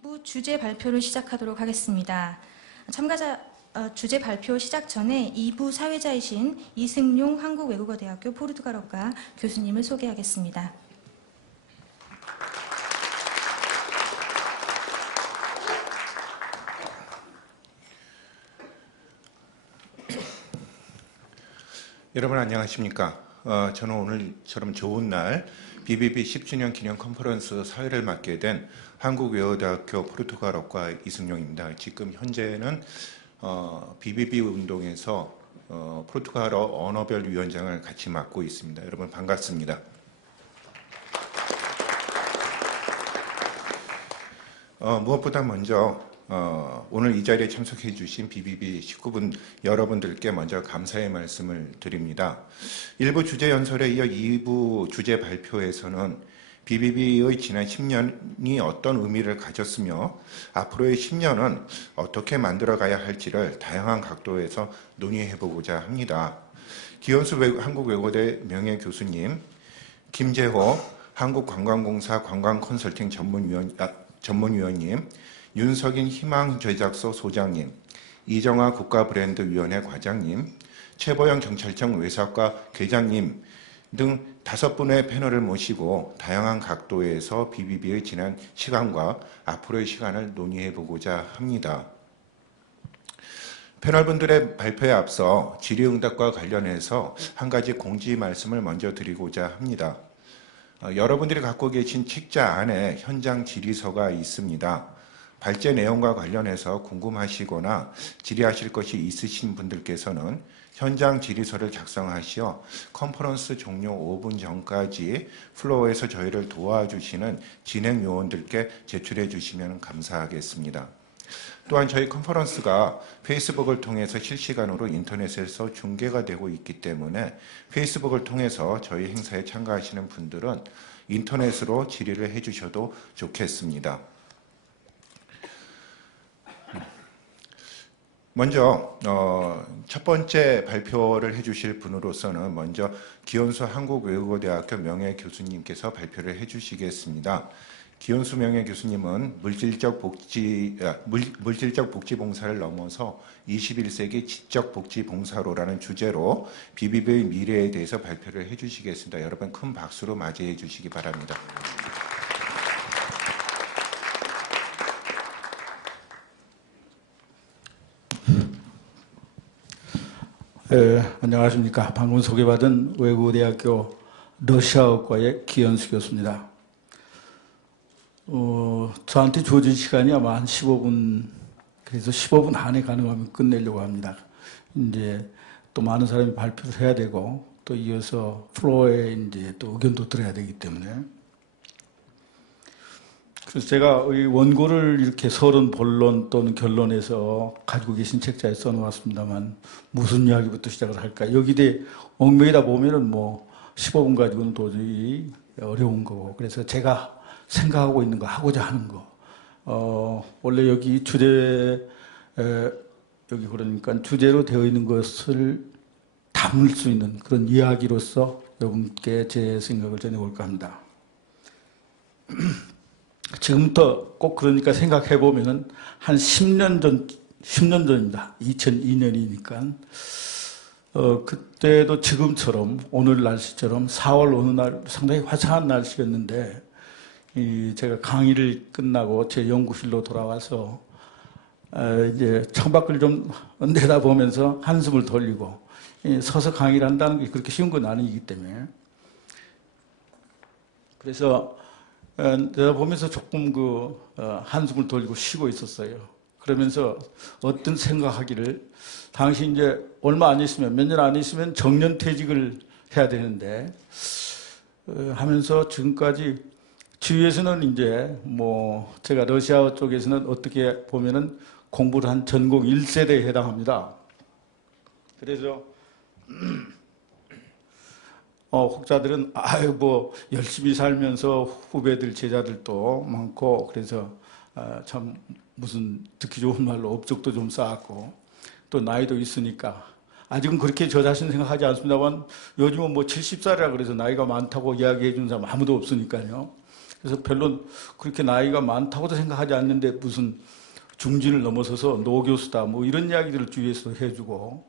2부 주제 발표를 시작하도록 하겠습니다. 참가자 주제 발표 시작 전에 2부 사회자이신 이승용 한국외국어대학교 포르투갈어과 교수님을 소개하겠습니다. 여러분 안녕하십니까? 저는 오늘처럼 좋은 날 BBB 10주년 기념 컨퍼런스 사회를 맡게 된 한국외국어대학교 포르투갈어과 이승용입니다. 지금 현재는 BBB 운동에서 포르투갈어 언어별 위원장을 같이 맡고 있습니다. 여러분 반갑습니다. 무엇보다 먼저 오늘 이 자리에 참석해 주신 BBB 식구분 여러분들께 먼저 감사의 말씀을 드립니다. 1부 주제 연설에 이어 2부 주제 발표에서는 BBB의 지난 10년이 어떤 의미를 가졌으며 앞으로의 10년은 어떻게 만들어가야 할지를 다양한 각도에서 논의해보고자 합니다. 기현수 한국외국어대 명예교수님, 김재호 한국관광공사 관광컨설팅 전문위원님, 윤석인 희망제작소 소장님, 이정화 국가브랜드위원회 과장님, 최보영 경찰청 외사과 계장님 등 5분의 패널을 모시고 다양한 각도에서 BBB의 지난 시간과 앞으로의 시간을 논의해보고자 합니다. 패널분들의 발표에 앞서 질의응답과 관련해서 한 가지 공지 말씀을 먼저 드리고자 합니다. 여러분들이 갖고 계신 책자 안에 현장 질의서가 있습니다. 발제 내용과 관련해서 궁금하시거나 질의하실 것이 있으신 분들께서는 현장 질의서를 작성하시어 컨퍼런스 종료 5분 전까지 플로어에서 저희를 도와주시는 진행 요원들께 제출해 주시면 감사하겠습니다. 또한 저희 컨퍼런스가 페이스북을 통해서 실시간으로 인터넷에서 중계가 되고 있기 때문에 페이스북을 통해서 저희 행사에 참가하시는 분들은 인터넷으로 질의를 해주셔도 좋겠습니다. 먼저 첫 번째 발표를 해주실 분으로서는 먼저 기현수 한국외국어대학교 명예교수님께서 발표를 해주시겠습니다. 기현수 명예교수님은 물질적 복지 봉사를 넘어서 21세기 지적 복지 봉사로라는 주제로 BBB의 미래에 대해서 발표를 해주시겠습니다. 여러분 큰 박수로 맞이해 주시기 바랍니다. 안녕하십니까. 방금 소개받은 외국어대학교 러시아어과의 기현수 교수입니다. 저한테 주어진 시간이 아마 한 15분, 그래서 15분 안에 가능하면 끝내려고 합니다. 이제 또 많은 사람이 발표를 해야 되고, 또 이어서 플로어에 이제 또 의견도 들어야 되기 때문에. 그래서 제가 이 원고를 이렇게 서론, 본론 또는 결론에서 가지고 계신 책자에 써놓았습니다만 무슨 이야기부터 시작을 할까? 여기에 얽매이다 보면은 뭐 15분 가지고는 도저히 어려운 거고. 그래서 제가 생각하고 있는 거, 하고자 하는 거. 원래 여기 여기 그러니까 주제로 되어 있는 것을 담을 수 있는 그런 이야기로서 여러분께 제 생각을 전해볼까 합니다. 지금부터 꼭 그러니까 생각해 보면은 한 10년 전입니다. 2002년이니까. 그때도 지금처럼 오늘 날씨처럼 4월 어느 날 상당히 화사한 날씨였는데, 제가 강의를 끝나고 제 연구실로 돌아와서, 이제 창밖을 좀 내다보면서 한숨을 돌리고, 서서 강의를 한다는 게 그렇게 쉬운 건 아니기 때문에. 그래서, 내가 보면서 조금 한숨을 돌리고 쉬고 있었어요. 그러면서 어떤 생각하기를, 당시 이제 얼마 안 있으면, 몇 년 안 있으면 정년퇴직을 해야 되는데, 하면서 지금까지 주위에서는 이제 제가 러시아어 쪽에서는 어떻게 보면은 공부를 한 전공 1세대에 해당합니다. 그래서, 혹자들은 열심히 살면서 후배들 제자들도 많고, 그래서 참 무슨 듣기 좋은 말로 업적도 좀 쌓았고 또 나이도 있으니까, 아직은 그렇게 저 자신 생각하지 않습니다만 요즘은 70살이라 그래서 나이가 많다고 이야기해 주는 사람 아무도 없으니까요. 그래서 별로 그렇게 나이가 많다고도 생각하지 않는데 무슨 중진을 넘어서서 노교수다 뭐 이런 이야기들을 주위에서 해주고,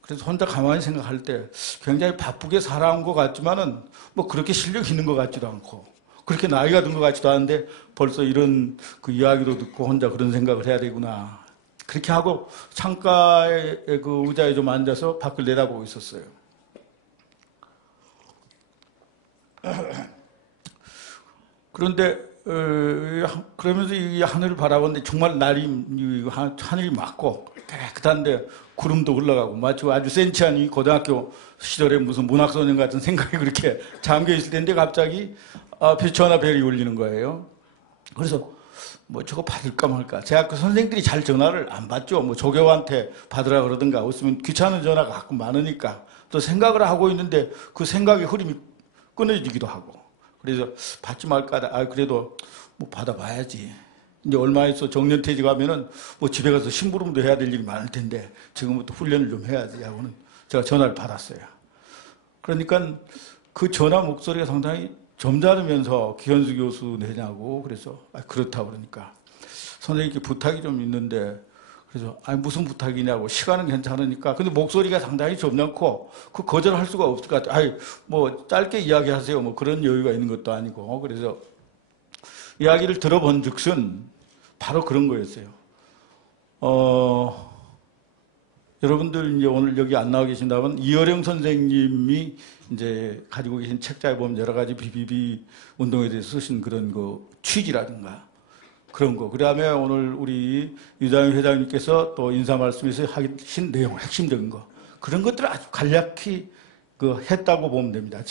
그래서 혼자 가만히 생각할 때 굉장히 바쁘게 살아온 것 같지만은 뭐 그렇게 실력 있는 것 같지도 않고 그렇게 나이가 든 것 같지도 않은데 벌써 이런 그 이야기도 듣고 혼자 그런 생각을 해야 되구나. 그렇게 하고 창가의 그 의자에 좀 앉아서 밖을 내다보고 있었어요. 그런데 그러면서 이 하늘을 바라보는데 정말 하늘이 맑고 깨끗한데 구름도 올라가고 마치 아주 센치한 이 고등학교 시절에 무슨 문학소년 같은 생각이 그렇게 잠겨 있을 텐데 갑자기 앞에 전화벨이 울리는 거예요. 그래서 뭐 저거 받을까 말까. 제 학교 선생님들이 잘 전화를 안 받죠. 뭐 조교한테 받으라 그러든가 없으면 귀찮은 전화가 가끔 많으니까 또 생각을 하고 있는데 그 생각의 흐름이 끊어지기도 하고. 그래서 받지 말까 하다. 그래도 뭐 받아봐야지. 이제 얼마 있어 정년퇴직 하면은 뭐 집에 가서 심부름도 해야 될 일이 많을 텐데 지금부터 훈련을 좀 해야지 하고는 제가 전화를 받았어요. 그러니까 그 전화 목소리가 상당히 점잖으면서 기현수 교수 내냐고 그래서 그렇다고 그러니까 선생님께 부탁이 좀 있는데 그래서 무슨 부탁이냐고 시간은 괜찮으니까 근데 목소리가 상당히 점잖고 그 거절할 수가 없을 것 같아요. 뭐 짧게 이야기하세요. 뭐 그런 여유가 있는 것도 아니고 그래서 이야기를 들어본 즉슨 바로 그런 거였어요. 여러분들 이제 오늘 여기 안 나와 계신다면 이어령 선생님이 이제 가지고 계신 책자에 보면 여러 가지 BBB 운동에 대해서 쓰신 그런 그 취지라든가 그런 거. 그 다음에 오늘 우리 유장희 회장님께서 또 인사 말씀에서 하신 내용, 핵심적인 거. 그런 것들을 아주 간략히 했다고 보면 됩니다.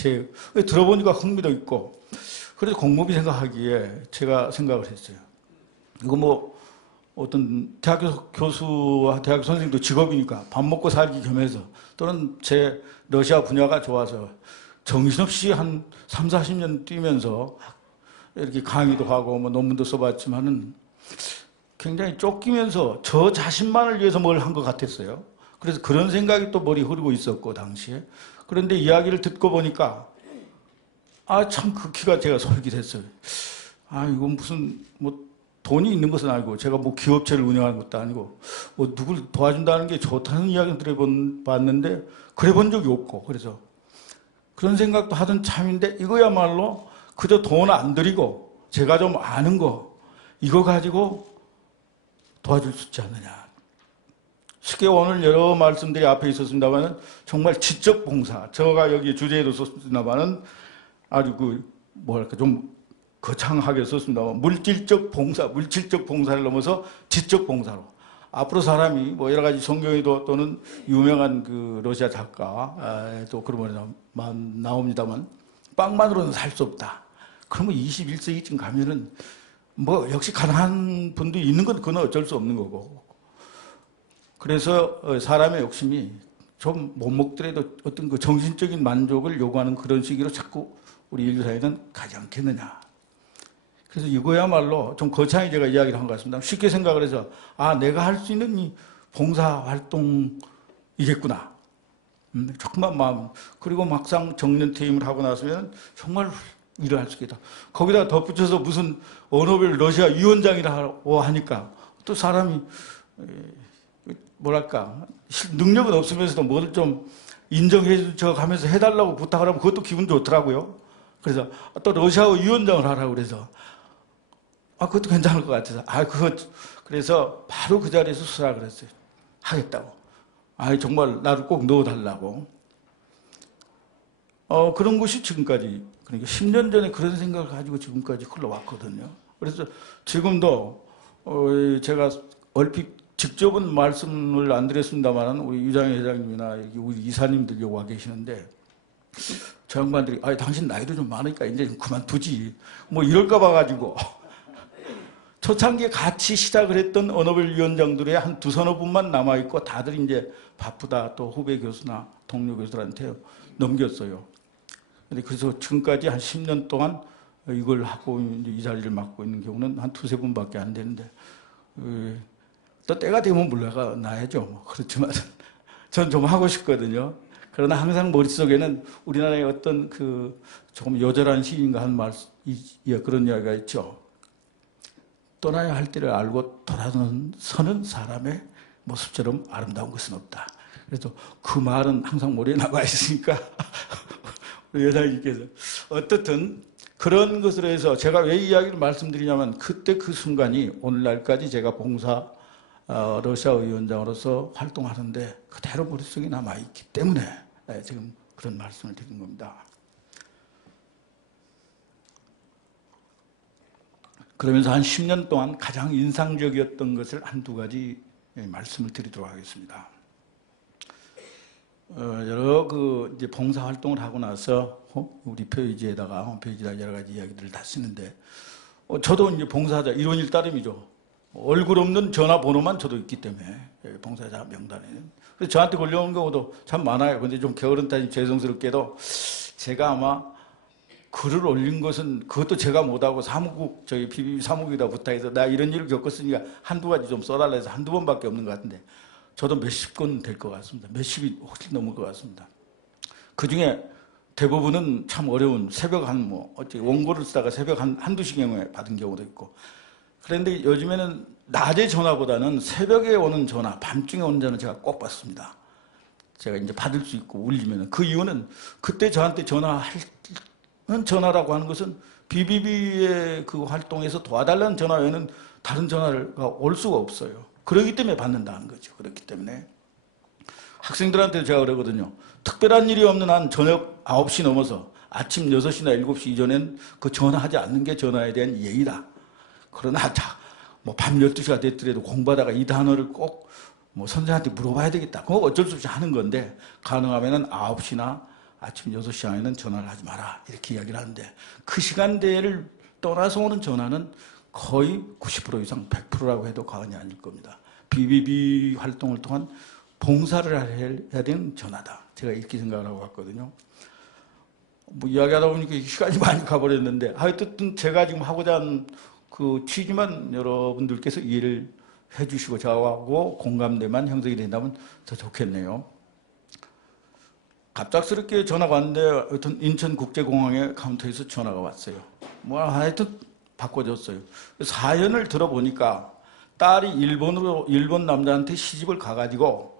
들어보니까 흥미도 있고. 그래서 공무비 생각하기에 제가 생각을 했어요. 이거 뭐 어떤 대학교 교수와 대학교 선생님도 직업이니까 밥 먹고 살기 겸해서 또는 제 러시아 분야가 좋아서 정신없이 한 3, 40년 뛰면서 이렇게 강의도 하고 뭐 논문도 써봤지만은 굉장히 쫓기면서 저 자신만을 위해서 뭘 한 것 같았어요. 그래서 그런 생각이 또 머리 흐르고 있었고 당시에. 그런데 이야기를 듣고 보니까 참 그 키가 제가 솔깃했어요. 이건 무슨 뭐 돈이 있는 것은 아니고 제가 뭐 기업체를 운영하는 것도 아니고 뭐 누굴 도와준다는 게 좋다는 이야기는 들어봤는데 그래 본 적이 없고 그래서 그런 생각도 하던 참인데 이거야말로 그저 돈 안 들이고 제가 좀 아는 거 이거 가지고 도와줄 수 있지 않느냐. 쉽게 오늘 여러 말씀들이 앞에 있었습니다만 정말 지적 봉사 제가 여기 주제에도 썼습니다만 아주 뭐랄까 좀 거창하게 썼습니다만 물질적 봉사를 넘어서 지적 봉사로 앞으로 사람이 뭐 여러 가지 성경에도 또는 유명한 그 러시아 작가 또 그런 말 나옵니다만 빵만으로는 살 수 없다. 그러면 21세기쯤 가면은 뭐 역시 가난한 분도 있는 건 그건 어쩔 수 없는 거고. 그래서 사람의 욕심이 좀 못 먹더라도 어떤 그 정신적인 만족을 요구하는 그런 시기로 자꾸 우리 인류 사회는 가지 않겠느냐. 그래서 이거야말로 좀 거창히 제가 이야기를 한 것 같습니다. 쉽게 생각을 해서 내가 할 수 있는 이 봉사 활동이겠구나. 조금만 마음. 그리고 막상 정년퇴임을 하고 나서면 정말 일을 할 수 있겠다. 거기다 덧붙여서 무슨 언어별 러시아 위원장이라고 하니까 또 사람이 뭐랄까 능력은 없으면서도 뭐를 좀 인정해 줘 가면서 해달라고 부탁을 하면 그것도 기분 좋더라고요. 그래서 또 러시아어 위원장을 하라고 그래서 그것도 괜찮을 것 같아서 그래서 바로 그 자리에서 수락을 했어요. 하겠다고. 정말 나를 꼭 넣어달라고. 그런 것이 지금까지 그러니까 10년 전에 그런 생각을 가지고 지금까지 흘러왔거든요. 그래서 지금도 제가 얼핏 직접은 말씀을 안 드렸습니다만 우리 유장희 회장님이나 우리 이사님들 여기 와 계시는데 저 양반들이 당신 나이도 좀 많으니까 이제 좀 그만두지 뭐 이럴까 봐가지고 초창기에 같이 시작을 했던 언어별 위원장들의 한 두서너 분만 남아있고 다들 이제 바쁘다 또 후배 교수나 동료 교수들한테 넘겼어요. 그래서 지금까지 한 10년 동안 이걸 하고 이제 이 자리를 맡고 있는 경우는 한 두세 분밖에 안 되는데 또 때가 되면 물러가 놔야죠. 그렇지만 전 좀 하고 싶거든요. 그러나 항상 머릿속에는 우리나라의 어떤 그 조금 요절한 시인가 한 그런 이야기가 있죠. 떠나야 할 때를 알고 돌아서는 사람의 모습처럼 아름다운 것은 없다. 그래서 그 말은 항상 머리에 남아 있으니까 우리 여사님께서 어떻든 그런 것으로 해서 제가 왜 이 이야기를 말씀드리냐면 그때 그 순간이 오늘날까지 제가 봉사 러시아 위원장으로서 활동하는데 그대로 머릿속에 남아있기 때문에 지금 그런 말씀을 드린 겁니다. 그러면서 한 10년 동안 가장 인상적이었던 것을 한두 가지 말씀을 드리도록 하겠습니다. 여러 이제 봉사 활동을 하고 나서 우리 페이지에다가 홈페이지에다 여러 가지 이야기들을 다 쓰는데 저도 이제 봉사자 일원일 따름이죠. 얼굴 없는 전화번호만 저도 있기 때문에 봉사자 명단에는. 그래서 저한테 걸려오는 경우도 참 많아요. 근데 좀 게으른 타임 죄송스럽게도 제가 아마 글을 올린 것은 그것도 제가 못하고 사무국 저희 BBB 사무국에다 부탁해서 나 이런 일을 겪었으니까 한두 가지 좀 써달라 해서 한두 번밖에 없는 것 같은데 저도 몇십 건 될 것 같습니다. 몇십이 훨씬 넘을 것 같습니다. 그중에 대부분은 참 어려운 새벽 원고를 쓰다가 새벽 한두 시경에 받은 경우도 있고 그런데 요즘에는 낮에 전화보다는 새벽에 오는 전화, 밤중에 오는 전화 제가 꼭 받습니다. 제가 이제 받을 수 있고 울리면은 그 이유는 그때 저한테 전화라고 하는 것은 BBB의 그 활동에서 도와달라는 전화 외에는 다른 전화가 올 수가 없어요. 그렇기 때문에 받는다는 거죠. 그렇기 때문에 학생들한테 제가 그러거든요. 특별한 일이 없는 한 저녁 9시 넘어서 아침 6시나 7시 이전엔 그 전화하지 않는 게 전화에 대한 예의다. 그러나 밤 12시가 됐더라도 공부하다가 이 단어를 꼭 선생한테 물어봐야 되겠다. 그거 어쩔 수 없이 하는 건데 가능하면 9시나 아침 6시 안에는 전화를 하지 마라. 이렇게 이야기를 하는데 그 시간대를 떠나서 오는 전화는 거의 90% 이상 100%라고 해도 과언이 아닐 겁니다. BBB 활동을 통한 봉사를 해야 되는 전화다. 제가 이렇게 생각을 하고 왔거든요. 이야기하다 보니까 시간이 많이 가버렸는데 하여튼 제가 지금 하고자 하는 그 취지만 여러분들께서 이해를 해주시고 저하고 공감대만 형성이 된다면 더 좋겠네요. 갑작스럽게 전화가 왔는데 하여튼 인천국제공항에 카운터에서 전화가 왔어요. 하여튼 바꿔줬어요. 사연을 들어보니까 딸이 일본 남자한테 시집을 가가지고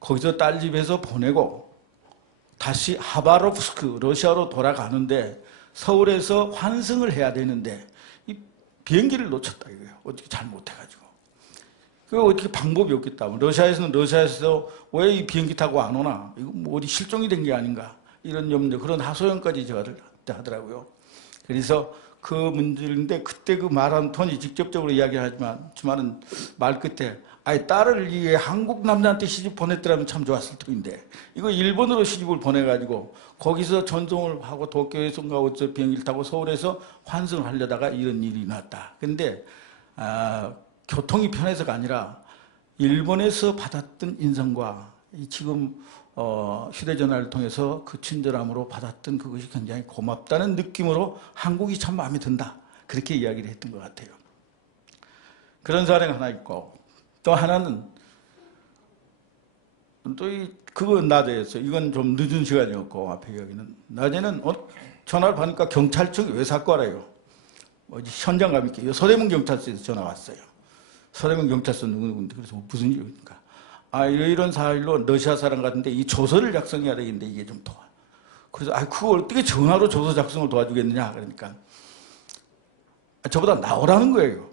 거기서 딸 집에서 보내고 다시 하바롭스크 러시아로 돌아가는데 서울에서 환승을 해야 되는데 이 비행기를 놓쳤다 이거예요. 어떻게 잘못해가지고. 그 어떻게 방법이 없겠다. 러시아에서 왜 이 비행기 타고 안 오나? 이거 어디 실종이 된 게 아닌가? 이런 염려, 그런 하소연까지 제가 하더라고요. 그래서 그 문제인데 그때 그 말한 톤이 직접적으로 이야기하지만은 말 끝에 딸을 이 한국 남자한테 시집 보냈더라면 참 좋았을 터인데 이거 일본으로 시집을 보내가지고 거기서 전송을 하고 도쿄에서인가 어째 비행기를 타고 서울에서 환승을 하려다가 이런 일이 났다. 근데 교통이 편해서가 아니라 일본에서 받았던 인상과 지금 휴대전화를 통해서 그 친절함으로 받았던 그것이 굉장히 고맙다는 느낌으로 한국이 참 마음에 든다. 그렇게 이야기를 했던 것 같아요. 그런 사례가 하나 있고 또 하나는 또 그건 낮에였어요. 이건 좀 늦은 시간이었고 앞에 이야기는 낮에는 전화를 받으니까 경찰청이 왜 사과래요. 현장감 있게 서대문 경찰서에서 전화 왔어요. 서대문 경찰서 누구누구인데 그래서 무슨 일입니까? 이런 사일로 러시아 사람 같은데 이 조서를 작성해야 되겠는데 이게 좀 도와. 그래서 그걸 어떻게 전화로 조서 작성을 도와주겠느냐 그러니까 저보다 나오라는 거예요.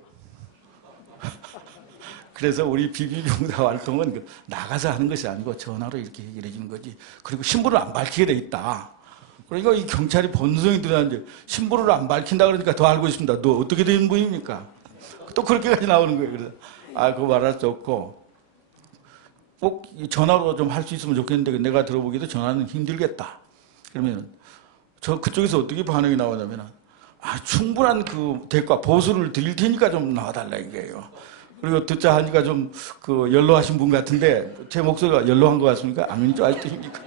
그래서 우리 BBB 봉사 활동은 나가서 하는 것이 아니고 전화로 이렇게 얘기를 해주는 거지. 그리고 신분을 안 밝히게 돼 있다. 그러니까 이 경찰이 본성이 드러나는데 신분을 안 밝힌다 그러니까 더 알고 있습니다. 너 어떻게 된 분입니까? 또 그렇게까지 나오는 거예요. 그래서 그거 말할 수 없고 꼭 전화로 좀 할 수 있으면 좋겠는데 내가 들어보기에도 전화는 힘들겠다. 그러면 그쪽에서 어떻게 반응이 나오냐면 충분한 그 대가 보수를 드릴 테니까 좀 나와달라 이거예요. 그리고 듣자 하니까 좀 연로하신 분 같은데 제 목소리가 연로한 것 같습니까? 아니면 좀 알뜰입니까?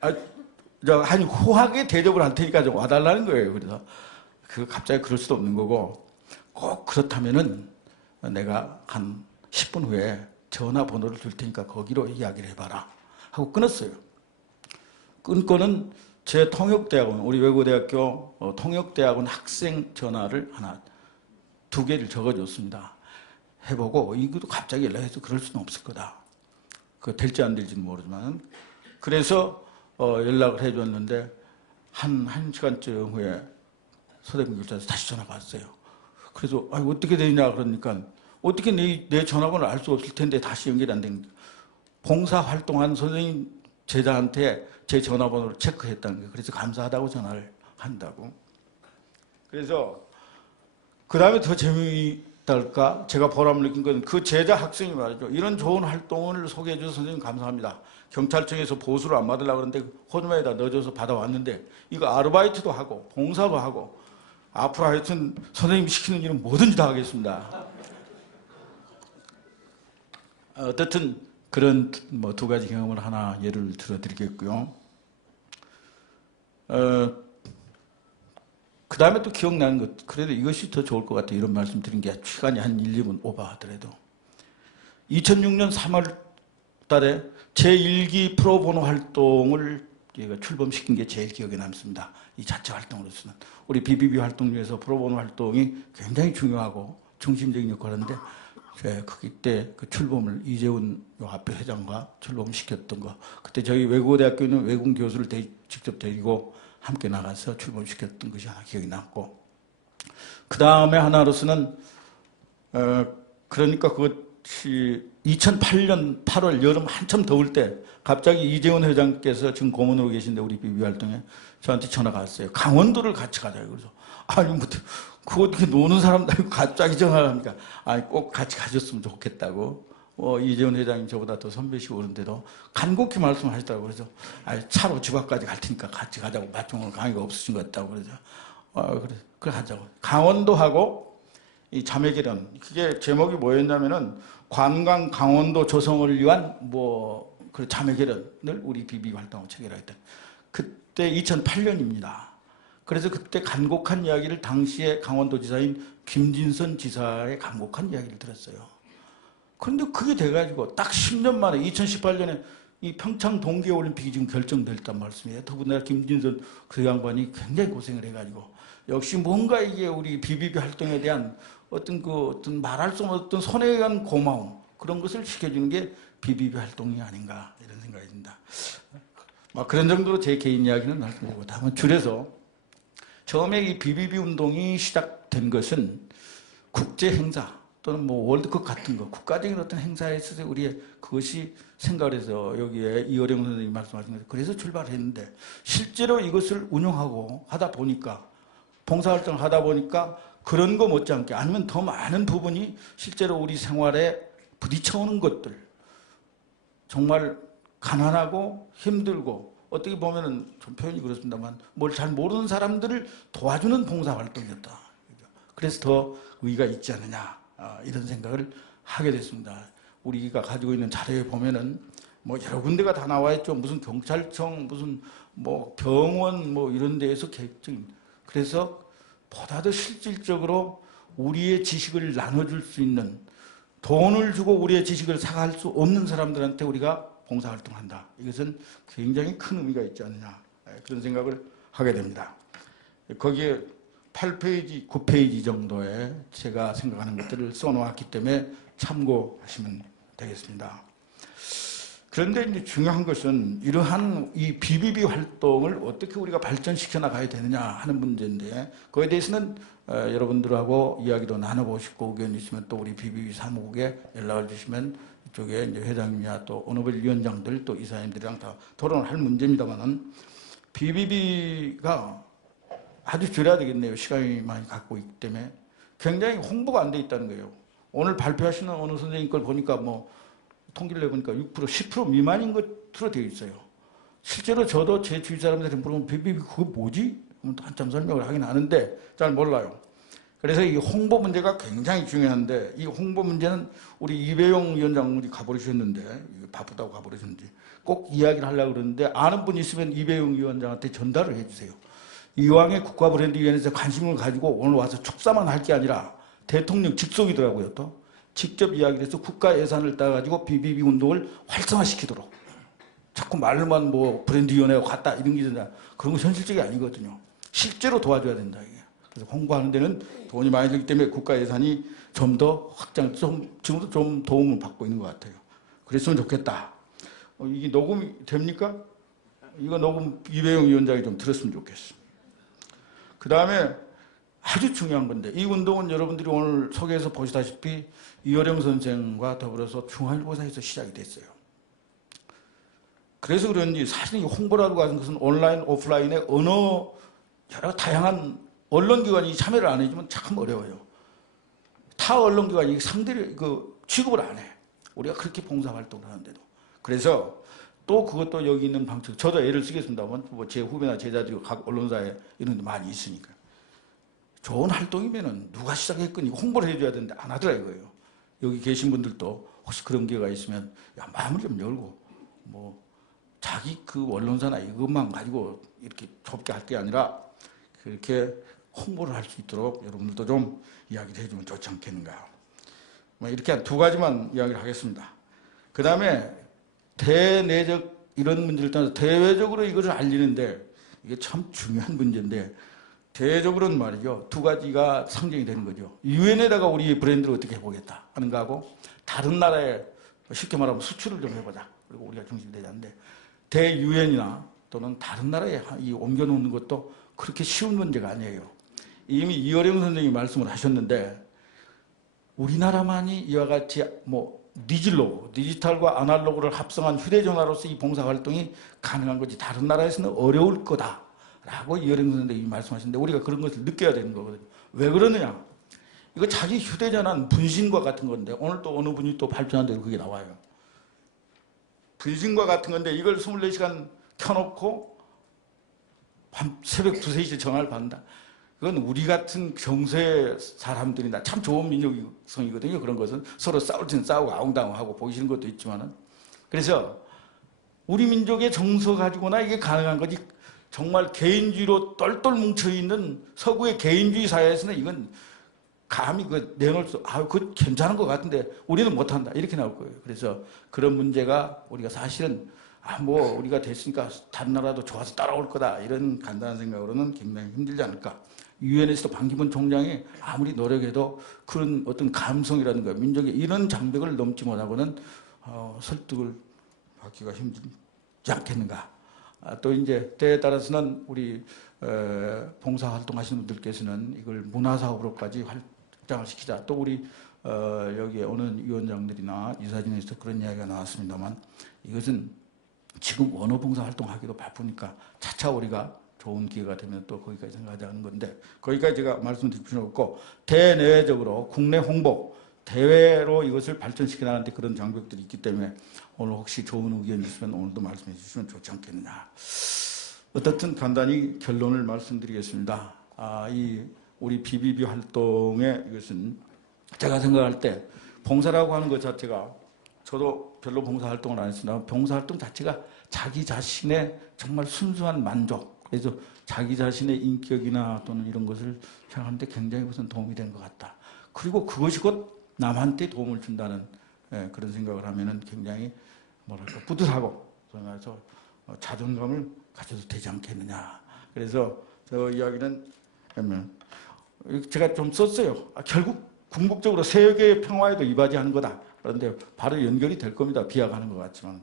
아니 후하게 대접을 할 테니까 좀 와달라는 거예요. 그래서 갑자기 그럴 수도 없는 거고 꼭 그렇다면은 내가 한 10분 후에 전화번호를 줄 테니까 거기로 이야기를 해봐라. 하고 끊었어요. 끊고는 제 통역대학원, 우리 외국어대학교 통역대학원 학생 전화를 두 개를 적어줬습니다. 해보고 이것도 갑자기 연락해서 그럴 수는 없을 거다. 그 될지 안 될지는 모르지만 그래서 연락을 해줬는데 한 시간쯤 후에 서대문 교육자에서 다시 전화가 왔어요. 그래서 어떻게 되냐 그러니까 어떻게 내 전화번호를 알 수 없을 텐데 다시 연결이 안 됩니다. 봉사활동한 선생님 제자한테 제 전화번호를 체크했다는 거예요. 그래서 감사하다고 전화를 한다고. 그래서 그 다음에 더 재미있달까 제가 보람을 느낀 건 그 제자 학생이 말이죠. 이런 좋은 활동을 소개해 주셔서 선생님 감사합니다. 경찰청에서 보수를 안 받으려고 그러는데 호주머니에다 넣어줘서 받아왔는데 이거 아르바이트도 하고 봉사도 하고 앞으로 하여튼 선생님 시키는 일은 뭐든지 다 하겠습니다. 어쨌든 그런 두 가지 경험을 하나 예를 들어드리겠고요. 그 다음에 또 기억나는 것, 그래도 이것이 더 좋을 것 같아요. 이런 말씀 드린 게 시간이 한 1, 2분 오버하더라도. 2006년 3월 달에 제1기 프로보노 활동을 출범시킨 게 제일 기억에 남습니다. 이 자체 활동으로서는. 우리 BBB 활동 중에서 프로보노 활동이 굉장히 중요하고 중심적인 역할을 하는데 그때 그 출범을 이재훈 앞에 회장과 출범시켰던 거. 그때 저희 외국어대학교는 외국 교수를 직접 데리고 함께 나가서 출범시켰던 것이 하나 기억이 남고. 그 다음에 하나로서는 그러니까 그것이 2008년 8월 여름 한참 더울 때 갑자기 이재훈 회장께서 지금 고문으로 계신데 우리 BBB 활동에 저한테 전화가 왔어요. 강원도를 같이 가자고. 그래서 그거 어떻게 노는 사람도 갑자기 전화를 하니까 꼭 같이 가셨으면 좋겠다고. 이재훈 회장님 저보다 더 선배시고 그런데도 간곡히 말씀하시더라고요. 그래서 차로 집 앞까지 갈 테니까 같이 가자고. 마침 오늘 강의가 없으신 것 같다고. 그래서 그래 하자고. 강원도하고 이 자매결연, 그게 제목이 뭐였냐면은 관광 강원도 조성을 위한 그 자매결연을 우리 BB 활동하고 체결하겠다. 그때 2008년입니다. 그래서 그때 간곡한 이야기를 당시에 강원도지사인 김진선 지사의 간곡한 이야기를 들었어요. 그런데 그게 돼가지고 딱 10년 만에 2018년에 이 평창 동계올림픽이 지금 결정됐단 말씀이에요. 더군다나 김진선 그 양반이 굉장히 고생을 해가지고 역시 뭔가 이게 우리 BBB 활동에 대한 어떤 말할 수 없는 어떤 손에 의한 고마움 그런 것을 시켜주는 게 BBB 활동이 아닌가 이런 생각이 듭니다. 그런 정도로 제 개인 이야기는 말씀드리고 다음은 줄여서 처음에 이 BBB 운동이 시작된 것은 국제 행사 또는 월드컵 같은 거 국가적인 어떤 행사에 있어서 우리의 그것이 생각을 해서 여기에 이어령 선생님이 말씀하신 것처럼 그래서 출발을 했는데 실제로 이것을 운영하고 하다 보니까 봉사활동을 하다 보니까 그런 거 못지않게 아니면 더 많은 부분이 실제로 우리 생활에 부딪혀오는 것들 정말 가난하고 힘들고 어떻게 보면은 좀 표현이 그렇습니다만 뭘 잘 모르는 사람들을 도와주는 봉사활동이었다. 그래서 더 의의가 있지 않느냐 이런 생각을 하게 됐습니다. 우리가 가지고 있는 자료에 보면은 여러 군데가 다 나와 있죠. 무슨 경찰청, 무슨 병원 이런 데에서 계획적인. 그래서 보다 더 실질적으로 우리의 지식을 나눠줄 수 있는 돈을 주고 우리의 지식을 사갈 수 없는 사람들한테 우리가 봉사활동한다. 이것은 굉장히 큰 의미가 있지 않느냐 그런 생각을 하게 됩니다. 거기에 8페이지, 9페이지 정도에 제가 생각하는 것들을 써놓았기 때문에 참고하시면 되겠습니다. 그런데 이제 중요한 것은 이러한 이 BBB 활동을 어떻게 우리가 발전시켜 나가야 되느냐 하는 문제인데 그에 대해서는 여러분들하고 이야기도 나눠보시고 의견이 있으면 또 우리 BBB 사무국에 연락을 주시면 이쪽에 이제 회장님이나 또 오너벨 위원장들 또 이사님들이랑 다 토론을 할 문제입니다만은 BBB가 아주 줄여야 되겠네요. 시간이 많이 갖고 있기 때문에 굉장히 홍보가 안 돼 있다는 거예요. 오늘 발표하시는 어느 선생님 걸 보니까 통계를 내보니까 6%, 10% 미만인 것으로 되어 있어요. 실제로 저도 제 주위 사람들한테 물어보면 BBB 그거 뭐지? 한참 설명을 하긴 하는데 잘 몰라요. 그래서 이 홍보 문제가 굉장히 중요한데 이 홍보 문제는 우리 이배용 위원장님이 가버리셨는데 바쁘다고 가버리셨는지 꼭 이야기를 하려고 그러는데 아는 분 있으면 이배용 위원장한테 전달을 해주세요. 이왕의 국가브랜드위원회에서 관심을 가지고 오늘 와서 축사만 할 게 아니라 대통령 직속이더라고요. 또 직접 이야기를 해서 국가 예산을 따가지고 BBB 운동을 활성화시키도록 자꾸 말로만 뭐 브랜드위원회가 갔다 이런 게 있잖아. 그런 건 현실적이 아니거든요. 실제로 도와줘야 된다 이게. 그래서 홍보하는 데는 돈이 많이 들기 때문에 국가 예산이 좀 더 확장, 지금도 좀 도움을 받고 있는 것 같아요. 그랬으면 좋겠다. 이게 녹음이 됩니까? 이거 녹음 이배용 위원장이 좀 들었으면 좋겠어. 그 다음에 아주 중요한 건데 이 운동은 여러분들이 오늘 소개해서 보시다시피 이어령 선생과 더불어서 중앙일보사에서 시작이 됐어요. 그래서 그런지 사실 이 홍보라고 하는 것은 온라인, 오프라인의 여러 다양한 언론기관이 참여를 안 해주면 참 어려워요. 타 언론기관이 상대를 취급을 안 해. 우리가 그렇게 봉사활동을 하는데도. 그래서 또 그것도 여기 있는 방식, 저도 예를 쓰겠습니다만 뭐 제 후배나 제자들이 각 언론사에 이런 데 많이 있으니까. 좋은 활동이면은 누가 시작했건 홍보를 해줘야 되는데 안 하더라 이거예요. 여기 계신 분들도 혹시 그런 기회가 있으면 야, 마음을 좀 열고 뭐 자기 그 언론사나 이것만 가지고 이렇게 좁게 할 게 아니라 그렇게 홍보를 할 수 있도록 여러분들도 좀 이야기를 해주면 좋지 않겠는가. 뭐 이렇게 한 두 가지만 이야기를 하겠습니다. 그 다음에 대내적 이런 문제를 떠나서 대외적으로 이것을 알리는데 이게 참 중요한 문제인데 대외적으로는 말이죠. 두 가지가 상정이 되는 거죠. 유엔에다가 우리 브랜드를 어떻게 해보겠다 하는 거하고 다른 나라에 쉽게 말하면 수출을 좀 해보자. 그리고 우리가 중심이 되지 않는데 대유엔이나 또는 다른 나라에 옮겨놓는 것도 그렇게 쉬운 문제가 아니에요. 이미 이어령 선생님이 말씀을 하셨는데 우리나라만이 이와 같이 뭐 디지털과 아날로그를 합성한 휴대전화로서 이 봉사활동이 가능한 거지 다른 나라에서는 어려울 거다라고 이어령 선생님이 말씀하셨는데 우리가 그런 것을 느껴야 되는 거거든요. 왜 그러느냐? 이거 자기 휴대전화는 분신과 같은 건데 오늘 또 어느 분이 또 발표한 대로 그게 나와요. 분신과 같은 건데 이걸 24시간 켜놓고 새벽 2, 3시에 전화를 받는다. 그건 우리 같은 경세 사람들이나 참 좋은 민족성이거든요. 그런 것은 서로 싸울 때는 싸우고 아웅다웅하고 보이시는 것도 있지만은 그래서 우리 민족의 정서 가지고나 이게 가능한 거지 정말 개인주의로 똘똘 뭉쳐있는 서구의 개인주의 사회에서는 이건 감히 내놓을 수, 그거 괜찮은 것 같은데 우리는 못한다. 이렇게 나올 거예요. 그래서 그런 문제가 우리가 사실은 우리가 됐으니까 다른 나라도 좋아서 따라올 거다. 이런 간단한 생각으로는 굉장히 힘들지 않을까. 유엔에서도 반기문 총장이 아무리 노력해도 그런 어떤 감성이라든가 민족의 이런 장벽을 넘지 못하고는 설득을 받기가 힘들지 않겠는가. 또 이제 때에 따라서는 우리 봉사활동 하시는 분들께서는 이걸 문화사업으로까지 확장을 시키자. 또 우리 여기에 오는 위원장들이나 이사진에서 그런 이야기가 나왔습니다만 이것은 지금 언어봉사활동하기도 바쁘니까 차차 우리가 좋은 기회가 되면 또 거기까지 생각하자는 건데 거기까지 제가 말씀드릴 필요는 없고 대내외적으로 국내 홍보 대외로 이것을 발전시켜 나가는데 그런 장벽들이 있기 때문에 오늘 혹시 좋은 의견이 있으면 오늘도 말씀해 주시면 좋지 않겠느냐. 어떻든 간단히 결론을 말씀드리겠습니다. 이 우리 BBB 활동의 이것은 제가 생각할 때 봉사라고 하는 것 자체가 저도 별로 봉사활동을 안 했으나 봉사활동 자체가 자기 자신의 정말 순수한 만족 그래서 자기 자신의 인격이나 또는 이런 것을 생각하는데 굉장히 우선 도움이 된 것 같다. 그리고 그것이 곧 남한테 도움을 준다는 그런 생각을 하면은 굉장히 뿌듯하고 그래서 자존감을 가져도 되지 않겠느냐. 그래서 저 이야기는 제가 좀 썼어요. 결국 궁극적으로 세계의 평화에도 이바지하는 거다. 그런데 바로 연결이 될 겁니다. 비약하는 것 같지만.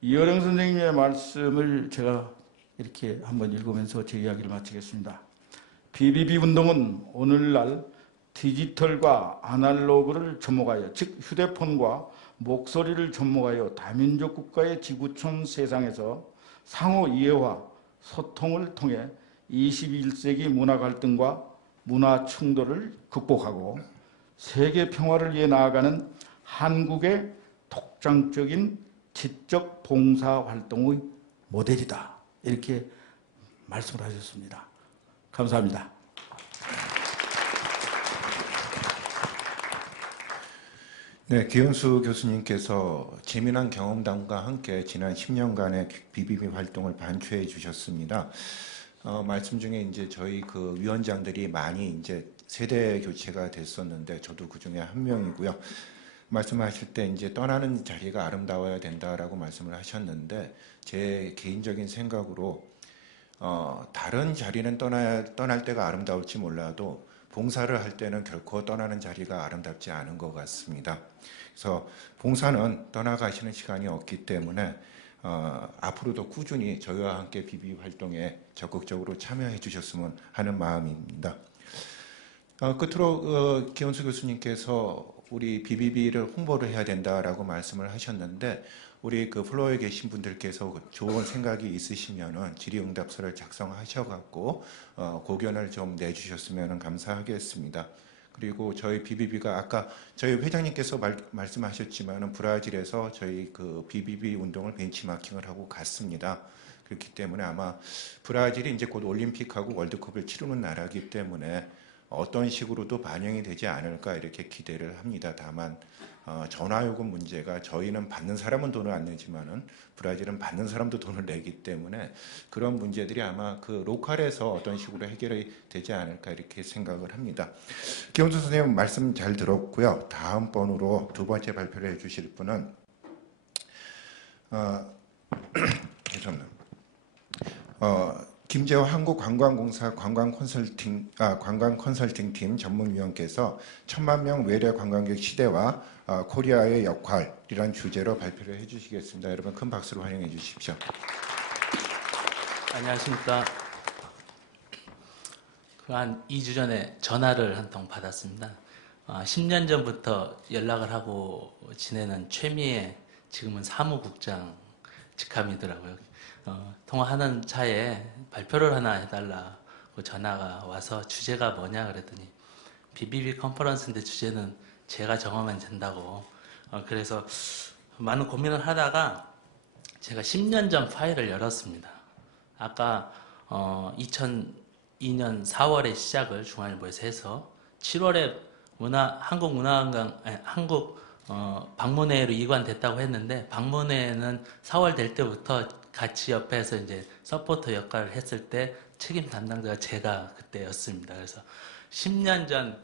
이어령 선생님의 말씀을 제가 이렇게 한번 읽으면서 제 이야기를 마치겠습니다. BBB 운동은 오늘날 디지털과 아날로그를 접목하여 즉 휴대폰과 목소리를 접목하여 다민족 국가의 지구촌 세상에서 상호 이해와 소통을 통해 21세기 문화 갈등과 문화 충돌을 극복하고 세계 평화를 위해 나아가는 한국의 독창적인 지적 봉사 활동의 모델이다. 이렇게 말씀을 하셨습니다. 감사합니다. 네, 기현수 교수님께서 재미난 경험담과 함께 지난 10년간의 BBB 활동을 반추해 주셨습니다. 말씀 중에 이제 저희 그 위원장들이 많이 이제 세대 교체가 됐었는데 저도 그 중에 한 명이고요. 말씀하실 때 이제 떠나는 자리가 아름다워야 된다라고 말씀을 하셨는데 제 개인적인 생각으로 다른 자리는 떠날 때가 아름다울지 몰라도 봉사를 할 때는 결코 떠나는 자리가 아름답지 않은 것 같습니다. 그래서 봉사는 떠나가시는 시간이 없기 때문에 앞으로도 꾸준히 저희와 함께 비비 활동에 적극적으로 참여해 주셨으면 하는 마음입니다. 끝으로 기원수 교수님께서 우리 비비비를 홍보를 해야 된다라고 말씀을 하셨는데 우리 그 플로어에 계신 분들께서 좋은 생각이 있으시면은 질의응답서를 작성하셔갖고 고견을 좀 내주셨으면 감사하겠습니다. 그리고 저희 비비비가 아까 저희 회장님께서 말씀하셨지만은 브라질에서 저희 그 비비비 운동을 벤치마킹을 하고 갔습니다. 그렇기 때문에 아마 브라질이 이제 곧 올림픽하고 월드컵을 치르는 나라이기 때문에 어떤 식으로도 반영이 되지 않을까 이렇게 기대를 합니다. 다만 전화요금 문제가 저희는 받는 사람은 돈을 안 내지만은 브라질은 받는 사람도 돈을 내기 때문에 그런 문제들이 아마 그 로컬에서 어떤 식으로 해결이 되지 않을까 이렇게 생각을 합니다. 기원수 선생님 말씀 잘 들었고요. 다음번으로 두 번째 발표를 해주실 분은 죄송합니다. 김재호 한국관광공사 관광컨설팅팀 전문위원께서 1000만 명 외래 관광객 시대와 코리아의 역할이란 주제로 발표를 해주시겠습니다. 여러분 큰 박수로 환영해 주십시오. 안녕하십니까. 한 2주 전에 전화를 한 통 받았습니다. 10년 전부터 연락을 하고 지내는 최미애 지금은 사무국장 직함이더라고요. 통화하는 차에 발표를 하나 해달라고 전화가 와서 주제가 뭐냐 그랬더니 비비비 컨퍼런스인데 주제는 제가 정하면 된다고. 그래서 많은 고민을 하다가 제가 10년 전 파일을 열었습니다. 아까 2002년 4월에 시작을 중앙일보에서 해서 7월에 한국 방문회로 이관됐다고 했는데 방문회는 4월 될 때부터 같이 옆에서 이제 서포터 역할을 했을 때 책임 담당자가 제가 그때였습니다. 그래서 10년 전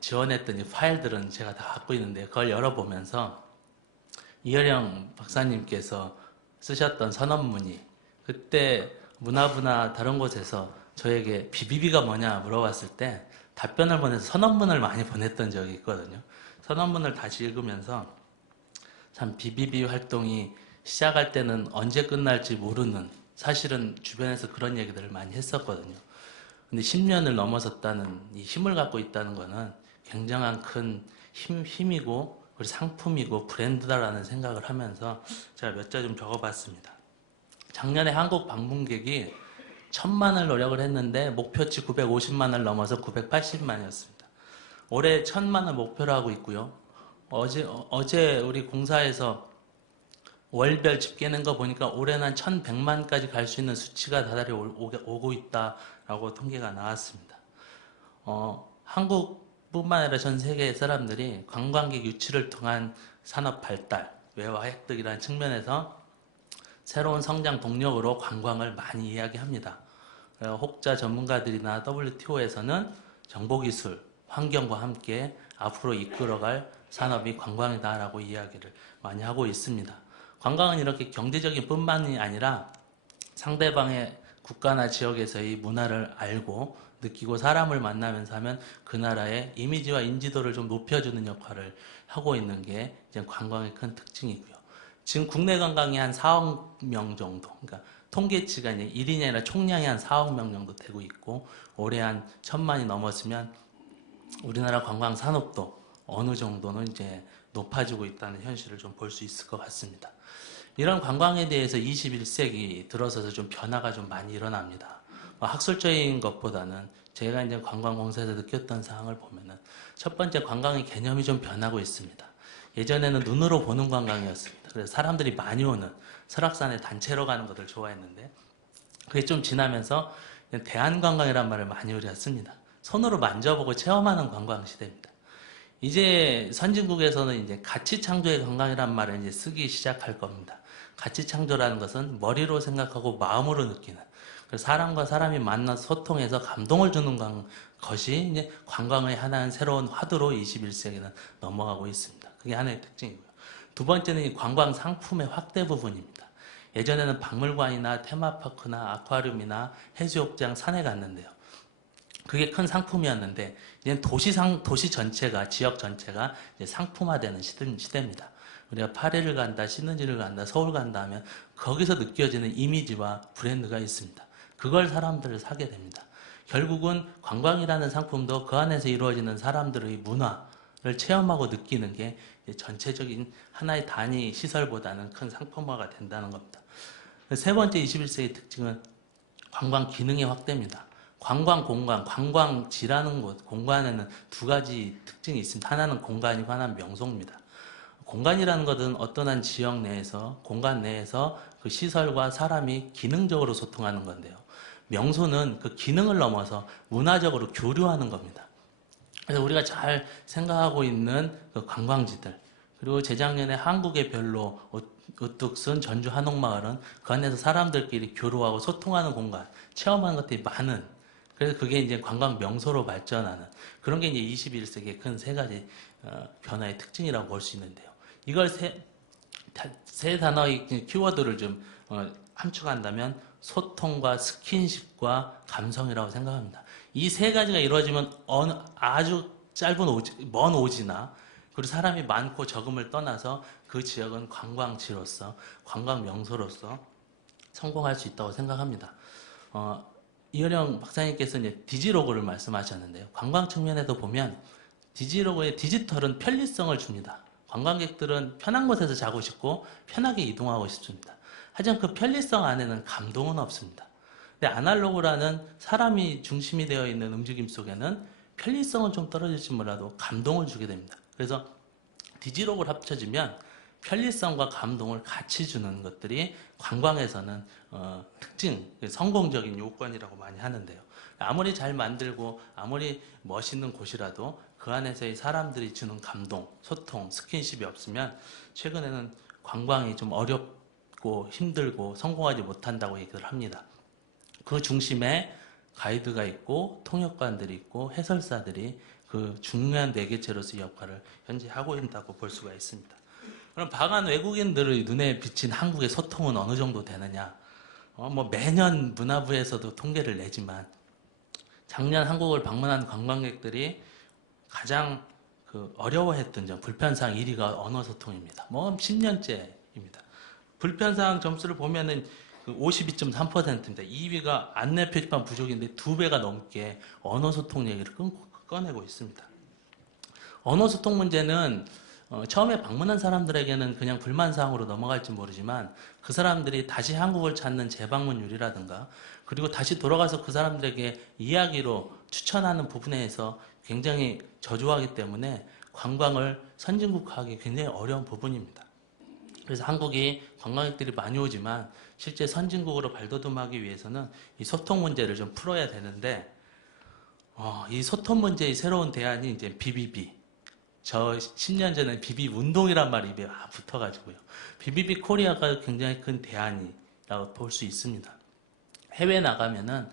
지원했던 이 파일들은 제가 다 갖고 있는데 그걸 열어보면서 이혜령 박사님께서 쓰셨던 선언문이 그때 문화부나 다른 곳에서 저에게 비비비가 뭐냐 물어봤을 때 답변을 보내서 선언문을 많이 보냈던 적이 있거든요. 선언문을 다시 읽으면서 참 비비비 활동이 시작할 때는 언제 끝날지 모르는, 사실은 주변에서 그런 얘기들을 많이 했었거든요. 근데 10년을 넘어섰다는 이 힘을 갖고 있다는 거는 굉장한 큰 힘이고 그리고 상품이고 브랜드다라는 생각을 하면서 제가 몇 자 좀 적어봤습니다. 작년에 한국 방문객이 1000만을 노력을 했는데 목표치 950만을 넘어서 980만이었습니다. 올해 1000만을 목표로 하고 있고요. 어제 우리 공사에서 월별 집계 낸 거 보니까 올해는 한 1100만까지 갈 수 있는 수치가 다달이 오고 있다라고 통계가 나왔습니다. 한국뿐만 아니라 전 세계의 사람들이 관광객 유치를 통한 산업 발달, 외화 획득이라는 측면에서 새로운 성장 동력으로 관광을 많이 이야기합니다. 혹자 전문가들이나 WTO에서는 정보기술, 환경과 함께 앞으로 이끌어갈 산업이 관광이다라고 이야기를 많이 하고 있습니다. 관광은 이렇게 경제적인 뿐만이 아니라 상대방의 국가나 지역에서의 문화를 알고 느끼고 사람을 만나면서 하면 그 나라의 이미지와 인지도를 좀 높여주는 역할을 하고 있는 게 이제 관광의 큰 특징이고요. 지금 국내 관광이 한 4억 명 정도, 그러니까 통계치가 이제 1인이 아니라 총량이 한 4억 명 정도 되고 있고 올해 한 1000만이 넘었으면 우리나라 관광 산업도 어느 정도는 이제 높아지고 있다는 현실을 좀 볼 수 있을 것 같습니다. 이런 관광에 대해서 21세기 들어서서 좀 변화가 좀 많이 일어납니다. 학술적인 것보다는 제가 이제 관광공사에서 느꼈던 사항을 보면은 첫 번째 관광의 개념이 좀 변하고 있습니다. 예전에는 눈으로 보는 관광이었습니다. 그래서 사람들이 많이 오는 설악산에 단체로 가는 것을 좋아했는데 그게 좀 지나면서 대한관광이라는 말을 많이 우리가 씁니다. 손으로 만져보고 체험하는 관광 시대입니다. 이제 선진국에서는 이제 가치 창조의 관광이라는 말을 이제 쓰기 시작할 겁니다. 가치 창조라는 것은 머리로 생각하고 마음으로 느끼는, 그래서 사람과 사람이 만나서 소통해서 감동을 주는 것이 이제 관광의 하나의 새로운 화두로 21세기는 넘어가고 있습니다. 그게 하나의 특징이고요. 두 번째는 이 관광 상품의 확대 부분입니다. 예전에는 박물관이나 테마파크나 아쿠아리움이나 해수욕장, 산에 갔는데요. 그게 큰 상품이었는데 이제는 도시 전체가, 지역 전체가 이제 상품화되는 시대입니다. 우리가 파리를 간다, 시드니를 간다, 서울 간다 하면 거기서 느껴지는 이미지와 브랜드가 있습니다. 그걸 사람들을 사게 됩니다. 결국은 관광이라는 상품도 그 안에서 이루어지는 사람들의 문화를 체험하고 느끼는 게 전체적인 하나의 단위 시설보다는 큰 상품화가 된다는 겁니다. 세 번째 21세기 특징은 관광 기능의 확대입니다. 관광 공간, 관광지라는 곳, 공간에는 두 가지 특징이 있습니다. 하나는 공간이고 하나는 명소입니다. 공간이라는 것은 어떤 한 지역 내에서, 공간 내에서 그 시설과 사람이 기능적으로 소통하는 건데요. 명소는 그 기능을 넘어서 문화적으로 교류하는 겁니다. 그래서 우리가 잘 생각하고 있는 그 관광지들, 그리고 재작년에 한국의 별로, 우뚝 쓴 전주 한옥마을은 그 안에서 사람들끼리 교류하고 소통하는 공간, 체험하는 것들이 많은, 그래서 그게 이제 관광 명소로 발전하는 그런 게 이제 21세기의 큰 세 가지 변화의 특징이라고 볼 수 있는데요. 이걸 세 단어의 키워드를 좀 함축한다면 소통과 스킨십과 감성이라고 생각합니다. 이 세 가지가 이루어지면 아주 짧은 먼 오지나 그리고 사람이 많고 적음을 떠나서 그 지역은 관광지로서, 관광 명소로서 성공할 수 있다고 생각합니다. 이현영 박사님께서 이제 디지로그를 말씀하셨는데요. 관광 측면에도 보면 디지로그의 디지털은 편리성을 줍니다. 관광객들은 편한 곳에서 자고 싶고 편하게 이동하고 싶습니다. 하지만 그 편리성 안에는 감동은 없습니다. 근데 아날로그라는 사람이 중심이 되어 있는 움직임 속에는 편리성은 좀 떨어질지 몰라도 감동을 주게 됩니다. 그래서 디지로그를 합쳐지면 편리성과 감동을 같이 주는 것들이 관광에서는 특징, 성공적인 요건이라고 많이 하는데요. 아무리 잘 만들고 아무리 멋있는 곳이라도 그 안에서의 사람들이 주는 감동, 소통, 스킨십이 없으면 최근에는 관광이 좀 어렵고 힘들고 성공하지 못한다고 얘기를 합니다. 그 중심에 가이드가 있고 통역관들이 있고 해설사들이 그 중요한 매개체로서의 역할을 현재 하고 있다고 볼 수가 있습니다. 그럼 방한 외국인들의 눈에 비친 한국의 소통은 어느 정도 되느냐? 매년 문화부에서도 통계를 내지만 작년 한국을 방문한 관광객들이 가장 어려워했던 점, 불편사항 1위가 언어 소통입니다. 10년째입니다. 불편사항 점수를 보면은 52.3%입니다. 2위가 안내 표지판 부족인데 2배가 넘게 언어 소통 얘기를 꺼내고 있습니다. 언어 소통 문제는 처음에 방문한 사람들에게는 그냥 불만사항으로 넘어갈지 모르지만 그 사람들이 다시 한국을 찾는 재방문율이라든가 그리고 다시 돌아가서 그 사람들에게 이야기로 추천하는 부분에서 굉장히 저조하기 때문에 관광을 선진국화하기 굉장히 어려운 부분입니다. 그래서 한국이 관광객들이 많이 오지만 실제 선진국으로 발돋움하기 위해서는 이 소통 문제를 좀 풀어야 되는데 이 소통 문제의 새로운 대안이 이제 BBB. 저 10년 전에 비비 운동이란 말이 입에 붙어가지고요. BBB 코리아가 굉장히 큰 대안이라고 볼 수 있습니다. 해외 나가면은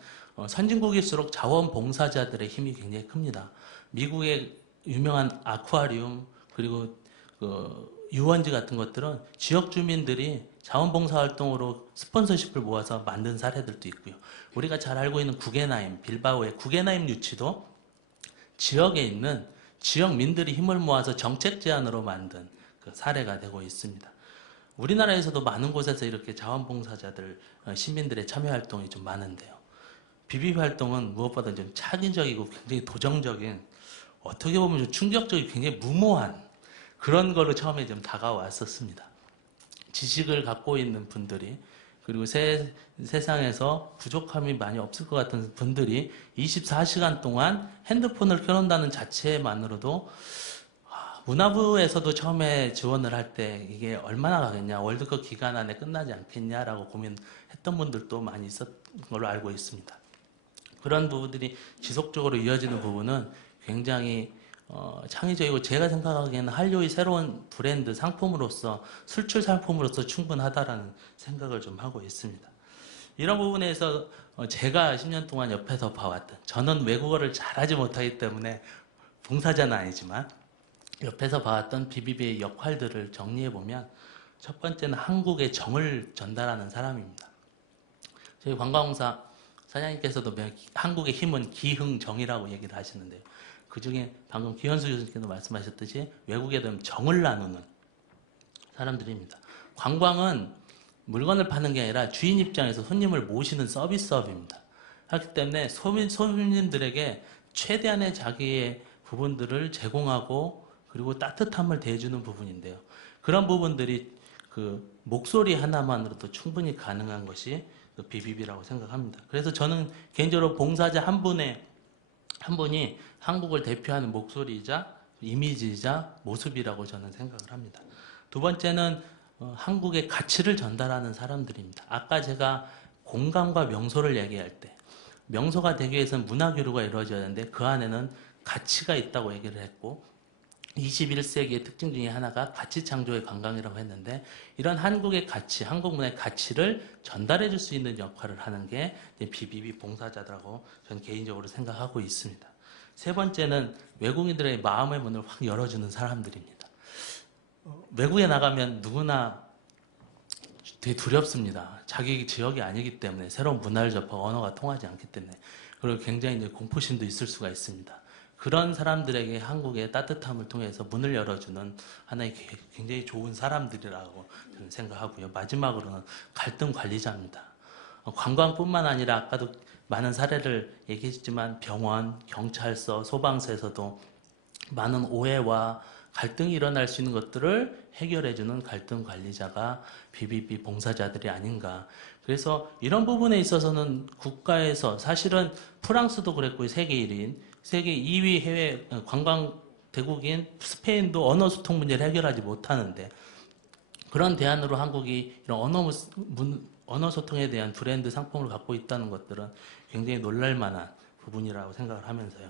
선진국일수록 자원봉사자들의 힘이 굉장히 큽니다. 미국의 유명한 아쿠아리움 그리고 유원지 같은 것들은 지역 주민들이 자원봉사활동으로 스폰서십을 모아서 만든 사례들도 있고요. 우리가 잘 알고 있는 구겐하임, 빌바오의 구겐하임 유치도 지역에 있는 지역민들이 힘을 모아서 정책 제안으로 만든 그 사례가 되고 있습니다. 우리나라에서도 많은 곳에서 이렇게 자원봉사자들, 시민들의 참여 활동이 좀 많은데요. BBB 활동은 무엇보다 좀 창의적이고 굉장히 도정적인, 어떻게 보면 좀 충격적이고 굉장히 무모한 그런 걸로 처음에 좀 다가왔었습니다. 지식을 갖고 있는 분들이 그리고 세상에서 부족함이 많이 없을 것 같은 분들이 24시간 동안 핸드폰을 켜놓는다는 자체만으로도 문화부에서도 처음에 지원을 할 때 이게 얼마나 가겠냐, 월드컵 기간 안에 끝나지 않겠냐라고 고민했던 분들도 많이 있었던 걸로 알고 있습니다. 그런 부분들이 지속적으로 이어지는 부분은 굉장히 창의적이고 제가 생각하기에는 한류의 새로운 브랜드 상품으로서 수출 상품으로서 충분하다라는 생각을 좀 하고 있습니다. 이런 부분에서 제가 10년 동안 옆에서 봐왔던, 저는 외국어를 잘하지 못하기 때문에 봉사자는 아니지만 옆에서 봐왔던 BBB의 역할들을 정리해 보면 첫 번째는 한국의 정을 전달하는 사람입니다. 저희 관광공사 사장님께서도 한국의 힘은 기흥정이라고 얘기를 하시는데요. 그 중에 방금 기현수 교수님께서 말씀하셨듯이 외국에 대한 정을 나누는 사람들입니다. 관광은 물건을 파는 게 아니라 주인 입장에서 손님을 모시는 서비스업입니다. 그렇기 때문에 손님들에게 최대한의 자기의 부분들을 제공하고 그리고 따뜻함을 대해주는 부분인데요. 그런 부분들이 그 목소리 하나만으로도 충분히 가능한 것이 그 BBB라고 생각합니다. 그래서 저는 개인적으로 봉사자 한 분이 한국을 대표하는 목소리이자 이미지이자 모습이라고 저는 생각을 합니다. 두 번째는 한국의 가치를 전달하는 사람들입니다. 아까 제가 공간과 명소를 얘기할 때 명소가 되기 위해서는 문화 교류가 이루어져야 하는데 그 안에는 가치가 있다고 얘기를 했고 21세기의 특징 중에 하나가 가치 창조의 관광이라고 했는데 이런 한국의 가치, 한국 문화의 가치를 전달해 줄 수 있는 역할을 하는 게 BBB 봉사자라고 저는 개인적으로 생각하고 있습니다. 세 번째는 외국인들의 마음의 문을 확 열어주는 사람들입니다. 외국에 나가면 누구나 되게 두렵습니다. 자기 지역이 아니기 때문에 새로운 문화를 접하고 언어가 통하지 않기 때문에 그리고 굉장히 이제 공포심도 있을 수가 있습니다. 그런 사람들에게 한국의 따뜻함을 통해서 문을 열어주는 하나의 굉장히 좋은 사람들이라고 저는 생각하고요. 마지막으로는 갈등 관리자입니다. 관광뿐만 아니라 아까도 많은 사례를 얘기했지만 병원, 경찰서, 소방서에서도 많은 오해와 갈등이 일어날 수 있는 것들을 해결해주는 갈등 관리자가 BBB 봉사자들이 아닌가. 그래서 이런 부분에 있어서는 국가에서 사실은 프랑스도 그랬고 세계 1인, 세계 2위 해외 관광 대국인 스페인도 언어 소통 문제를 해결하지 못하는데 그런 대안으로 한국이 이런 언어 소통에 대한 브랜드 상품을 갖고 있다는 것들은 굉장히 놀랄만한 부분이라고 생각을 하면서요.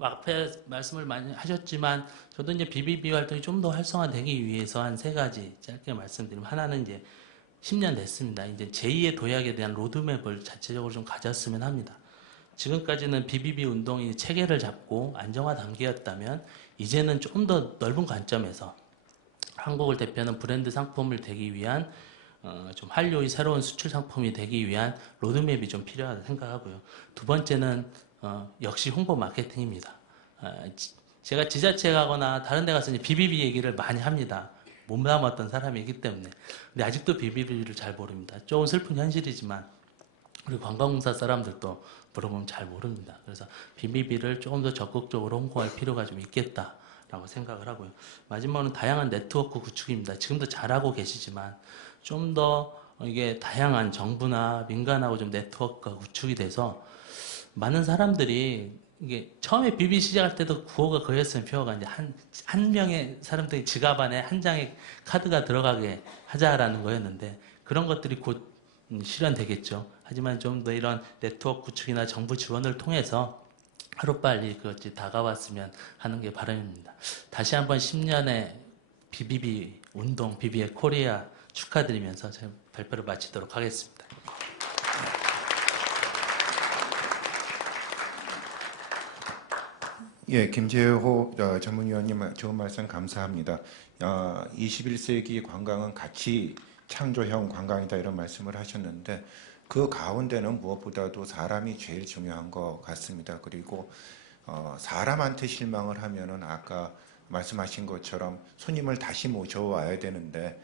앞에 말씀을 많이 하셨지만 저도 이제 BBB 활동이 좀 더 활성화되기 위해서 한 세 가지 짧게 말씀드리면 하나는 이제 10년 됐습니다. 이제 제2의 도약에 대한 로드맵을 자체적으로 좀 가졌으면 합니다. 지금까지는 BBB 운동이 체계를 잡고 안정화 단계였다면 이제는 좀 더 넓은 관점에서 한국을 대표하는 브랜드 상품을 되기 위한 좀 한류의 새로운 수출 상품이 되기 위한 로드맵이 좀 필요하다고 생각하고요. 두 번째는 역시 홍보 마케팅입니다. 제가 지자체 가거나 다른 데 가서 이제 BBB 얘기를 많이 합니다. 몸담았던 사람이기 때문에. 근데 아직도 BBB를 잘 모릅니다. 조금 슬픈 현실이지만 우리 관광공사 사람들도 물어보면 잘 모릅니다. 그래서 BBB를 조금 더 적극적으로 홍보할 필요가 좀 있겠다라고 생각을 하고요. 마지막으로는 다양한 네트워크 구축입니다. 지금도 잘하고 계시지만 좀 더 이게 다양한 정부나 민간하고 좀 네트워크가 구축이 돼서 많은 사람들이 이게 처음에 BBB 시작할 때도 구호가 그였으면 표어가 이제 한 명의 사람들이 지갑 안에 한 장의 카드가 들어가게 하자라는 거였는데 그런 것들이 곧 실현되겠죠. 하지만 좀 더 이런 네트워크 구축이나 정부 지원을 통해서 하루빨리 그것이 다가왔으면 하는 게 바람입니다. 다시 한번 10년의 BBB 운동, BBB 코리아 축하드리면서 제 발표를 마치도록 하겠습니다. 예, 김재호 전문위원님 좋은 말씀 감사합니다. 21세기 관광은 가치 창조형 관광이다 이런 말씀을 하셨는데 그 가운데는 무엇보다도 사람이 제일 중요한 것 같습니다. 그리고 사람한테 실망을 하면은 아까 말씀하신 것처럼 손님을 다시 모셔와야 되는데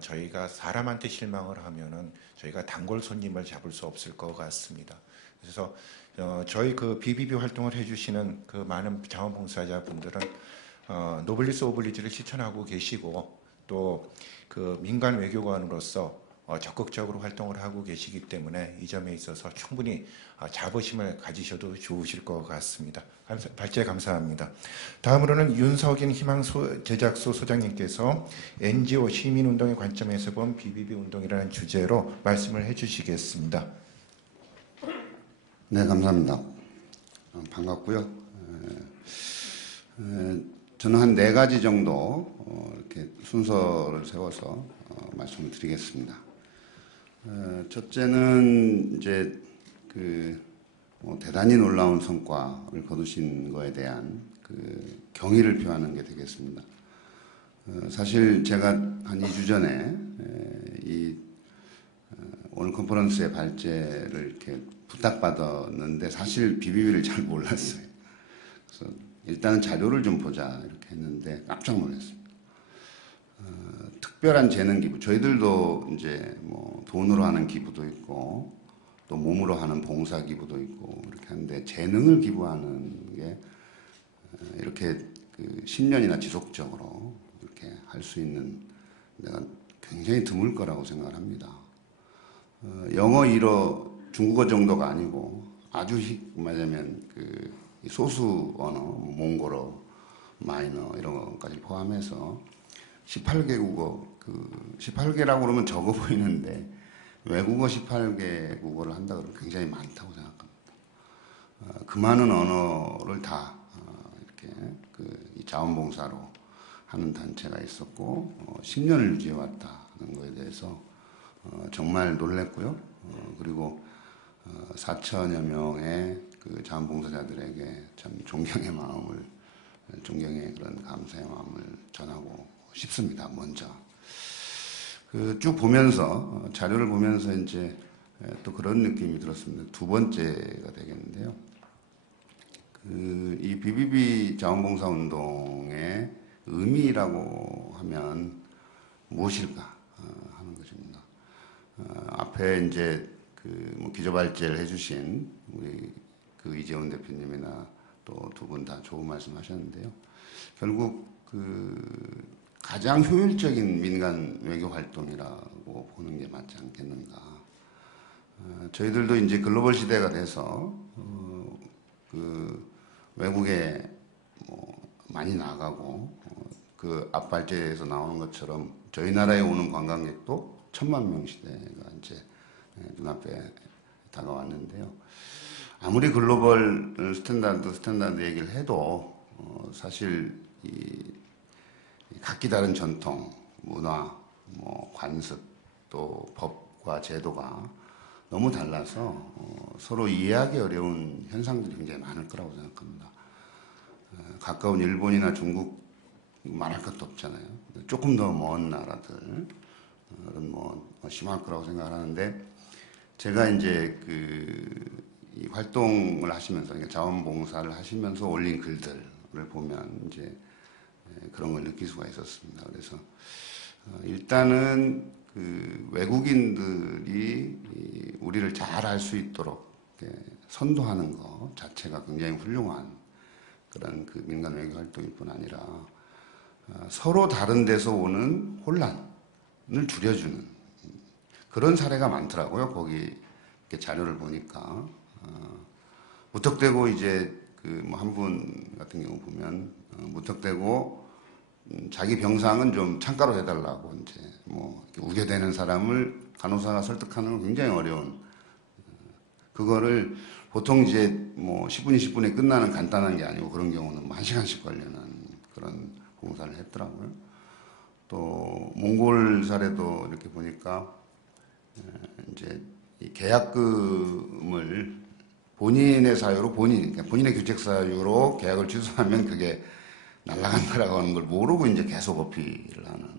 저희가 사람한테 실망을 하면은 저희가 단골 손님을 잡을 수 없을 것 같습니다. 그래서 저희 그 BBB 활동을 해주시는 그 많은 자원봉사자분들은 노블리스 오블리주를 실천하고 계시고 또 그 민간 외교관으로서 적극적으로 활동을 하고 계시기 때문에 이 점에 있어서 충분히 자부심을 가지셔도 좋으실 것 같습니다. 발제 감사합니다. 다음으로는 윤석인 희망 제작소 소장님께서 NGO 시민운동의 관점에서 본 BBB 운동이라는 주제로 말씀을 해주시겠습니다. 네, 감사합니다. 반갑고요. 저는 한 4가지 정도 이렇게 순서를 세워서 말씀을 드리겠습니다. 첫째는 이제 대단히 놀라운 성과를 거두신 거에 대한 그 경의를 표하는 게 되겠습니다. 사실 제가 한 2주 전에 이 오늘 컨퍼런스의 발제를 이렇게 부탁받았는데 사실 BBB를 잘 몰랐어요. 그래서 일단은 자료를 좀 보자 이렇게 했는데 깜짝 놀랐습니다. 특별한 재능 기부, 저희들도 이제 뭐 돈으로 하는 기부도 있고 또 몸으로 하는 봉사 기부도 있고 이렇게 하는데 재능을 기부하는 게 이렇게 그 10년이나 지속적으로 이렇게 할 수 있는 내가 굉장히 드물 거라고 생각을 합니다. 영어, 일어, 중국어 정도가 아니고 아주 말하자면 그 소수 언어, 몽골어, 마이너 이런 것까지 포함해서 18개 국어, 18개라고 그러면 적어 보이는데 외국어 18개 국어를 한다 그러면 굉장히 많다고 생각합니다. 그 많은 언어를 다 이렇게 이 자원봉사로 하는 단체가 있었고 10년을 유지해 왔다는 것에 대해서 정말 놀랐고요. 그리고 4천여 명의 그 자원봉사자들에게 참 존경의 그런 감사의 마음을 전하고 싶습니다. 먼저 쭉 보면서 자료를 보면서 이제 또 그런 느낌이 들었습니다. 두 번째가 되겠는데요. 이 BBB 자원봉사 운동의 의미라고 하면 무엇일까 하는 것입니다. 앞에 이제 뭐 기조발제를 해주신 우리 이재훈 대표님이나 또 두 분 다 좋은 말씀하셨는데요. 결국 가장 효율적인 민간 외교 활동이라고 보는 게 맞지 않겠는가. 저희들도 이제 글로벌 시대가 돼서 외국에 뭐 많이 나가고 그 앞발제에서 나오는 것처럼 저희 나라에 오는 관광객도 1000만 명 시대가 이제 눈앞에 다가왔는데요. 아무리 글로벌 스탠다드 얘기를 해도 사실 이 각기 다른 전통, 문화, 뭐 관습 또 법과 제도가 너무 달라서 서로 이해하기 어려운 현상들이 굉장히 많을 거라고 생각합니다. 가까운 일본이나 중국 말할 것도 없잖아요. 조금 더 먼 나라들은 뭐 심할 거라고 생각을 하는데 제가 이제 이 활동을 하시면서 그러니까 자원봉사를 하시면서 올린 글들을 보면 이제 그런 걸 느낄 수가 있었습니다. 그래서 일단은 외국인들이 우리를 잘 알 수 있도록 선도하는 것 자체가 굉장히 훌륭한 그런 민간 외교 활동일 뿐 아니라 서로 다른 데서 오는 혼란을 줄여주는 그런 사례가 많더라고요. 거기 자료를 보니까 무턱대고 이제 뭐 한 분 같은 경우 보면 무턱대고 자기 병상은 좀 창가로 해달라고 이제 뭐 우겨대는 사람을 간호사가 설득하는 건 굉장히 어려운 그거를 보통 이제 뭐 10분, 20분에 끝나는 간단한 게 아니고 그런 경우는 뭐 1시간씩 걸리는 그런 봉사를 했더라고요. 또 몽골 사례도 이렇게 보니까 이제 이 계약금을 본인의 사유로 그러니까 본인의 규책 사유로 계약을 취소하면 그게 날아간다라고 하는 걸 모르고 이제 계속 어필을 하는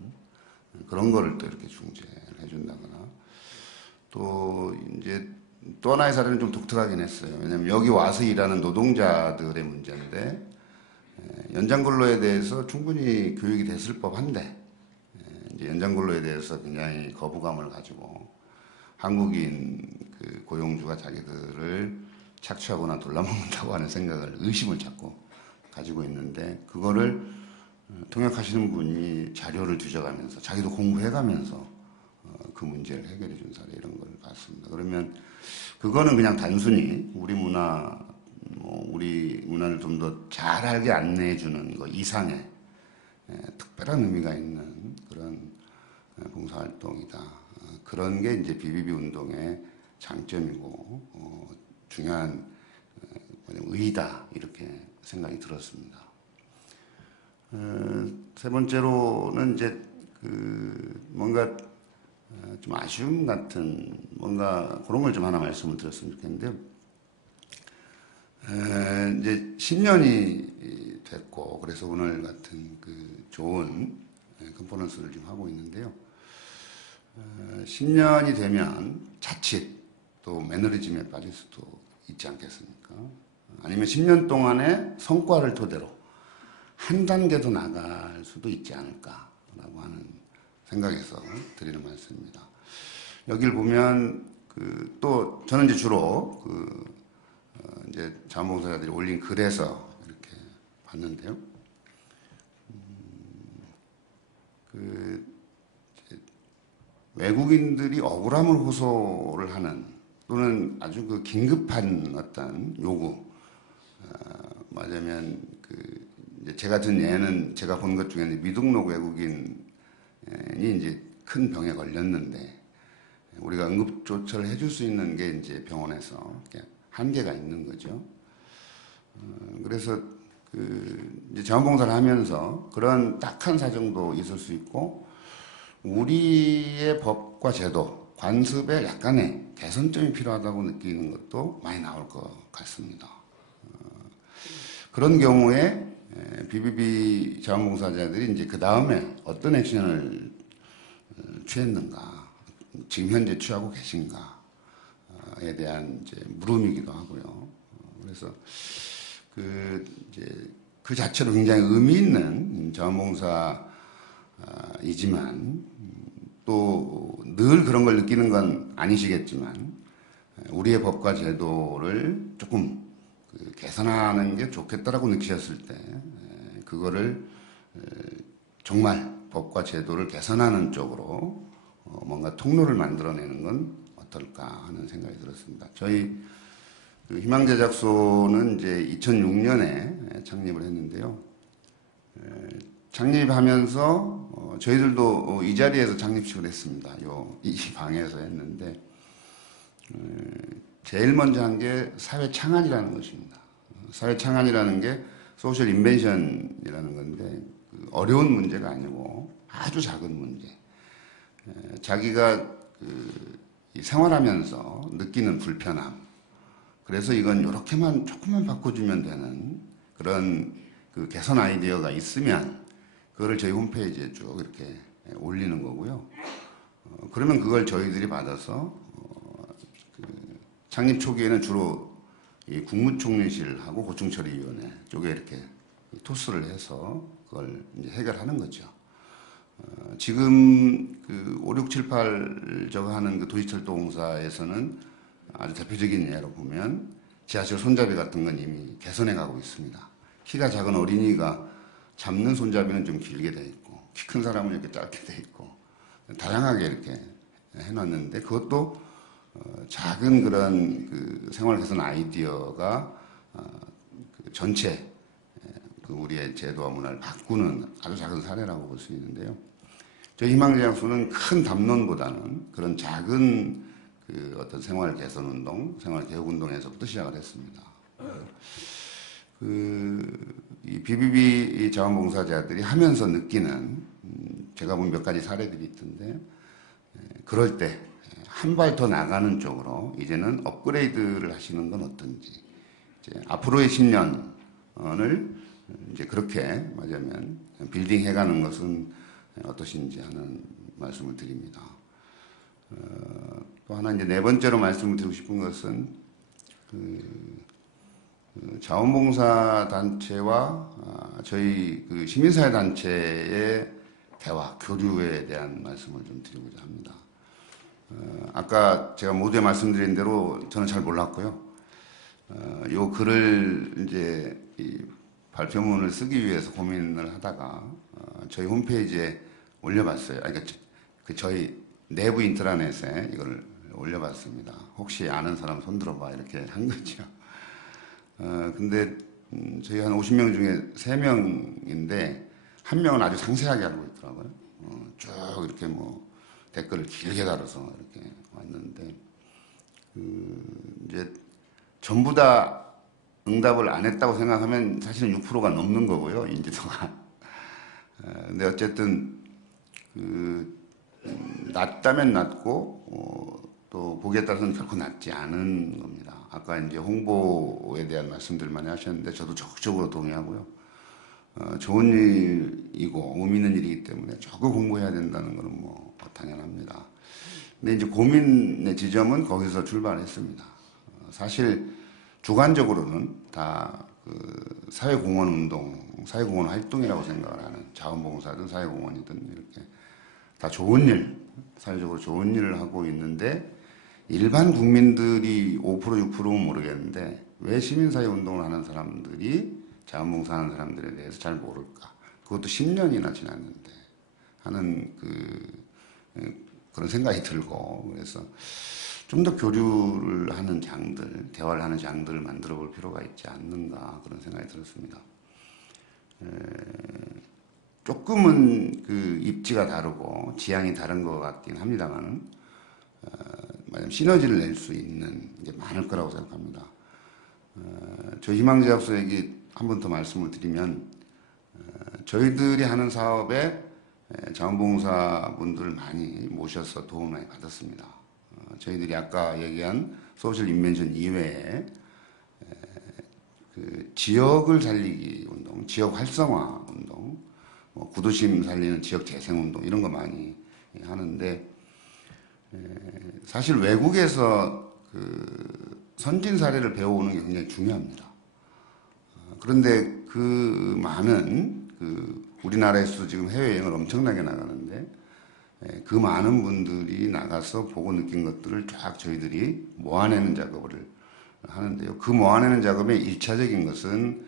그런 거를 또 이렇게 중재를 해준다거나 또 이제 또 하나의 사례는 좀 독특하긴 했어요. 왜냐하면 여기 와서 일하는 노동자들의 문제인데 연장근로에 대해서 충분히 교육이 됐을 법한데 이제 연장근로에 대해서 굉장히 거부감을 가지고 한국인 고용주가 자기들을 착취하거나 돌려먹는다고 하는 생각을 의심을 자꾸 가지고 있는데 그거를 통역하시는 분이 자료를 뒤져가면서 자기도 공부해가면서 그 문제를 해결해 준 사례 이런 걸 봤습니다. 그러면 그거는 그냥 단순히 우리 문화를 좀 더 잘 알게 안내해 주는 것 이상의 특별한 의미가 있는 그런 봉사활동이다. 그런 게 이제 BBB 운동의 장점이고 중요한 의의다 이렇게 생각이 들었습니다. 세 번째로는 이제 뭔가 좀 아쉬움 같은 뭔가 그런 걸 좀 하나 말씀을 드렸으면 좋겠는데요. 이제 10년이 됐고 그래서 오늘 같은 그 좋은 컨퍼런스를 지금 하고 있는데요. 10년이 되면 자칫 또 매너리즘에 빠질 수도 있지 않겠습니까? 아니면 10년 동안의 성과를 토대로 한 단계 더 나갈 수도 있지 않을까라고 하는 생각에서 드리는 말씀입니다. 여기를 보면 또 저는 이제 주로 이제 자원봉사자들이 올린 글에서 이렇게 봤는데요. 외국인들이 억울함을 호소를 하는 또는 아주 긴급한 어떤 요구, 말하자면 이제 제가 든 예는 제가 본 것 중에는 미등록 외국인이 이제 큰 병에 걸렸는데 우리가 응급조처를 해줄 수 있는 게 이제 병원에서 한계가 있는 거죠. 그래서 이제 자원봉사를 하면서 그런 딱한 사정도 있을 수 있고 우리의 법과 제도, 관습에 약간의 개선점이 필요하다고 느끼는 것도 많이 나올 것 같습니다. 그런 경우에 BBB 자원봉사자들이 이제 그 다음에 어떤 액션을 취했는가, 지금 현재 취하고 계신가에 대한 이제 물음이기도 하고요. 그래서 이제 그 자체로 굉장히 의미 있는 자원봉사이지만 또 늘 그런 걸 느끼는 건 아니시겠지만 우리의 법과 제도를 조금 개선하는 게 좋겠다라고 느끼셨을 때 그거를 정말 법과 제도를 개선하는 쪽으로 뭔가 통로를 만들어내는 건 어떨까 하는 생각이 들었습니다. 저희 희망제작소는 이제 2006년에 창립을 했는데요. 창립하면서 저희들도 이 자리에서 창립식을 했습니다. 이 방에서 했는데 제일 먼저 한 게 사회 창안이라는 것입니다. 사회 창안이라는 게 소셜 인벤션이라는 건데 어려운 문제가 아니고 아주 작은 문제. 자기가 생활하면서 느끼는 불편함. 그래서 이건 이렇게만 조금만 바꿔주면 되는 그런 개선 아이디어가 있으면 그거를 저희 홈페이지에 쭉 이렇게 올리는 거고요. 그러면 그걸 저희들이 받아서 창립 초기에는 주로 이 국무총리실하고 고충처리위원회 쪽에 이렇게 토스를 해서 그걸 이제 해결하는 거죠. 지금 5, 6, 7, 8 저거 하는 도시철도공사에서는 아주 대표적인 예로 보면 지하철 손잡이 같은 건 이미 개선해 가고 있습니다. 키가 작은 어린이가 잡는 손잡이는 좀 길게 돼 있고 키 큰 사람은 이렇게 짧게 돼 있고 다양하게 이렇게 해놨는데 그것도 작은 그런 생활 개선 아이디어가 전체 우리의 제도와 문화를 바꾸는 아주 작은 사례라고 볼 수 있는데요. 저희 희망제작소는 큰 담론보다는 그런 작은 어떤 생활 개선 운동, 생활 개혁 운동에서부터 시작을 했습니다. 이 BBB 자원봉사자들이 하면서 느끼는 제가 본 몇 가지 사례들이 있던데 그럴 때 한 발 더 나가는 쪽으로 이제는 업그레이드를 하시는 건 어떤지 이제 앞으로의 10년을 이제 그렇게 말하자면 빌딩 해가는 것은 어떠신지 하는 말씀을 드립니다. 또 하나 이제 네 번째로 말씀을 드리고 싶은 것은 자원봉사 단체와 저희 시민사회 단체의 대화, 교류에 대한 말씀을 좀 드리고자 합니다. 아까 제가 모두에 말씀드린 대로 저는 잘 몰랐고요. 요 글을 이제 이 발표문을 쓰기 위해서 고민을 하다가 저희 홈페이지에 올려봤어요. 그러니까 저희 내부 인트라넷에 이걸 올려봤습니다. 혹시 아는 사람 손 들어봐 이렇게 한 거죠. 근데 저희 한 50명 중에 3명인데 한 명은 아주 상세하게 알고 있더라고요. 쭉 이렇게 댓글을 길게 달아서 이렇게 왔는데 이제 전부 다 응답을 안 했다고 생각하면 사실은 6%가 넘는 거고요, 인지도가. 근데 어쨌든 낮다면 낮고 또 보기에 따라서는 결코 낮지 않은 겁니다. 아까 이제 홍보에 대한 말씀들 많이 하셨는데 저도 적극적으로 동의하고요. 좋은 일이고 의미 있는 일이기 때문에 적극 공부해야 된다는 것은 뭐 당연합니다. 근데 이제 고민의 지점은 거기서 출발했습니다. 사실 주관적으로는 다 그 사회공헌 운동, 사회공헌 활동이라고 생각을 하는 자원봉사든 사회공헌이든 이렇게 다 좋은 일, 사회적으로 좋은 일을 하고 있는데 일반 국민들이 5% 6%는 모르겠는데 왜 시민사회 운동을 하는 사람들이 자원봉사하는 사람들에 대해서 잘 모를까? 그것도 10년이나 지났는데 하는 그런 생각이 들고 그래서 좀 더 교류를 하는 장들, 대화를 하는 장들을 만들어 볼 필요가 있지 않는가 그런 생각이 들었습니다. 조금은 그 입지가 다르고 지향이 다른 것 같긴 합니다만은 만약 시너지를 낼 수 있는 게 많을 거라고 생각합니다. 저 희망제약소에게 한 번 더 말씀을 드리면 저희들이 하는 사업에 자원봉사분들을 많이 모셔서 도움을 많이 받았습니다. 저희들이 아까 얘기한 소셜 인벤션 이외에 그 지역을 살리기 운동, 지역 활성화 운동, 구도심 살리는 지역 재생 운동 이런 거 많이 하는데 사실 외국에서 그 선진 사례를 배워오는 게 굉장히 중요합니다. 그런데 그 많은 우리나라에서도 지금 해외여행을 엄청나게 나가는데 그 많은 분들이 나가서 보고 느낀 것들을 쫙 저희들이 모아내는 작업을 하는데요. 그 모아내는 작업의 1차적인 것은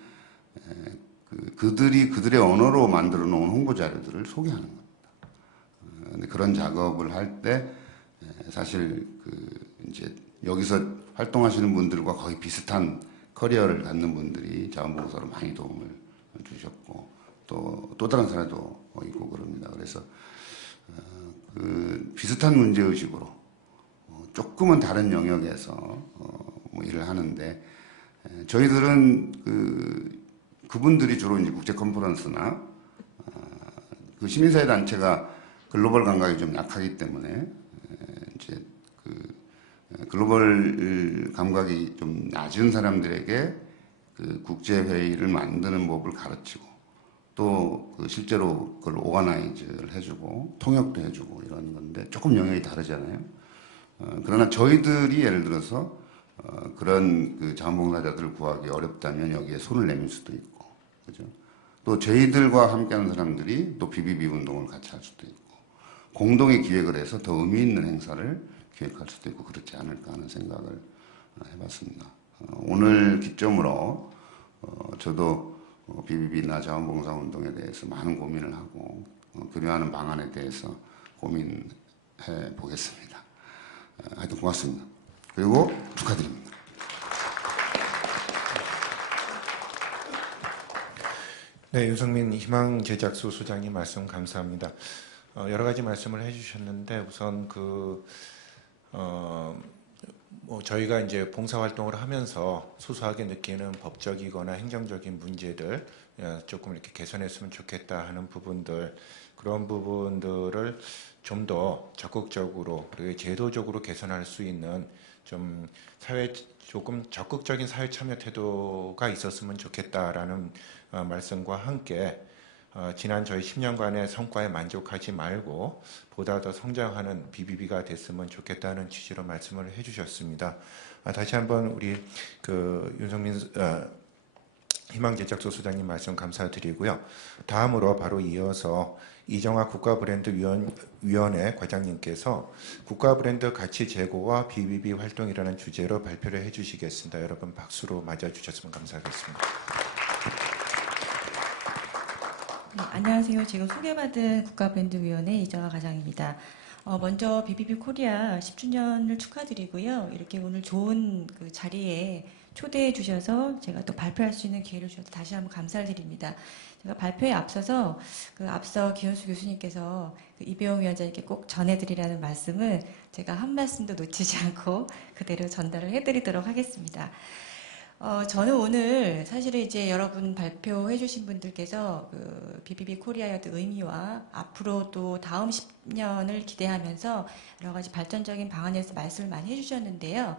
그들이 그들의 언어로 만들어 놓은 홍보 자료들을 소개하는 겁니다. 근데 그런 작업을 할 때 사실 이제 여기서 활동하시는 분들과 거의 비슷한 커리어를 갖는 분들이 자원봉사로 많이 도움을 주셨고 또 다른 사례도 있고 그럽니다. 그래서 비슷한 문제의식으로 조금은 다른 영역에서 뭐 일을 하는데 저희들은 그분들이 주로 이제 국제 컨퍼런스나 그 시민사회 단체가 글로벌 감각이 좀 약하기 때문에 이제 글로벌 감각이 좀 낮은 사람들에게 그 국제 회의를 만드는 법을 가르치고 또 실제로 그걸 오가나이즈를 해주고 통역도 해주고 이런 건데 조금 영역이 다르잖아요. 그러나 저희들이 예를 들어서 그런 그 자원봉사자들을 구하기 어렵다면 여기에 손을 내밀 수도 있고, 그죠? 또 저희들과 함께하는 사람들이 또 BBB 운동을 같이 할 수도 있고, 공동의 기획을 해서 더 의미 있는 행사를 기획할 수도 있고 그렇지 않을까 하는 생각을 해봤습니다. 오늘 기점으로 저도 BBB나 자원봉사 운동에 대해서 많은 고민을 하고 교류하는 방안에 대해서 고민해 보겠습니다. 하여튼 고맙습니다. 그리고 축하드립니다. 네, 윤성민 희망제작소 소장님 말씀 감사합니다. 여러 가지 말씀을 해주셨는데 우선 저희가 이제 봉사활동을 하면서 소소하게 느끼는 법적이거나 행정적인 문제들 조금 이렇게 개선했으면 좋겠다 하는 부분들, 그런 부분들을 좀 더 적극적으로 그리고 제도적으로 개선할 수 있는 조금 적극적인 사회 참여 태도가 있었으면 좋겠다라는 말씀과 함께 지난 저희 10년간의 성과에 만족하지 말고 보다 더 성장하는 BBB가 됐으면 좋겠다는 취지로 말씀을 해주셨습니다. 다시 한번 우리 윤성민 희망제작소 소장님 말씀 감사드리고요. 다음으로 바로 이어서 이정화 국가브랜드위원회 과장님께서 국가브랜드 가치 제고와 BBB 활동이라는 주제로 발표를 해주시겠습니다. 여러분 박수로 맞아주셨으면 감사하겠습니다. 네, 안녕하세요. 지금 소개받은 국가브랜드위원회 이정화 과장입니다. 먼저 BBB 코리아 10주년을 축하드리고요. 이렇게 오늘 좋은 그 자리에 초대해 주셔서 제가 또 발표할 수 있는 기회를 주셔서 다시 한번 감사를 드립니다. 제가 발표에 앞서서 앞서 기현수 교수님께서 이배용 위원장님께 꼭 전해드리라는 말씀을 제가 한 말씀도 놓치지 않고 그대로 전달을 해드리도록 하겠습니다. 저는 오늘 사실은 이제 여러분 발표해 주신 분들께서 그 BBB 코리아의 어떤 의미와 앞으로 또 다음 10년을 기대하면서 여러 가지 발전적인 방안에 대해서 말씀을 많이 해주셨는데요.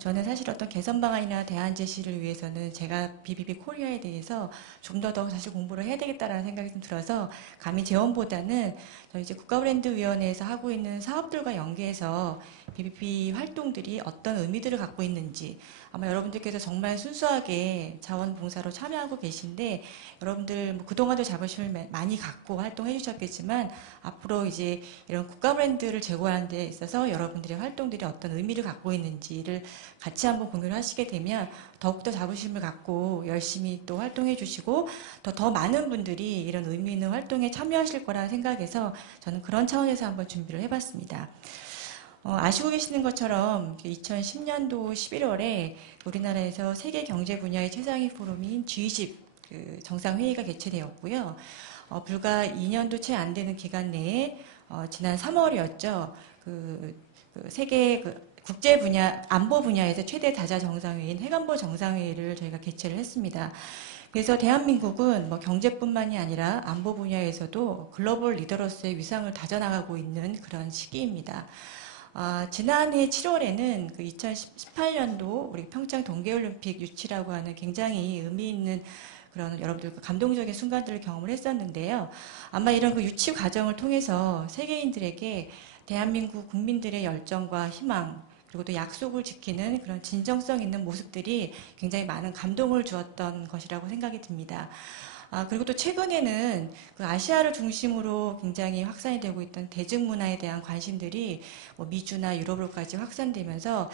저는 사실 어떤 개선 방안이나 대안 제시를 위해서는 제가 BBB 코리아에 대해서 좀 더 사실 공부를 해야 되겠다라는 생각이 좀 들어서 감히 재원보다는 저희 이제 국가브랜드위원회에서 하고 있는 사업들과 연계해서 BBB 활동들이 어떤 의미들을 갖고 있는지 아마 여러분들께서 정말 순수하게 자원봉사로 참여하고 계신데 여러분들 뭐 그동안도 자부심을 많이 갖고 활동해 주셨겠지만 앞으로 이제 이런 국가 브랜드를 제고하는 데 있어서 여러분들의 활동들이 어떤 의미를 갖고 있는지를 같이 한번 공유를 하시게 되면 더욱더 자부심을 갖고 열심히 또 활동해 주시고 더 많은 분들이 이런 의미 있는 활동에 참여하실 거라 생각해서 저는 그런 차원에서 한번 준비를 해봤습니다. 아시고 계시는 것처럼 2010년도 11월에 우리나라에서 세계 경제 분야의 최상위 포럼인 G20 그 정상회의가 개최되었고요. 불과 2년도 채 안 되는 기간 내에 지난 3월이었죠. 세계 국제 분야, 안보 분야에서 최대 다자 정상회의인 해관보 정상회의를 저희가 개최를 했습니다. 그래서 대한민국은 뭐 경제뿐만이 아니라 안보 분야에서도 글로벌 리더로서의 위상을 다져나가고 있는 그런 시기입니다. 지난해 7월에는 그 2018년도 우리 평창 동계올림픽 유치라고 하는 굉장히 의미 있는 그런 여러분들 감동적인 순간들을 경험을 했었는데요. 아마 이런 그 유치 과정을 통해서 세계인들에게 대한민국 국민들의 열정과 희망 그리고 또 약속을 지키는 그런 진정성 있는 모습들이 굉장히 많은 감동을 주었던 것이라고 생각이 듭니다. 그리고 또 최근에는 그 아시아를 중심으로 굉장히 확산이 되고 있던 대중문화에 대한 관심들이 뭐 미주나 유럽으로까지 확산되면서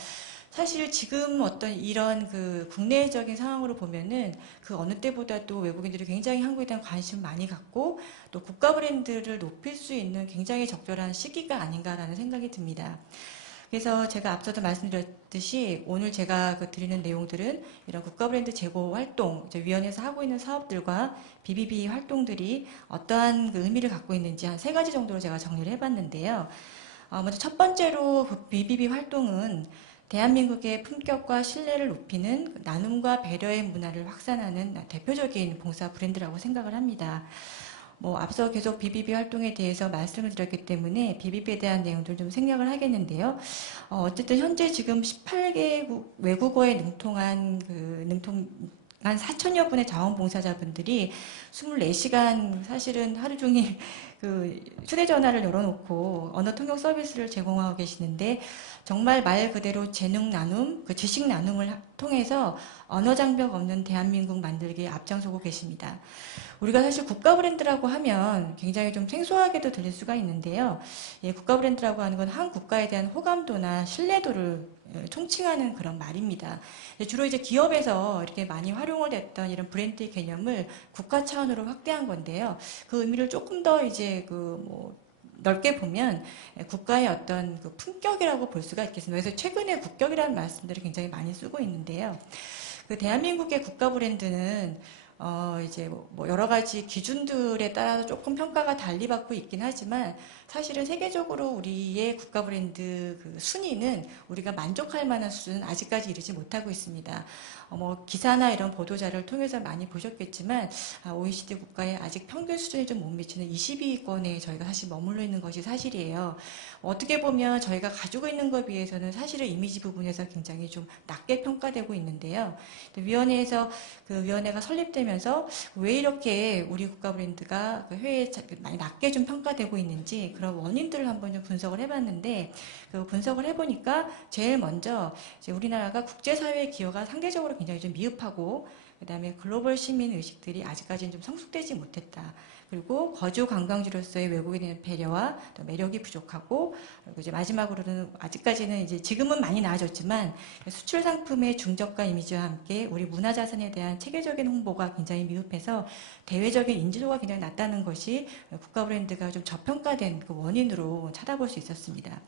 사실 지금 어떤 이런 그 국내적인 상황으로 보면은 그 어느 때보다도 외국인들이 굉장히 한국에 대한 관심을 많이 갖고 또 국가 브랜드를 높일 수 있는 굉장히 적절한 시기가 아닌가라는 생각이 듭니다. 그래서 제가 앞서도 말씀드렸듯이 오늘 제가 드리는 내용들은 이런 국가브랜드 제고 활동, 위원회에서 하고 있는 사업들과 BBB 활동들이 어떠한 그 의미를 갖고 있는지 한 3가지 정도로 제가 정리를 해봤는데요. 먼저 첫 번째로 그 BBB 활동은 대한민국의 품격과 신뢰를 높이는 나눔과 배려의 문화를 확산하는 대표적인 봉사 브랜드라고 생각을 합니다. 뭐 앞서 계속 BBB 활동에 대해서 말씀을 드렸기 때문에 BBB에 대한 내용들 좀 생략을 하겠는데요. 어쨌든 현재 지금 18개 외국어에 능통한 4천여 분의 자원봉사자분들이 24시간 사실은 하루 종일 그 휴대전화를 열어놓고 언어 통역 서비스를 제공하고 계시는데 정말 말 그대로 재능 나눔, 그 지식 나눔을 통해서 언어 장벽 없는 대한민국 만들기에 앞장서고 계십니다. 우리가 사실 국가 브랜드라고 하면 굉장히 좀 생소하게도 들릴 수가 있는데요. 국가 브랜드라고 하는 건 한 국가에 대한 호감도나 신뢰도를 총칭하는 그런 말입니다. 주로 이제 기업에서 이렇게 많이 활용을 됐던 이런 브랜드 개념을 국가 차원으로 확대한 건데요. 그 의미를 조금 더 이제 넓게 보면 국가의 어떤 그 품격이라고 볼 수가 있겠습니다. 그래서 최근에 국격이라는 말씀들을 굉장히 많이 쓰고 있는데요. 그 대한민국의 국가 브랜드는 이제 뭐 여러 가지 기준들에 따라서 조금 평가가 달리 받고 있긴 하지만 사실은 세계적으로 우리의 국가 브랜드 그 순위는 우리가 만족할 만한 수준은 아직까지 이르지 못하고 있습니다. 뭐 기사나 이런 보도자료를 통해서 많이 보셨겠지만 OECD 국가의 아직 평균 수준에 좀 못 미치는 22위권에 저희가 사실 머물러 있는 것이 사실이에요. 어떻게 보면 저희가 가지고 있는 것에 비해서는 사실은 이미지 부분에서 굉장히 좀 낮게 평가되고 있는데요. 위원회에서 그 위원회가 설립되면서 왜 이렇게 우리 국가 브랜드가 그 해외에 많이 낮게 좀 평가되고 있는지 그런 원인들을 한번 좀 분석을 해봤는데 그 분석을 해보니까 제일 먼저 이제 우리나라가 국제사회의 기여가 상대적으로 굉장히 좀 미흡하고 그다음에 글로벌 시민 의식들이 아직까지는 좀 성숙되지 못했다. 그리고 거주 관광지로서의 외국에 대한 배려와 또 매력이 부족하고 그리고 이제 마지막으로는 아직까지는 이제 지금은 많이 나아졌지만 수출 상품의 중저가 이미지와 함께 우리 문화자산에 대한 체계적인 홍보가 굉장히 미흡해서 대외적인 인지도가 굉장히 낮다는 것이 국가 브랜드가 좀 저평가된 그 원인으로 찾아볼 수 있었습니다.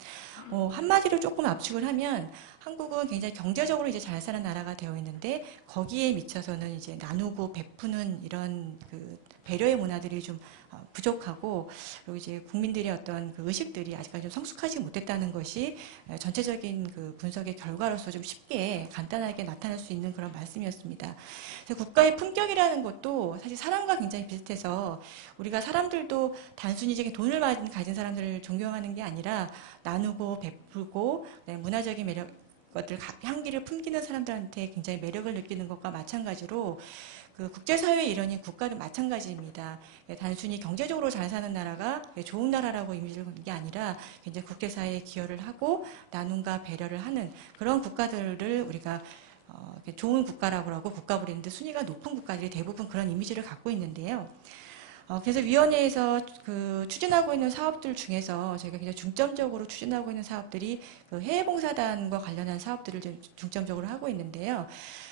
한마디로 조금 압축을 하면 한국은 굉장히 경제적으로 이제 잘 사는 나라가 되어 있는데 거기에 미쳐서는 이제 나누고 베푸는 이런 그 배려의 문화들이 좀 좀 부족하고, 그리고 이제 국민들의 어떤 그 의식들이 아직까지 좀 성숙하지 못했다는 것이 전체적인 그 분석의 결과로서 좀 쉽게 간단하게 나타날 수 있는 그런 말씀이었습니다. 그래서 국가의 품격이라는 것도 사실 사람과 굉장히 비슷해서, 우리가 사람들도 단순히 이제 돈을 많이 가진 사람들을 존경하는 게 아니라 나누고 베풀고 문화적인 매력 것들, 향기를 품기는 사람들한테 굉장히 매력을 느끼는 것과 마찬가지로 그 국제사회의 일원인 국가도 마찬가지입니다. 단순히 경제적으로 잘 사는 나라가 좋은 나라라고 이미지를 보는 게 아니라 굉장히 국제사회에 기여를 하고 나눔과 배려를 하는 그런 국가들을 우리가 좋은 국가라고 하고 국가 브랜드 순위가 높은 국가들이 대부분 그런 이미지를 갖고 있는데요. 그래서 위원회에서 그 추진하고 있는 사업들 중에서 저희가 굉장히 중점적으로 추진하고 있는 사업들이 그 해외봉사단과 관련한 사업들을 좀 중점적으로 하고 있는데요.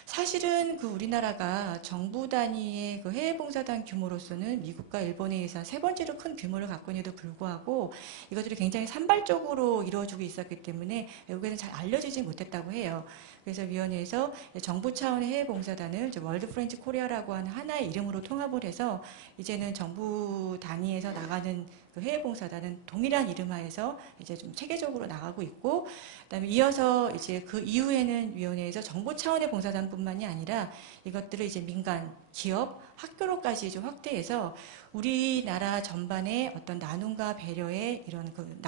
사실은 그 우리나라가 정부 단위의 그 해외봉사단 규모로서는 미국과 일본에 의해서 세 번째로 큰 규모를 갖고 있는데도 불구하고 이것들이 굉장히 산발적으로 이루어지고 있었기 때문에 외국에는 잘 알려지지 못했다고 해요. 그래서 위원회에서 정부 차원의 해외봉사단을 월드 프렌치 코리아라고 하는 하나의 이름으로 통합을 해서 이제는 정부 단위에서 나가는 그 해외봉사단은 동일한 이름하에서 이제 좀 체계적으로 나가고 있고, 그다음에 이어서 이제 그 이후에는 위원회에서 정부 차원의 봉사단뿐만이 아니라 이것들을 이제 민간, 기업, 학교로까지 좀 확대해서 우리나라 전반의 어떤 나눔과 배려의 이런 그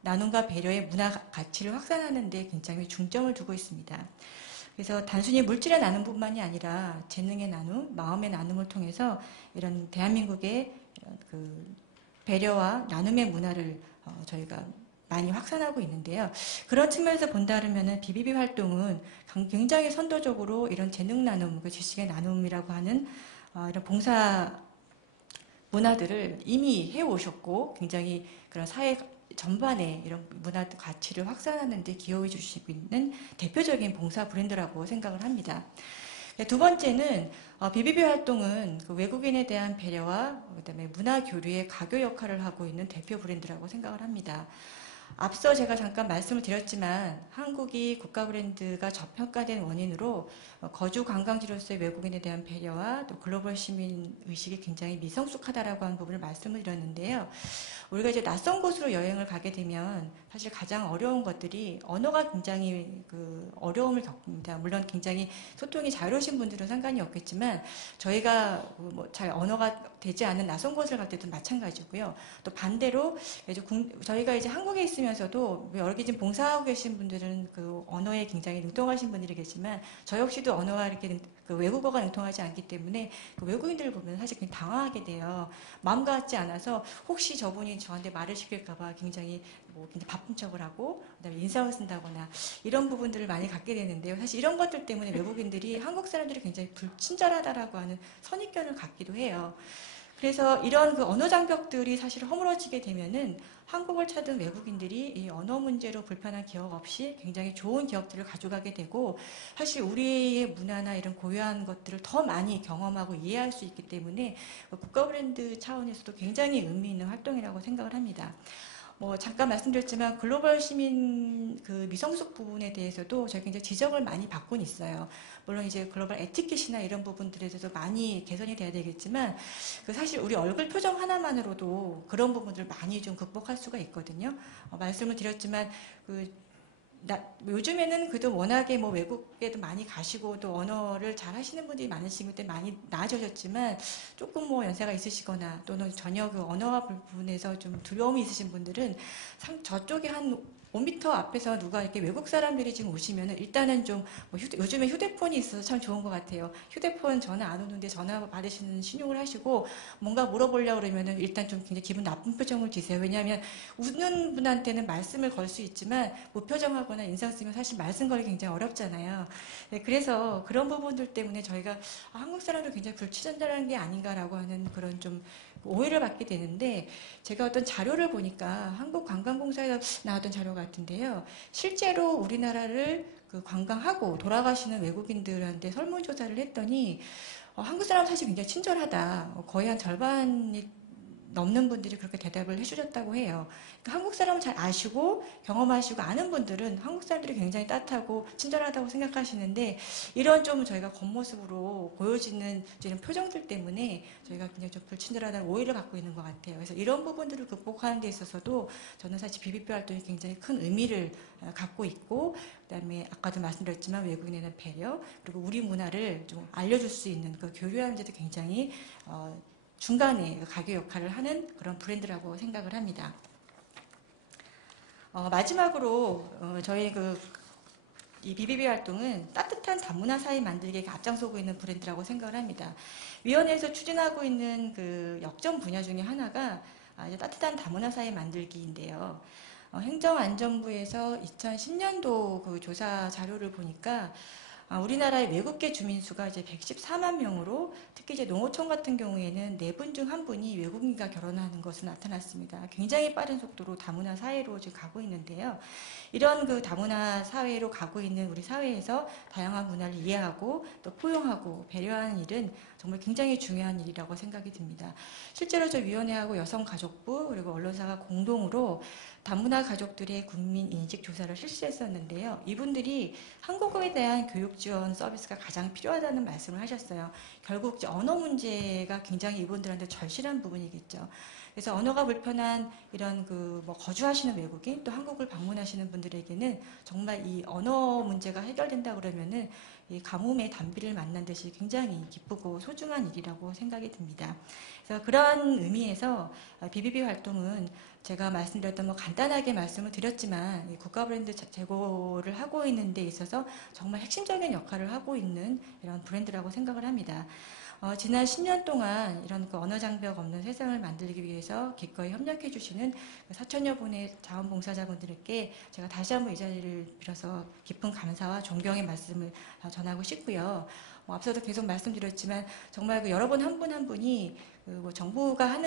나눔과 배려의 문화 가치를 확산하는 데 굉장히 중점을 두고 있습니다. 그래서 단순히 물질의 나눔뿐만이 아니라 재능의 나눔, 마음의 나눔을 통해서 이런 대한민국의 이런 그 배려와 나눔의 문화를 저희가 많이 확산하고 있는데요. 그런 측면에서 본다면은 BBB 활동은 굉장히 선도적으로 이런 재능 나눔, 그 지식의 나눔이라고 하는 이런 봉사 문화들을 이미 해오셨고 굉장히 그런 사회 전반에 이런 문화 가치를 확산하는 데 기여해 주시고 있는 대표적인 봉사 브랜드라고 생각을 합니다. 두 번째는 BBB 활동은 그 외국인에 대한 배려와 그다음에 문화 교류의 가교 역할을 하고 있는 대표 브랜드라고 생각을 합니다. 앞서 제가 잠깐 말씀을 드렸지만 한국이 국가 브랜드가 저평가된 원인으로 거주 관광지로서의 외국인에 대한 배려와 또 글로벌 시민 의식이 굉장히 미성숙하다라고 하는 부분을 말씀을 드렸는데요. 우리가 이제 낯선 곳으로 여행을 가게 되면 사실 가장 어려운 것들이 언어가 굉장히 그 어려움을 겪습니다. 물론 굉장히 소통이 자유로우신 분들은 상관이 없겠지만 저희가 뭐 잘 언어가 되지 않는 낯선 곳을 갈 때도 마찬가지고요. 또 반대로 이제 저희가 이제 한국에 있으면서도 여러 개 지금 봉사하고 계신 분들은 그 언어에 굉장히 능통하신 분들이 계시지만 저 역시도 언어가 이렇게 그 외국어가 능통하지 않기 때문에 그 외국인들을 보면 사실 굉장히 당황하게 돼요. 마음 같지 않아서 혹시 저분이 저한테 말을 시킬까봐 굉장히 굉장히 바쁜 척을 하고 그다음에 인상을 쓴다거나 이런 부분들을 많이 갖게 되는데요. 사실 이런 것들 때문에 외국인들이 한국 사람들이 굉장히 불친절하다라고 하는 선입견을 갖기도 해요. 그래서 이런 그 언어 장벽들이 사실 허물어지게 되면은 한국을 찾은 외국인들이 이 언어 문제로 불편한 기억 없이 굉장히 좋은 기억들을 가져가게 되고 사실 우리의 문화나 이런 고유한 것들을 더 많이 경험하고 이해할 수 있기 때문에 국가 브랜드 차원에서도 굉장히 의미 있는 활동이라고 생각을 합니다. 잠깐 말씀드렸지만 글로벌 시민 그 미성숙 부분에 대해서도 저희 굉장히 지적을 많이 받고는 있어요. 물론 이제 글로벌 에티켓이나 이런 부분들에 대해서 많이 개선이 돼야 되겠지만 그 사실 우리 얼굴 표정 하나만으로도 그런 부분들을 많이 좀 극복할 수가 있거든요. 말씀을 드렸지만 요즘에는 그래도 워낙에 외국에도 많이 가시고 또 언어를 잘 하시는 분들이 많으시기 때문에 많이 나아지셨지만 조금 연세가 있으시거나 또는 전혀 그 언어와 부분에서 좀 두려움이 있으신 분들은 저쪽에 한 5m 앞에서 누가 이렇게 외국 사람들이 지금 오시면은 일단은 좀 요즘에 휴대폰이 있어서 참 좋은 것 같아요. 휴대폰 전화 안 오는데 전화 받으시는 신용을 하시고 뭔가 물어보려고 그러면은 일단 좀 굉장히 기분 나쁜 표정을 지세요. 왜냐하면 웃는 분한테는 말씀을 걸 수 있지만 무표정하거나 인상 쓰면 사실 말씀 걸기 굉장히 어렵잖아요. 네, 그래서 그런 부분들 때문에 저희가 한국 사람들 굉장히 불친절한 게 아닌가라고 하는 그런 좀 오해를 받게 되는데 제가 어떤 자료를 보니까 한국관광공사에서 나왔던 자료 같은데요. 실제로 우리나라를 그 관광하고 돌아가시는 외국인들한테 설문조사를 했더니 한국 사람은 사실 굉장히 친절하다. 거의 한 절반이 넘는 분들이 그렇게 대답을 해주셨다고 해요. 그러니까 한국 사람을 잘 아시고 경험하시고 아는 분들은 한국 사람들이 굉장히 따뜻하고 친절하다고 생각하시는데 이런 좀 저희가 겉모습으로 보여지는 이런 표정들 때문에 저희가 굉장히 좀 불친절하다는 오해를 갖고 있는 것 같아요. 그래서 이런 부분들을 극복하는 데 있어서도 저는 사실 BBB 활동이 굉장히 큰 의미를 갖고 있고 그다음에 아까도 말씀드렸지만 외국인에 대한 배려 그리고 우리 문화를 좀 알려줄 수 있는 그 교류하는 데도 굉장히 중간에 가교 역할을 하는 그런 브랜드라고 생각을 합니다. 마지막으로 저희 이 BBB 활동은 따뜻한 다문화 사회 만들기에 앞장서고 있는 브랜드라고 생각을 합니다. 위원회에서 추진하고 있는 그 역점 분야 중에 하나가 이제 따뜻한 다문화 사회 만들기인데요. 행정안전부에서 2010년도 그 조사 자료를 보니까 우리나라의 외국계 주민 수가 이제 114만 명으로 특히 이제 농어촌 같은 경우에는 4분 중 1분이 외국인과 결혼하는 것으로 나타났습니다. 굉장히 빠른 속도로 다문화 사회로 지금 가고 있는데요. 이런 그 다문화 사회로 가고 있는 우리 사회에서 다양한 문화를 이해하고 또 포용하고 배려하는 일은 정말 굉장히 중요한 일이라고 생각이 듭니다. 실제로 저 위원회하고 여성가족부 그리고 언론사가 공동으로 다문화 가족들의 국민 인식 조사를 실시했었는데요. 이분들이 한국어에 대한 교육 지원 서비스가 가장 필요하다는 말씀을 하셨어요. 결국 이제 언어 문제가 굉장히 이분들한테 절실한 부분이겠죠. 그래서 언어가 불편한 이런 거주하시는 외국인 또 한국을 방문하시는 분들에게는 정말 이 언어 문제가 해결된다 그러면은 이 가뭄의 단비를 만난 듯이 굉장히 기쁘고 소중한 일이라고 생각이 듭니다. 그래서 그런 의미에서 BBB 활동은 제가 말씀드렸던 간단하게 말씀을 드렸지만 이 국가 브랜드 제고를 하고 있는 데 있어서 정말 핵심적인 역할을 하고 있는 이런 브랜드라고 생각을 합니다. 지난 10년 동안 이런 언어 장벽 없는 세상을 만들기 위해서 기꺼이 협력해 주시는 4천여 분의 자원봉사자분들께 제가 다시 한번 이 자리를 빌어서 깊은 감사와 존경의 말씀을 전하고 싶고요. 앞서도 계속 말씀드렸지만 정말 여러분 한 분 한 분이 정부가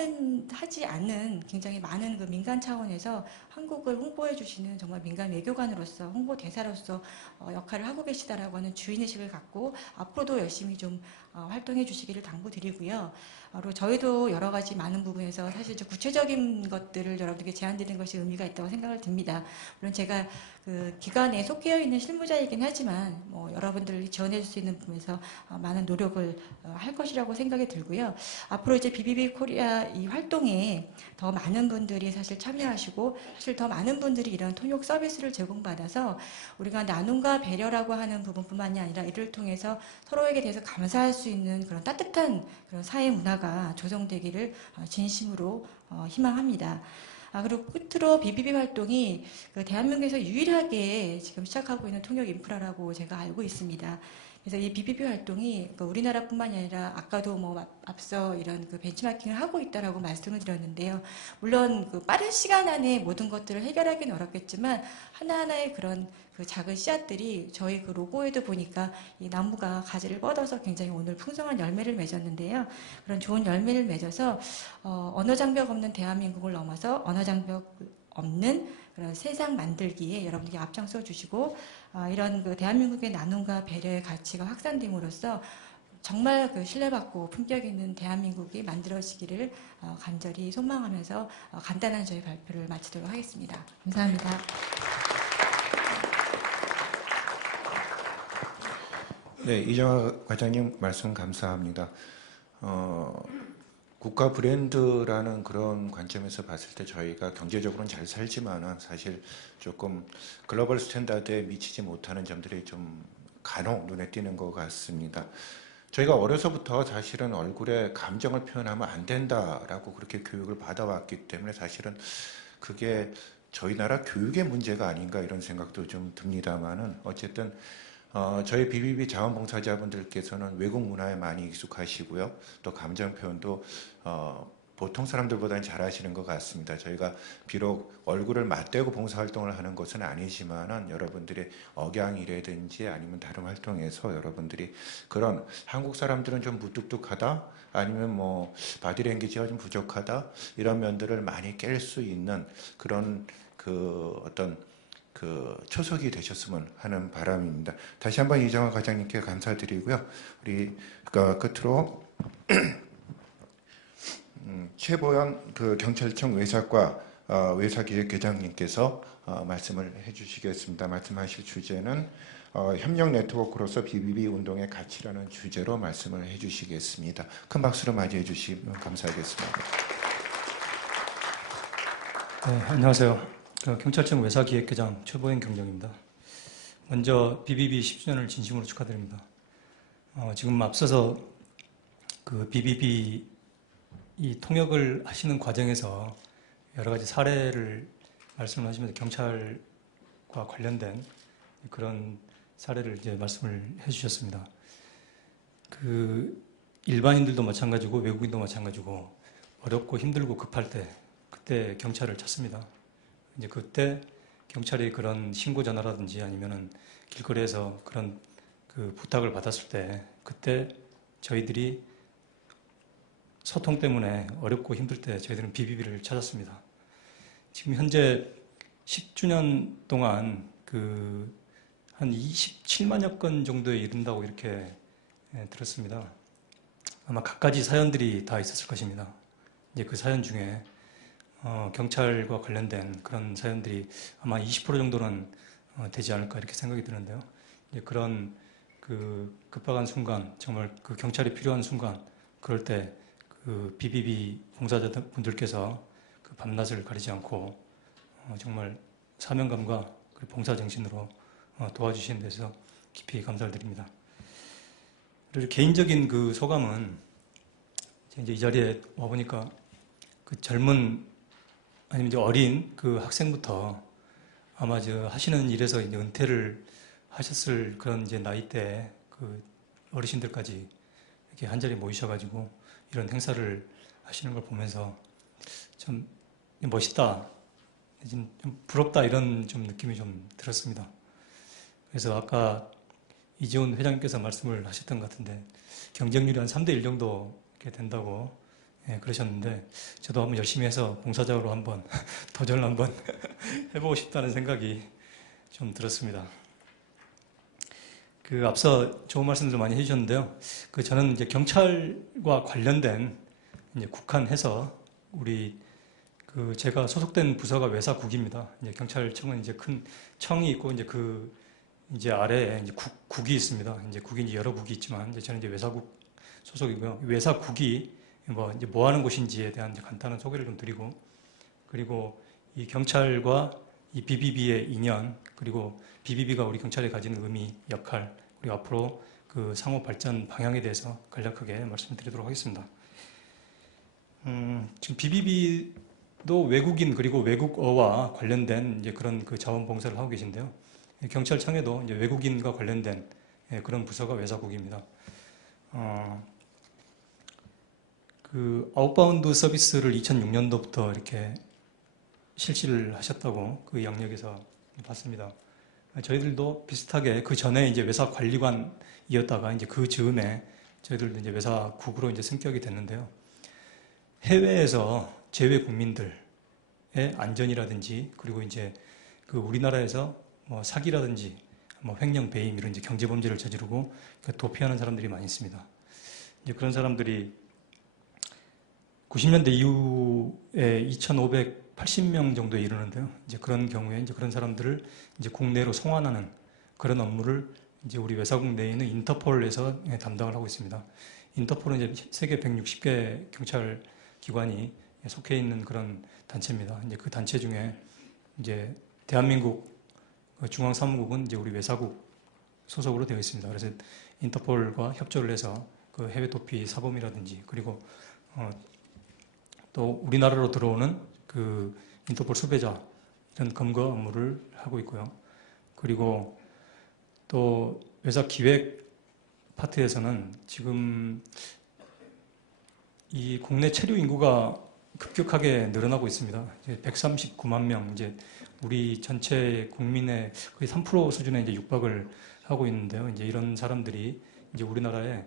하지 않는 굉장히 많은 민간 차원에서 한국을 홍보해 주시는 정말 민간 외교관으로서 홍보 대사로서 역할을 하고 계시다라고 하는 주인의식을 갖고 앞으로도 열심히 좀 활동해 주시기를 당부드리고요. 그리고 저희도 여러 가지 많은 부분에서 사실 구체적인 것들을 여러분들께 제안드리는 것이 의미가 있다고 생각을 듭니다. 물론 제가 그 기관에 속해 있는 실무자이긴 하지만 여러분들이 지원해 줄 수 있는 부분에서 많은 노력을 할 것이라고 생각이 들고요. 앞으로 이제 BBB 코리아 이 활동에 더 많은 분들이 사실 참여하시고 사실 더 많은 분들이 이런 통역 서비스를 제공받아서 우리가 나눔과 배려라고 하는 부분뿐만이 아니라 이를 통해서 서로에게 대해서 감사할 수 있는 그런 따뜻한 그런 사회 문화가 조성되기를 진심으로 희망합니다. 그리고 끝으로 BBB 활동이 대한민국에서 유일하게 지금 시작하고 있는 통역 인프라라고 제가 알고 있습니다. 그래서 이 BBB 활동이 우리나라뿐만이 아니라 아까도 앞서 이런 벤치마킹을 하고 있다라고 말씀을 드렸는데요. 물론 빠른 시간 안에 모든 것들을 해결하기는 어렵겠지만 하나하나의 그런 작은 씨앗들이 저희 로고에도 보니까 이 나무가 가지를 뻗어서 굉장히 오늘 풍성한 열매를 맺었는데요. 그런 좋은 열매를 맺어서 언어 장벽 없는 대한민국을 넘어서 언어 장벽 없는 그런 세상 만들기에 여러분들이 앞장서 주시고 이런 대한민국의 나눔과 배려의 가치가 확산됨으로써 정말 신뢰받고 품격 있는 대한민국이 만들어지기를 간절히 소망하면서 간단한 저희 발표를 마치도록 하겠습니다. 감사합니다. 네, 이정화 과장님 말씀 감사합니다. 국가 브랜드라는 그런 관점에서 봤을 때 저희가 경제적으로는 잘 살지만은 사실 조금 글로벌 스탠다드에 미치지 못하는 점들이 좀 간혹 눈에 띄는 것 같습니다. 저희가 어려서부터 사실은 얼굴에 감정을 표현하면 안 된다라고 그렇게 교육을 받아왔기 때문에 사실은 그게 저희 나라 교육의 문제가 아닌가 이런 생각도 좀 듭니다만은 어쨌든 저희 BBB 자원봉사자분들께서는 외국 문화에 많이 익숙하시고요. 또 감정 표현도 보통 사람들보다는 잘하시는 것 같습니다. 저희가 비록 얼굴을 맞대고 봉사활동을 하는 것은 아니지만은 여러분들의 억양이라든지 아니면 다른 활동에서 여러분들이 그런 한국 사람들은 좀 무뚝뚝하다 아니면 바디랭귀지가 좀 부족하다 이런 면들을 많이 깰 수 있는 그런 어떤 초석이 되셨으면 하는 바람입니다. 다시 한번 이정화 과장님께 감사드리고요. 우리 끝으로 최보현 그 경찰청 외사과 외사기획계장님께서 말씀을 해주시겠습니다. 말씀하실 주제는 협력 네트워크로서 BBB 운동의 가치라는 주제로 말씀을 해주시겠습니다. 큰 박수로 맞이해 주시면 감사하겠습니다. 네, 안녕하세요. 경찰청 외사기획계장 최보현 경정입니다. 먼저 BBB 10주년을 진심으로 축하드립니다. 지금 앞서서 그 BBB 이 통역을 하시는 과정에서 여러 가지 사례를 말씀을 하시면서 경찰과 관련된 그런 사례를 이제 말씀을 해주셨습니다. 그 일반인들도 마찬가지고 외국인도 마찬가지고 어렵고 힘들고 급할 때 그때 경찰을 찾습니다. 이제 그때 경찰이 그런 신고 전화라든지 아니면은 길거리에서 그런 그 부탁을 받았을 때 그때 저희들이 소통 때문에 어렵고 힘들 때 저희들은 BBB를 찾았습니다. 지금 현재 10주년 동안 그 한 27만여 건 정도에 이른다고 이렇게 들었습니다. 아마 갖가지 사연들이 다 있었을 것입니다. 이제 그 사연 중에 경찰과 관련된 그런 사연들이 아마 20% 정도는 되지 않을까 이렇게 생각이 드는데요. 이제 그런 그 급박한 순간, 정말 그 경찰이 필요한 순간, 그럴 때 그 BBB 봉사자분들께서 그 밤낮을 가리지 않고 정말 사명감과 그리고 봉사 정신으로 도와주시는 데서 깊이 감사를 드립니다. 그리고 개인적인 그 소감은 이제 이 자리에 와 보니까 그 젊은 아니면 이제 어린 그 학생부터 아마 저 하시는 일에서 이제 은퇴를 하셨을 그런 이제 나이대 그 어르신들까지 이렇게 한 자리에 모이셔가지고 이런 행사를 하시는 걸 보면서 참 멋있다, 좀 부럽다 이런 좀 느낌이 좀 들었습니다. 그래서 아까 이지훈 회장님께서 말씀을 하셨던 것 같은데 경쟁률이 한 3대1 정도 이렇게 된다고 그러셨는데 저도 한번 열심히 해서 봉사자로 한번 도전을 한번 해보고 싶다는 생각이 좀 들었습니다. 그 앞서 좋은 말씀들 많이 해주셨는데요. 그 저는 이제 경찰과 관련된 이제 국한해서 우리 그 제가 소속된 부서가 외사국입니다. 이제 경찰청은 이제 큰 청이 있고 이제 그 이제 아래에 이제 국이 있습니다. 이제 국이 이제 여러 국이 있지만 이제 저는 이제 외사국 소속이고요. 외사국이 뭐 하는 곳인지에 대한 이제 간단한 소개를 좀 드리고, 그리고 이 경찰과 이 BBB의 인연, 그리고 BBB가 우리 경찰에 가지는 의미, 역할, 그리고 앞으로 그 상호 발전 방향에 대해서 간략하게 말씀드리도록 하겠습니다. 지금 BBB도 외국인 그리고 외국어와 관련된 이제 그런 그 자원봉사를 하고 계신데요. 경찰청에도 이제 외국인과 관련된 그런 부서가 외사국입니다. 그 아웃바운드 서비스를 2006년도부터 이렇게 실시를 하셨다고 그 영역에서 봤습니다. 저희들도 비슷하게 그 전에 이제 외사 관리관이었다가 이제 그 즈음에 저희들도 이제 외사국으로 이제 승격이 됐는데요. 해외에서 제외 국민들의 안전이라든지 그리고 이제 그 우리나라에서 뭐 사기라든지 뭐 횡령 배임 이런 이제 경제 범죄를 저지르고 도피하는 사람들이 많이 있습니다. 이제 그런 사람들이 90년대 이후에 2,580명 정도에 이르는데요. 이제 그런 경우에 이제 그런 사람들을 이제 국내로 송환하는 그런 업무를 이제 우리 외사국 내에 있는 인터폴에서 담당을 하고 있습니다. 인터폴은 이제 세계 160개 경찰 기관이 속해 있는 그런 단체입니다. 이제 그 단체 중에 이제 대한민국 중앙사무국은 이제 우리 외사국 소속으로 되어 있습니다. 그래서 인터폴과 협조를 해서 그 해외 도피 사범이라든지 그리고 또 우리나라로 들어오는 그 인터폴 수배자 이런 검거 업무를 하고 있고요. 그리고 또 외사 기획 파트에서는 지금 이 국내 체류 인구가 급격하게 늘어나고 있습니다. 이제 139만 명, 이제 우리 전체 국민의 거의 3% 수준에 이제 육박을 하고 있는데요. 이제 이런 사람들이 이제 우리나라에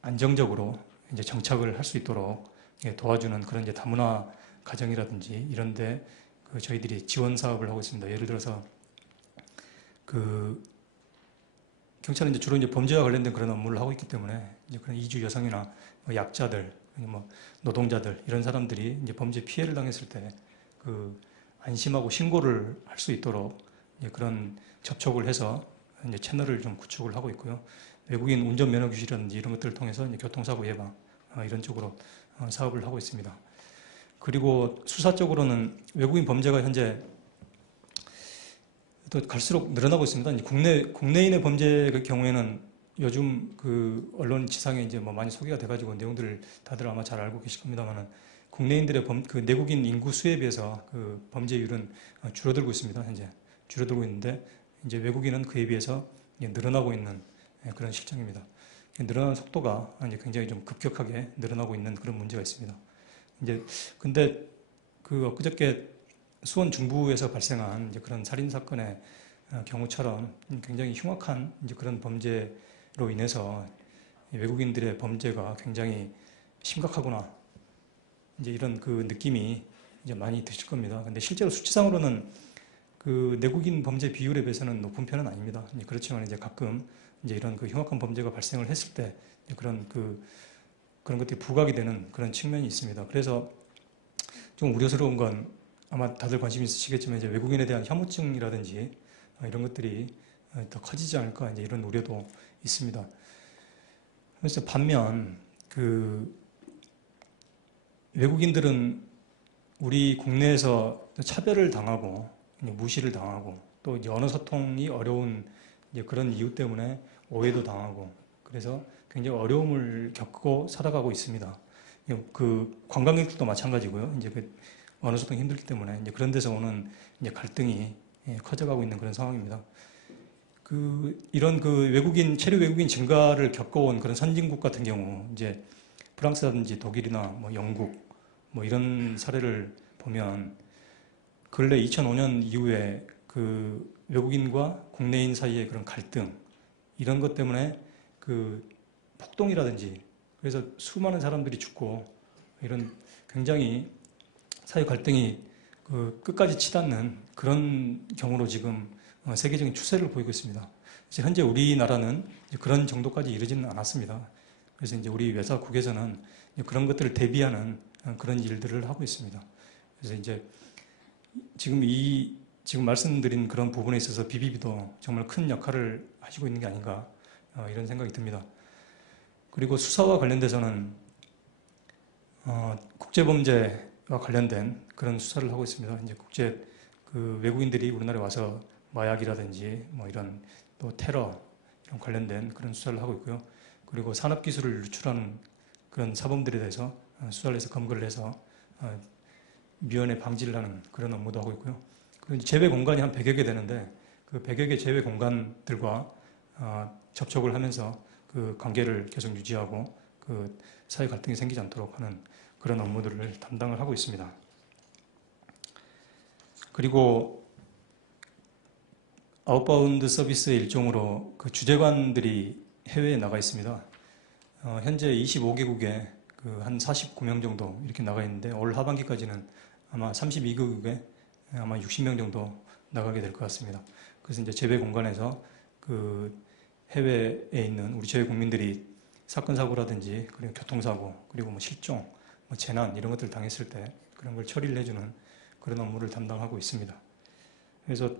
안정적으로 이제 정착을 할 수 있도록 도와주는 그런 이제 다문화 가정이라든지 이런데 그 저희들이 지원 사업을 하고 있습니다. 예를 들어서 그 경찰은 이제 주로 이제 범죄와 관련된 그런 업무를 하고 있기 때문에 이제 그런 이주 여성이나 뭐 약자들 뭐 노동자들 이런 사람들이 이제 범죄 피해를 당했을 때 그 안심하고 신고를 할 수 있도록 이제 그런 접촉을 해서 이제 채널을 좀 구축을 하고 있고요. 외국인 운전 면허 교실이라든지 이런 것들을 통해서 이제 교통사고 예방 이런 쪽으로 사업을 하고 있습니다. 그리고 수사 쪽으로는 외국인 범죄가 현재 또 갈수록 늘어나고 있습니다. 이제 국내인의 범죄의 경우에는 요즘 그 언론 지상에 이제 뭐 많이 소개가 돼가지고 내용들을 다들 아마 잘 알고 계실 겁니다만은 국내인들의 그 내국인 인구 수에 비해서 그 범죄율은 줄어들고 있습니다. 현재 줄어들고 있는데 이제 외국인은 그에 비해서 늘어나고 있는 그런 실정입니다. 늘어나는 속도가 이제 굉장히 좀 급격하게 늘어나고 있는 그런 문제가 있습니다. 이제 근데 그 엊그저께 수원 중부에서 발생한 이제 그런 살인 사건의 경우처럼 굉장히 흉악한 이제 그런 범죄로 인해서 외국인들의 범죄가 굉장히 심각하구나 이제 이런 그 느낌이 이제 많이 드실 겁니다. 근데 실제로 수치상으로는 그 내국인 범죄 비율에 비해서는 높은 편은 아닙니다. 그렇지만 이제 가끔 이제 이런 그 흉악한 범죄가 발생을 했을 때 그런 것들이 부각이 되는 그런 측면이 있습니다. 그래서 좀 우려스러운 건 아마 다들 관심 있으시겠지만 이제 외국인에 대한 혐오증이라든지 이런 것들이 더 커지지 않을까 이제 이런 우려도 있습니다. 그래서 반면 그 외국인들은 우리 국내에서 차별을 당하고 무시를 당하고 또 이제 언어 소통이 어려운 이제 그런 이유 때문에 오해도 당하고 그래서 굉장히 어려움을 겪고 살아가고 있습니다. 그 관광객들도 마찬가지고요. 이제 그 언어 소통이 힘들기 때문에 이제 그런 데서 오는 이제 갈등이 커져가고 있는 그런 상황입니다. 이런 체류 외국인 증가를 겪어온 그런 선진국 같은 경우 이제 프랑스라든지 독일이나 뭐 영국 뭐 이런 사례를 보면 근래 2005년 이후에 그 외국인과 국내인 사이의 그런 갈등 이런 것 때문에 그 폭동이라든지 그래서 수많은 사람들이 죽고 이런 굉장히 사회 갈등이 그 끝까지 치닫는 그런 경우로 지금 세계적인 추세를 보이고 있습니다. 그래서 현재 우리나라는 그런 정도까지 이르지는 않았습니다. 그래서 이제 우리 외사국에서는 그런 것들을 대비하는 그런 일들을 하고 있습니다. 그래서 이제 지금 말씀드린 그런 부분에 있어서 BBB도 정말 큰 역할을 하시고 있는 게 아닌가 이런 생각이 듭니다. 그리고 수사와 관련돼서는 국제범죄와 관련된 그런 수사를 하고 있습니다. 이제 외국인들이 우리나라에 와서 마약이라든지 뭐 이런 또 테러 이런 관련된 그런 수사를 하고 있고요. 그리고 산업기술을 유출하는 그런 사범들에 대해서 수사를 해서 검거를 해서 미연에 방지를 하는 그런 업무도 하고 있고요. 그리고 제외 공간이 한 100여 개 되는데 그 100여 개 제외 공간들과 접촉을 하면서 그 관계를 계속 유지하고 그 사회 갈등이 생기지 않도록 하는 그런 업무들을 담당을 하고 있습니다. 그리고 아웃바운드 서비스의 일종으로 그 주재관들이 해외에 나가 있습니다. 현재 25개국에 한 49명 정도 이렇게 나가 있는데 올 하반기까지는 아마 32개국에 아마 60명 정도 나가게 될 것 같습니다. 그래서 이제 재배 공간에서 그 해외에 있는 우리 저희 국민들이 사건 사고라든지 그리고 교통사고 그리고 뭐 실종, 뭐 재난 이런 것들 당했을 때 그런 걸 처리를 해주는 그런 업무를 담당하고 있습니다. 그래서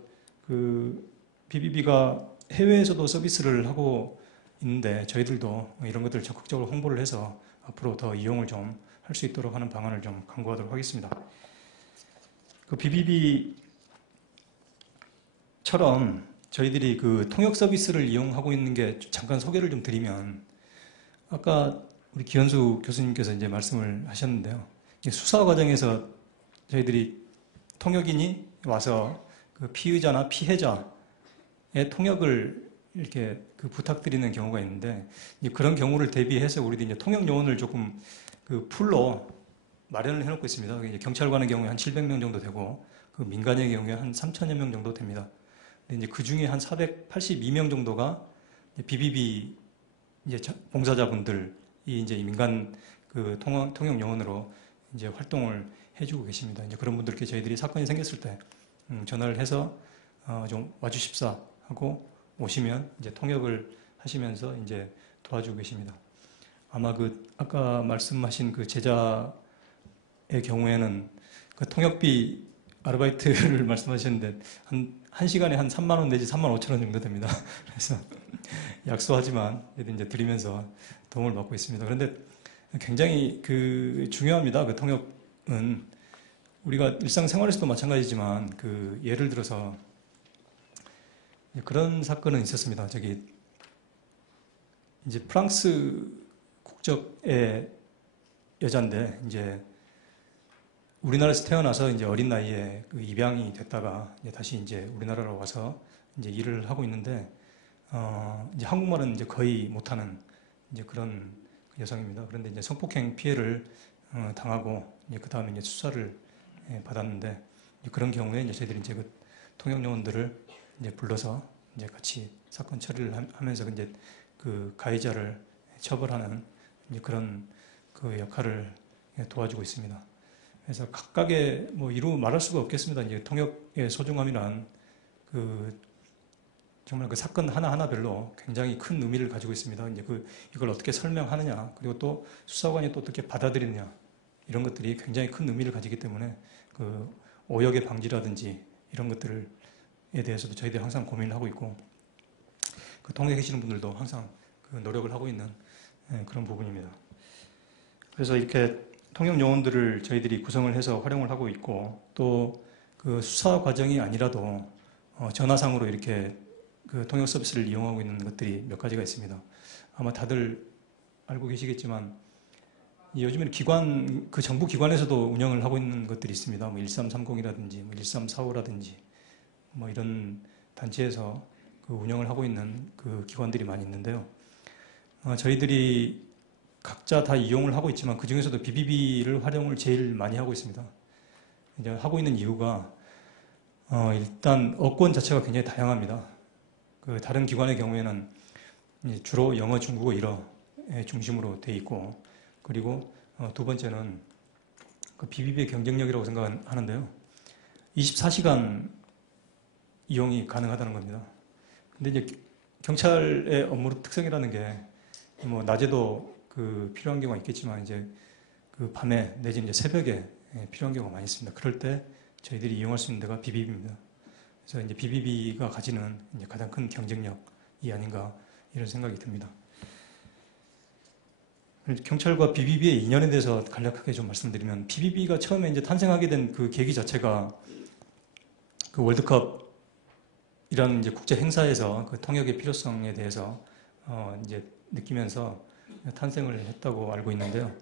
그 BBB가 해외에서도 서비스를 하고 있는데 저희들도 이런 것들을 적극적으로 홍보를 해서 앞으로 더 이용을 좀 할 수 있도록 하는 방안을 좀 강구하도록 하겠습니다. 그 BBB처럼 저희들이 그 통역 서비스를 이용하고 있는 게 잠깐 소개를 좀 드리면 아까 우리 기현수 교수님께서 이제 말씀을 하셨는데요. 수사 과정에서 저희들이 통역인이 와서 그 피의자나 피해자의 통역을 이렇게 그 부탁드리는 경우가 있는데 그런 경우를 대비해서 우리도 이제 통역 요원을 조금 그 풀로 마련을 해놓고 있습니다. 이제 경찰관의 경우에 한 700명 정도 되고 그 민간의 경우에 한 3,000여 명 정도 됩니다. 근데 이제 그 중에 한 482명 정도가 BBB 이제 봉사자분들이 이제 민간 그 통역 요원으로 이제 활동을 해주고 계십니다. 이제 그런 분들께 저희들이 사건이 생겼을 때 전화를 해서 좀 와주십사 하고 오시면 이제 통역을 하시면서 이제 도와주고 계십니다. 아마 그 아까 말씀하신 그 제자의 경우에는 그 통역비 아르바이트를 말씀하셨는데 한 시간에 한 3만 원 내지 3만 5천 원 정도 됩니다. 그래서 약소하지만 이제 드리면서 도움을 받고 있습니다. 그런데 굉장히 그 중요합니다. 그 통역은 우리가 일상생활에서도 마찬가지지만 그 예를 들어서 그런 사건은 있었습니다. 저기 이제 프랑스 국적의 여자인데 이제 우리나라에서 태어나서 이제 어린 나이에 그 입양이 됐다가 이제 다시 이제 우리나라로 와서 이제 일을 하고 있는데 이제 한국말은 이제 거의 못하는 이제 그런 여성입니다. 그런데 이제 성폭행 피해를 당하고 이제 그 다음에 이제 수사를 받았는데 그런 경우에 이제 저희들이 이제 그 통역 요원들을 이제 불러서 이제 같이 사건 처리를 하면서 이제 그 가해자를 처벌하는 이제 그런 그 역할을 도와주고 있습니다. 그래서 각각의 뭐 이루 말할 수가 없겠습니다. 이제 통역의 소중함이란 그 정말 그 사건 하나하나별로 굉장히 큰 의미를 가지고 있습니다. 이제 이걸 어떻게 설명하느냐, 그리고 또 수사관이 또 어떻게 받아들이느냐, 이런 것들이 굉장히 큰 의미를 가지기 때문에 그 오역의 방지라든지 이런 것들에 대해서도 저희들이 항상 고민을 하고 있고, 그 통역에 계시는 분들도 항상 그 노력을 하고 있는 그런 부분입니다. 그래서 이렇게 통역 요원들을 저희들이 구성을 해서 활용을 하고 있고, 또 그 수사 과정이 아니라도 전화상으로 이렇게 그 통역 서비스를 이용하고 있는 것들이 몇 가지가 있습니다. 아마 다들 알고 계시겠지만 요즘에는 기관, 그 정부 기관에서도 운영을 하고 있는 것들이 있습니다. 뭐 1330이라든지 뭐 1345라든지 뭐 이런 단체에서 그 운영을 하고 있는 그 기관들이 많이 있는데요. 저희들이 각자 다 이용을 하고 있지만 그 중에서도 BBB를 활용을 제일 많이 하고 있습니다. 이제 하고 있는 이유가 일단 어권 자체가 굉장히 다양합니다. 그 다른 기관의 경우에는 이제 주로 영어, 중국어, 일어에 중심으로 돼 있고, 그리고 두 번째는 그 BBB의 경쟁력이라고 생각하는데요. 24시간 이용이 가능하다는 겁니다. 근데 이제 경찰의 업무 특성이라는 게 뭐 낮에도 그 필요한 경우가 있겠지만 이제 그 밤에 내지 이제 새벽에 필요한 경우가 많이 있습니다. 그럴 때 저희들이 이용할 수 있는 데가 BBB입니다. 그래서 이제 BBB가 가지는 이제 가장 큰 경쟁력이 아닌가 이런 생각이 듭니다. 경찰과 BBB의 인연에 대해서 간략하게 좀 말씀드리면, BBB가 처음에 이제 탄생하게 된 그 계기 자체가 그 월드컵이라는 이제 국제 행사에서 그 통역의 필요성에 대해서 이제 느끼면서 탄생을 했다고 알고 있는데요.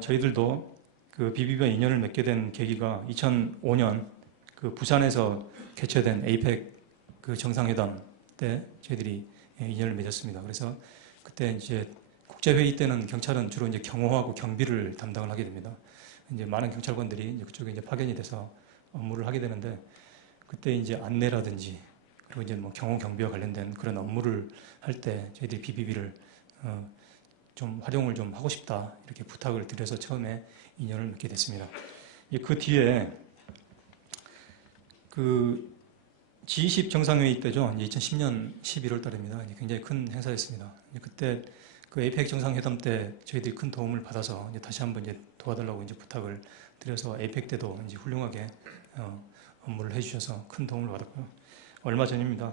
저희들도 그 BBB와 인연을 맺게 된 계기가 2005년 그 부산에서 개최된 에이펙 그 정상회담 때 저희들이 인연을 맺었습니다. 그래서 그때 이제 국제회의 때는 경찰은 주로 이제 경호하고 경비를 담당을 하게 됩니다. 이제 많은 경찰관들이 이제 그쪽에 이제 파견이 돼서 업무를 하게 되는데, 그때 이제 안내라든지 그리고 이제 뭐 경호 경비와 관련된 그런 업무를 할 때 저희들이 BBB를 좀 활용을 좀 하고 싶다 이렇게 부탁을 드려서 처음에 인연을 맺게 됐습니다. 그 뒤에 그 G20 정상회의 때죠. 2010년 11월 달입니다. 굉장히 큰 행사였습니다. 그때 그 에이펙 정상회담 때 저희들이 큰 도움을 받아서 이제 다시 한번 이제 도와달라고 이제 부탁을 드려서 에이펙 때도 이제 훌륭하게 업무를 해주셔서 큰 도움을 받았고요. 얼마 전입니다.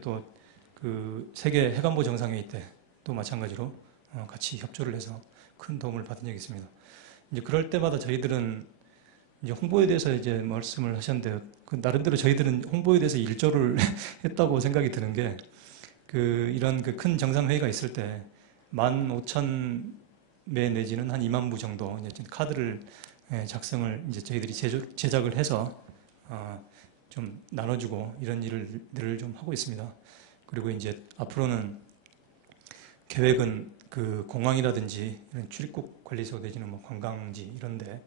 또 그 세계 해관보 정상회의 때도 마찬가지로 같이 협조를 해서 큰 도움을 받은 적이 있습니다. 이제 그럴 때마다 저희들은 이제 홍보에 대해서 이제 말씀을 하셨는데, 그 나름대로 저희들은 홍보에 대해서 일조를 했다고 생각이 드는 게, 그 이런 그 큰 정상회의가 있을 때 15,000매 내지는 한 2만 부 정도 이제 카드를 작성을 이제 저희들이 제작을 해서 좀 나눠주고 이런 일들을 좀 하고 있습니다. 그리고 이제 앞으로는 계획은 그 공항이라든지 이런 출입국 관리소 내지는 뭐 관광지 이런데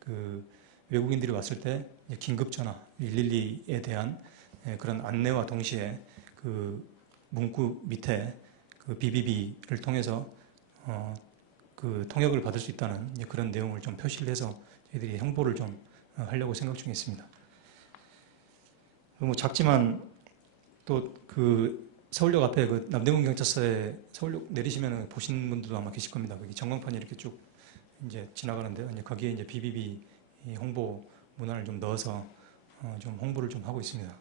그 외국인들이 왔을 때 긴급 전화 112에 대한 그런 안내와 동시에 그 문구 밑에 그 BBB를 통해서 그 통역을 받을 수 있다는 그런 내용을 좀 표시를 해서 저희들이 홍보를 좀 하려고 생각 중에 있습니다. 뭐 작지만 또 그 서울역 앞에 그 남대문 경찰서에 서울역 내리시면 보신 분들도 아마 계실 겁니다. 거기 전광판이 이렇게 쭉 이제 지나가는데요. 이제 거기에 이제 BBB 홍보 문안을 좀 넣어서 좀 홍보를 좀 하고 있습니다.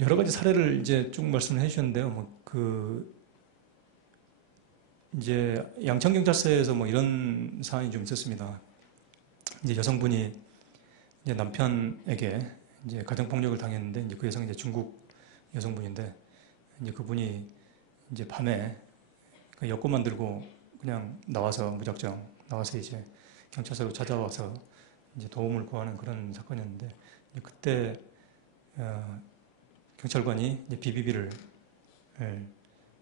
여러 가지 사례를 이제 쭉 말씀을 해주셨는데요. 뭐 이제 양천경찰서에서 뭐 이런 사안이 좀 있었습니다. 이제 여성분이 이제 남편에게 이제 가정폭력을 당했는데, 이제 그 여성이 이제 중국 여성분인데, 이제 그분이 이제 밤에 그 여권만 들고 그냥 나와서 무작정 나와서 이제 경찰서로 찾아와서 이제 도움을 구하는 그런 사건이었는데, 이제 그때 경찰관이 이제 BBB를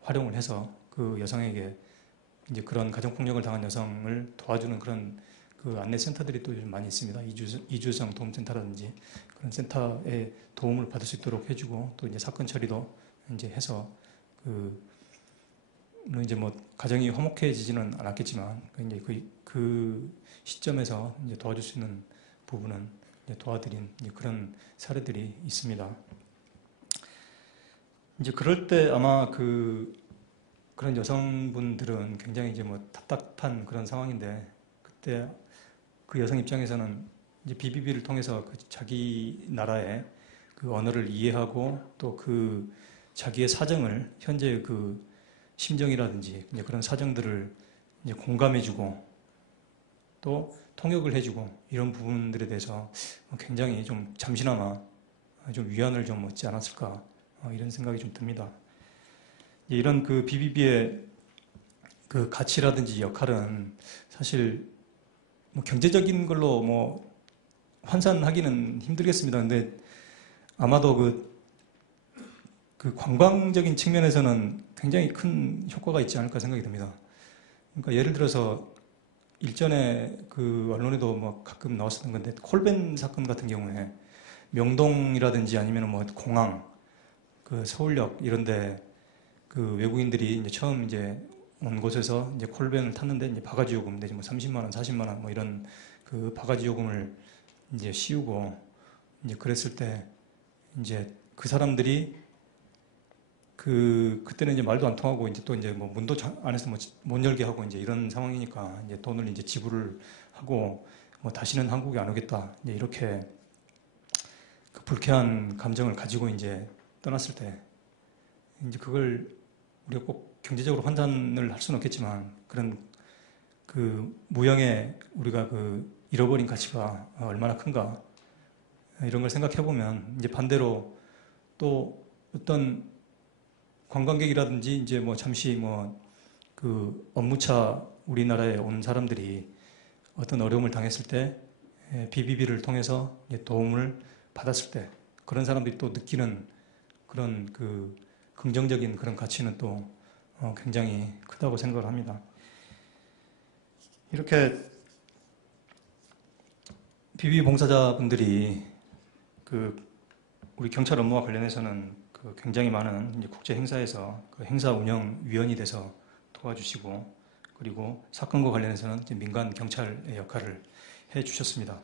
활용을 해서 그 여성에게 이제 그런 가정폭력을 당한 여성을 도와주는 그런 그 안내 센터들이 또 요즘 많이 있습니다. 이주여성 도움센터라든지 그런 센터에 도움을 받을 수 있도록 해주고, 또 이제 사건 처리도 이제 해서 물론 이제 뭐 가정이 화목해지지는 않았겠지만 이제 그 시점에서 이제 도와줄 수 있는 부분은 이제 도와드린 이제 그런 사례들이 있습니다. 이제 그럴 때 아마 그런 여성분들은 굉장히 이제 뭐 답답한 그런 상황인데, 그때 그 여성 입장에서는 이제 BBB를 통해서 그 자기 나라의 그 언어를 이해하고 또 그 자기의 사정을, 현재 그 심정이라든지 이제 그런 사정들을 이제 공감해주고 또 통역을 해주고, 이런 부분들에 대해서 굉장히 좀 잠시나마 좀 위안을 좀 얻지 않았을까, 이런 생각이 좀 듭니다. 이런 그 BBB의 그 가치라든지 역할은 사실 뭐 경제적인 걸로 뭐 환산하기는 힘들겠습니다. 근데 아마도 그 관광적인 측면에서는 굉장히 큰 효과가 있지 않을까 생각이 듭니다. 그러니까 예를 들어서 일전에 그 언론에도 뭐 가끔 나왔었던 건데, 콜벤 사건 같은 경우에 명동이라든지 아니면 뭐 공항, 그 서울역 이런데 그 외국인들이 이제 처음 이제 온 곳에서 이제 콜벤을 탔는데, 이제 바가지 요금 내지 뭐 30만 원, 40만 원 뭐 이런 그 바가지 요금을 이제 씌우고, 이제 그랬을 때 이제 그 사람들이 그때는 이제 말도 안 통하고, 이제 또 이제 뭐 문도 안에서 뭐 못 열게 하고 이제 이런 상황이니까 이제 돈을 이제 지불을 하고, 뭐 다시는 한국에 안 오겠다, 이제 이렇게 그 불쾌한 감정을 가지고 이제 떠났을 때, 이제 그걸 우리가 꼭 경제적으로 환산을 할 수는 없겠지만, 그런 그 무형의 우리가 그 잃어버린 가치가 얼마나 큰가, 이런 걸 생각해 보면, 이제 반대로 또 어떤 관광객이라든지 이제 뭐 잠시 뭐 그 업무차 우리나라에 온 사람들이 어떤 어려움을 당했을 때 BBB를 통해서 도움을 받았을 때, 그런 사람들이 또 느끼는 그런 그 긍정적인 그런 가치는 또 굉장히 크다고 생각을 합니다. 이렇게 BBB 봉사자분들이 그 우리 경찰 업무와 관련해서는 그 굉장히 많은 이제 국제 행사에서 그 행사 운영 위원이 돼서 도와주시고, 그리고 사건과 관련해서는 이제 민간 경찰의 역할을 해 주셨습니다.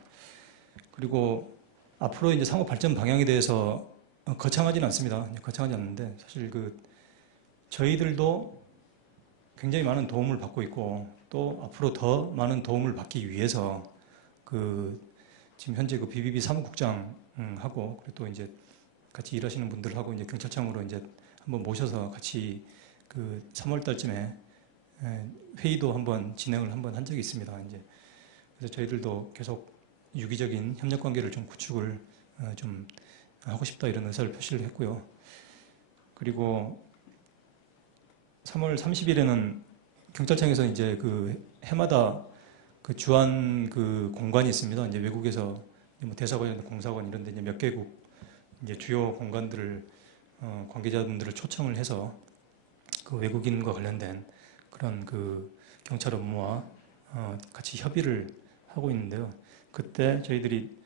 그리고 앞으로 이제 상호 발전 방향에 대해서 거창하지는 않습니다. 거창하지 않는데, 사실 저희들도 굉장히 많은 도움을 받고 있고, 또 앞으로 더 많은 도움을 받기 위해서 지금 현재 그 BBB 사무국장하고, 그리고 또 이제 같이 일하시는 분들하고 이제 경찰청으로 이제 한번 모셔서 같이 3월 달쯤에 회의도 한번 진행을 한번 한 적이 있습니다. 이제 그래서 저희들도 계속 유기적인 협력 관계를 좀 구축을 좀 하고 싶다, 이런 의사를 표시를 했고요. 그리고 3월 30일에는 경찰청에서 이제 해마다 주한 공간이 있습니다. 이제 외국에서 뭐 대사관, 공사관 이런 데 이제 몇 개국 이제 주요 공간들을 관계자분들을 초청을 해서 그 외국인과 관련된 그런 경찰 업무와 같이 협의를 하고 있는데요. 그때 저희들이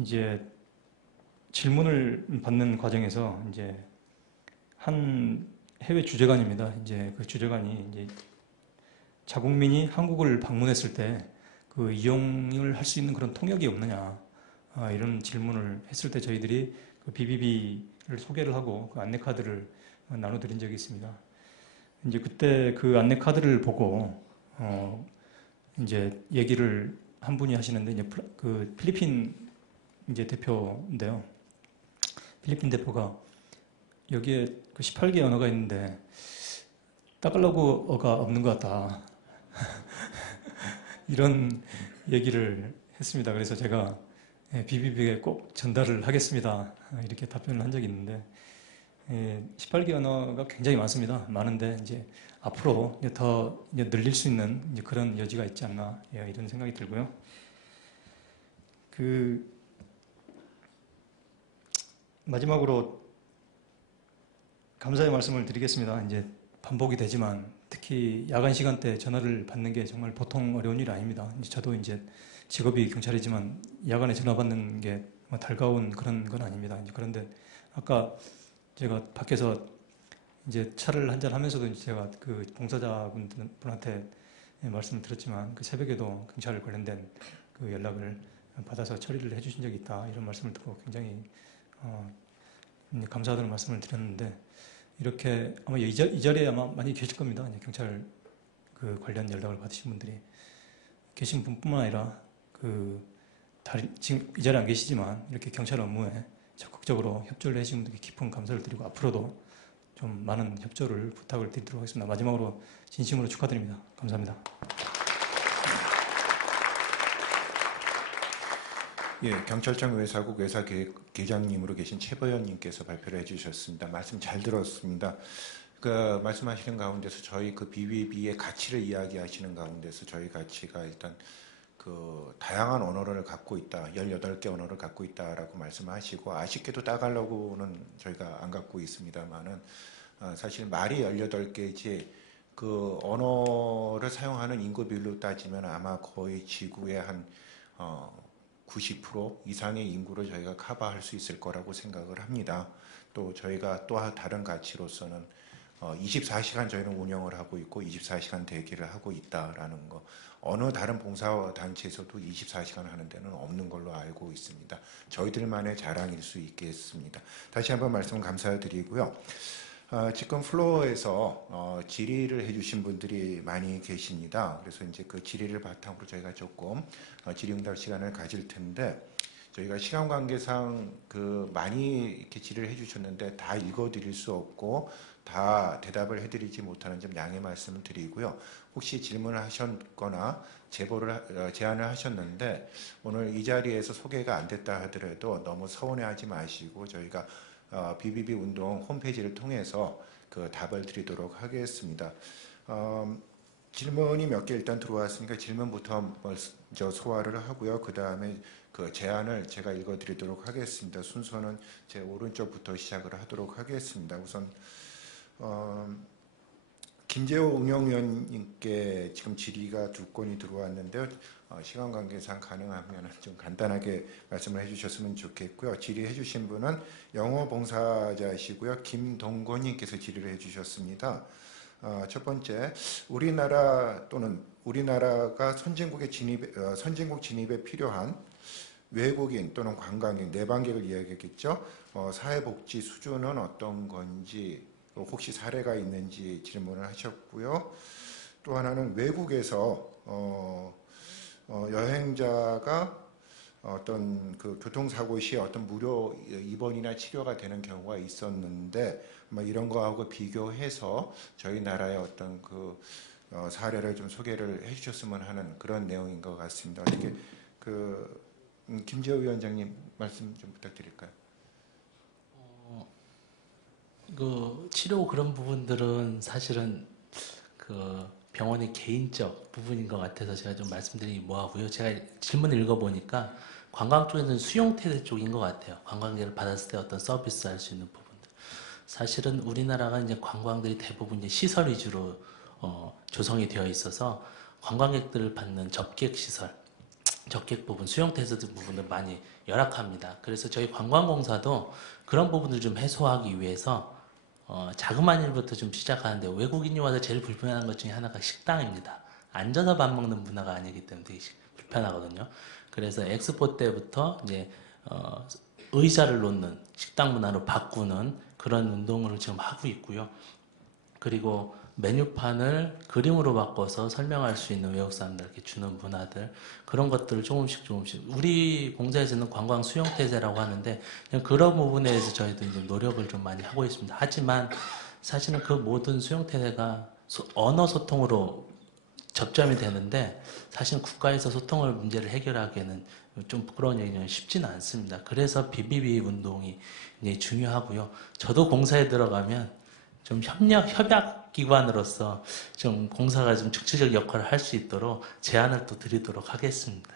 이제 질문을 받는 과정에서 이제 한 해외 주재관입니다. 이제 그 주재관이 이제 자국민이 한국을 방문했을 때 이용을 할 수 있는 그런 통역이 없느냐, 이런 질문을 했을 때 저희들이 그 BBB를 소개를 하고 그 안내카드를 나눠드린 적이 있습니다. 이제 그때 그 안내카드를 보고 이제 얘기를 한 분이 하시는데 이제 그 필리핀 이제 대표인데요. 필리핀 대표가 여기에 그 18개 언어가 있는데 따갈로그어가 없는 것 같다. 이런 얘기를 했습니다. 그래서 제가 BBB에 꼭 전달을 하겠습니다. 이렇게 답변을 한 적이 있는데 18개 언어가 굉장히 많습니다. 많은데 이제 앞으로 이제 더 이제 늘릴 수 있는 이제 그런 여지가 있지 않나 이런 생각이 들고요. 그 마지막으로 감사의 말씀을 드리겠습니다. 이제 반복이 되지만 특히 야간 시간대 전화를 받는 게 정말 보통 어려운 일이 아닙니다. 이제 저도 이제 직업이 경찰이지만 야간에 전화 받는 게 달가운 그런 건 아닙니다. 이제 그런데 아까 제가 밖에서 이제 차를 한잔 하면서도 제가 그 봉사자분한테 말씀을 드렸지만 그 새벽에도 경찰 관련된 그 연락을 받아서 처리를 해주신 적이 있다 이런 말씀을 듣고 굉장히 감사하다는 말씀을 드렸는데 이렇게 아마 이 자리에 아마 많이 계실 겁니다. 경찰 그 관련 연락을 받으신 분들이 계신 분뿐만 아니라 지금 이 자리에 안 계시지만 이렇게 경찰 업무에 적극적으로 협조를 해주신 분들께 깊은 감사를 드리고 앞으로도 좀 많은 협조를 부탁을 드리도록 하겠습니다. 마지막으로 진심으로 축하드립니다. 감사합니다. 예, 경찰청 외사국 외사계장님으로 계신 최보현님께서 발표를 해주셨습니다. 말씀 잘 들었습니다. 그 말씀하시는 가운데서 저희 그 BBB의 가치를 이야기하시는 가운데서 저희 가치가 일단 그 다양한 언어를 갖고 있다, 18개 언어를 갖고 있다라고 말씀하시고 아쉽게도 따갈로그는 저희가 안 갖고 있습니다만은 사실 말이 18개지 그 언어를 사용하는 인구 비율로 따지면 아마 거의 지구의 한 90% 이상의 인구를 저희가 커버할 수 있을 거라고 생각을 합니다. 또 저희가 또 다른 가치로서는 24시간 저희는 운영을 하고 있고 24시간 대기를 하고 있다라는 거. 어느 다른 봉사단체에서도 24시간 하는 데는 없는 걸로 알고 있습니다. 저희들만의 자랑일 수 있겠습니다. 다시 한번 말씀 감사드리고요. 지금 플로어에서 질의를 해주신 분들이 많이 계십니다. 그래서 이제 그 질의를 바탕으로 저희가 조금 질의응답 시간을 가질 텐데 저희가 시간 관계상 그 많이 이렇게 질의를 해주셨는데 다 읽어드릴 수 없고 다 대답을 해드리지 못하는 점 양해 말씀을 드리고요. 혹시 질문을 하셨거나 제안을 하셨는데 오늘 이 자리에서 소개가 안 됐다 하더라도 너무 서운해하지 마시고 저희가 BBB 운동 홈페이지를 통해서 그 답을 드리도록 하겠습니다. 질문이 몇 개 일단 들어왔으니까 질문부터 먼저 소화를 하고요. 그 다음에 그 제안을 제가 읽어드리도록 하겠습니다. 순서는 제 오른쪽부터 시작을 하도록 하겠습니다. 우선 김재호 응용위원님께 지금 질의가 2건이 들어왔는데요. 시간 관계상 가능하면 좀 간단하게 말씀을 해주셨으면 좋겠고요. 질의해 주신 분은 영어 봉사자이시고요. 김동건님께서 질의를 해주셨습니다. 첫 번째, 우리나라 또는 우리나라가 선진국 진입에 필요한 외국인 또는 관광객, 내방객을 이야기했겠죠. 사회복지 수준은 어떤 건지 혹시 사례가 있는지 질문을 하셨고요. 또 하나는 외국에서 여행자가 어떤 그 교통사고 시에 어떤 무료 입원이나 치료가 되는 경우가 있었는데 이런 거하고 비교해서 저희 나라의 어떤 그 사례를 좀 소개를 해주셨으면 하는 그런 내용인 것 같습니다. 어떻게 김재호 위원장님 말씀 좀 부탁드릴까요? 그 치료 그런 부분들은 사실은 그 병원의 개인적 부분인 것 같아서 제가 좀 말씀드리기 뭐하고요. 제가 질문을 읽어보니까 관광 쪽에서는 수용태세 쪽인 것 같아요. 관광객을 받았을 때 어떤 서비스 할 수 있는 부분들. 사실은 우리나라가 이제 관광들이 대부분 이제 시설 위주로 조성이 되어 있어서 관광객들을 받는 접객 시설, 접객 부분, 수용태세 부분을 많이 열악합니다. 그래서 저희 관광공사도 그런 부분을 좀 해소하기 위해서 자그마한 일부터 좀 시작하는데 외국인이 와서 제일 불편한 것 중에 하나가 식당입니다. 앉아서 밥 먹는 문화가 아니기 때문에 되게 불편하거든요. 그래서 엑스포 때부터 이제 의자를 놓는 식당 문화로 바꾸는 그런 운동을 지금 하고 있고요. 그리고 메뉴판을 그림으로 바꿔서 설명할 수 있는 외국 사람들에게 주는 문화들, 그런 것들을 조금씩 우리 공사에서는 관광 수용태세라고 하는데 그냥 그런 부분에 대해서 저희도 이제 노력을 좀 많이 하고 있습니다. 하지만 사실은 그 모든 수용태세가 언어 소통으로 접점이 되는데 사실 국가에서 소통을 문제를 해결하기에는 좀 부끄러운 얘기는 쉽지는 않습니다. 그래서 BBB 운동이 이제 중요하고요. 저도 공사에 들어가면 좀 협약 기관으로서 좀 공사가 좀 중추적 역할을 할 수 있도록 제안을 또 드리도록 하겠습니다.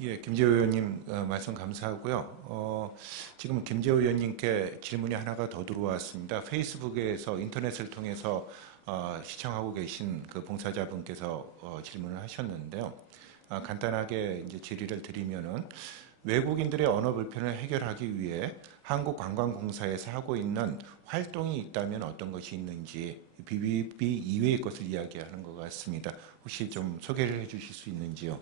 예, 김재호 의원님 말씀 감사하고요. 지금 김재호 의원님께 질문이 하나가 더 들어왔습니다. 페이스북에서 인터넷을 통해서 시청하고 계신 그 봉사자분께서 질문을 하셨는데요. 간단하게 이제 질의를 드리면은 외국인들의 언어 불편을 해결하기 위해 한국관광공사에서 하고 있는 활동이 있다면 어떤 것이 있는지 BBB 이외의 것을 이야기하는 것 같습니다. 혹시 좀 소개를 해주실 수 있는지요?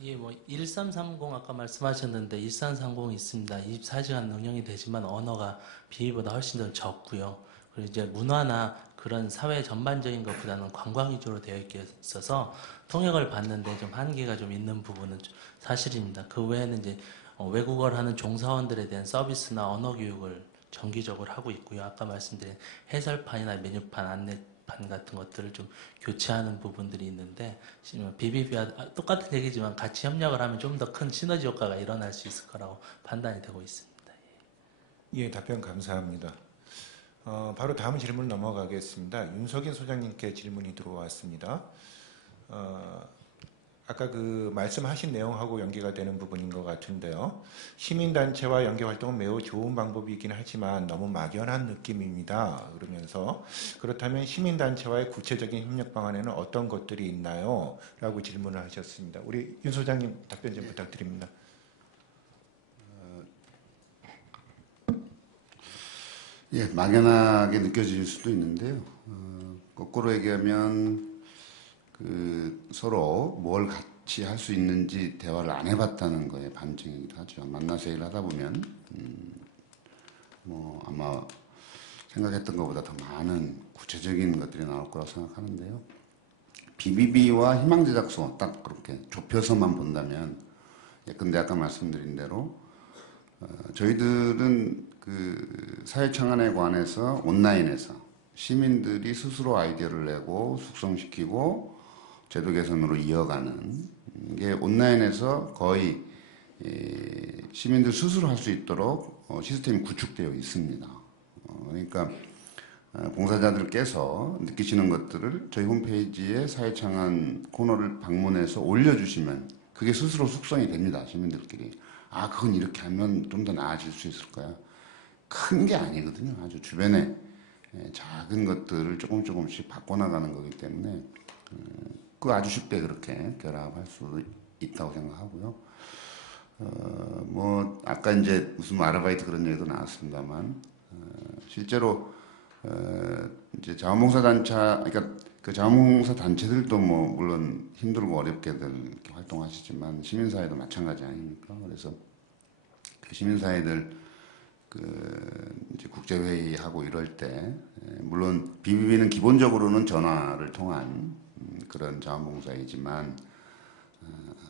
예, 뭐 1330 아까 말씀하셨는데 1330 있습니다. 24시간 운영이 되지만 언어가 BB보다 훨씬 더 적고요. 그리고 이제 문화나 그런 사회 전반적인 것보다는 관광 위주로 되어 있어서 통역을 받는데 좀 한계가 좀 있는 부분은 사실입니다. 그 외에는 이제 외국어를 하는 종사원들에 대한 서비스나 언어 교육을 정기적으로 하고 있고요. 아까 말씀드린 해설판이나 메뉴판, 안내판 같은 것들을 좀 교체하는 부분들이 있는데 BBB와 똑같은 얘기지만 같이 협력을 하면 좀 더 큰 시너지 효과가 일어날 수 있을 거라고 판단이 되고 있습니다. 예, 답변 감사합니다. 바로 다음 질문 넘어가겠습니다. 윤석인 소장님께 질문이 들어왔습니다. 아까 그 말씀하신 내용하고 연계가 되는 부분인 것 같은데요. 시민단체와 연계 활동은 매우 좋은 방법이긴 하지만 너무 막연한 느낌입니다. 그러면서 그렇다면 시민단체와의 구체적인 협력 방안에는 어떤 것들이 있나요? 라고 질문을 하셨습니다. 우리 윤 소장님 답변 좀 부탁드립니다. 예, 막연하게 느껴질 수도 있는데요. 거꾸로 얘기하면 서로 뭘 같이 할 수 있는지 대화를 안 해봤다는 거에 반증이기도 하죠. 만나서 일을 하다 보면 뭐 아마 생각했던 것보다 더 많은 구체적인 것들이 나올 거라고 생각하는데요. BBB와 희망제작소 딱 그렇게 좁혀서만 본다면, 근데 아까 말씀드린 대로 저희들은 그 사회창안에 관해서 온라인에서 시민들이 스스로 아이디어를 내고 숙성시키고 제도 개선으로 이어가는 게 온라인에서 거의 시민들 스스로 할 수 있도록 시스템이 구축되어 있습니다. 그러니까 봉사자들께서 느끼시는 것들을 저희 홈페이지에 사회창안 코너를 방문해서 올려주시면 그게 스스로 숙성이 됩니다. 시민들끼리. 아, 그건 이렇게 하면 좀 더 나아질 수 있을 거야. 큰 게 아니거든요. 아주 주변에 작은 것들을 조금씩 바꿔나가는 거기 때문에 그거 아주 쉽게 그렇게 결합할 수 있다고 생각하고요. 뭐 아까 이제 무슨 아르바이트 그런 얘기도 나왔습니다만 실제로 이제 자원봉사단체, 그러니까 그 자원봉사 단체들도 뭐 물론 힘들고 어렵게들 이렇게 활동하시지만 시민사회도 마찬가지 아닙니까? 그래서 그 시민사회들 이제 국제회의하고 이럴 때 물론 BBB는 기본적으로는 전화를 통한 그런 자원봉사이지만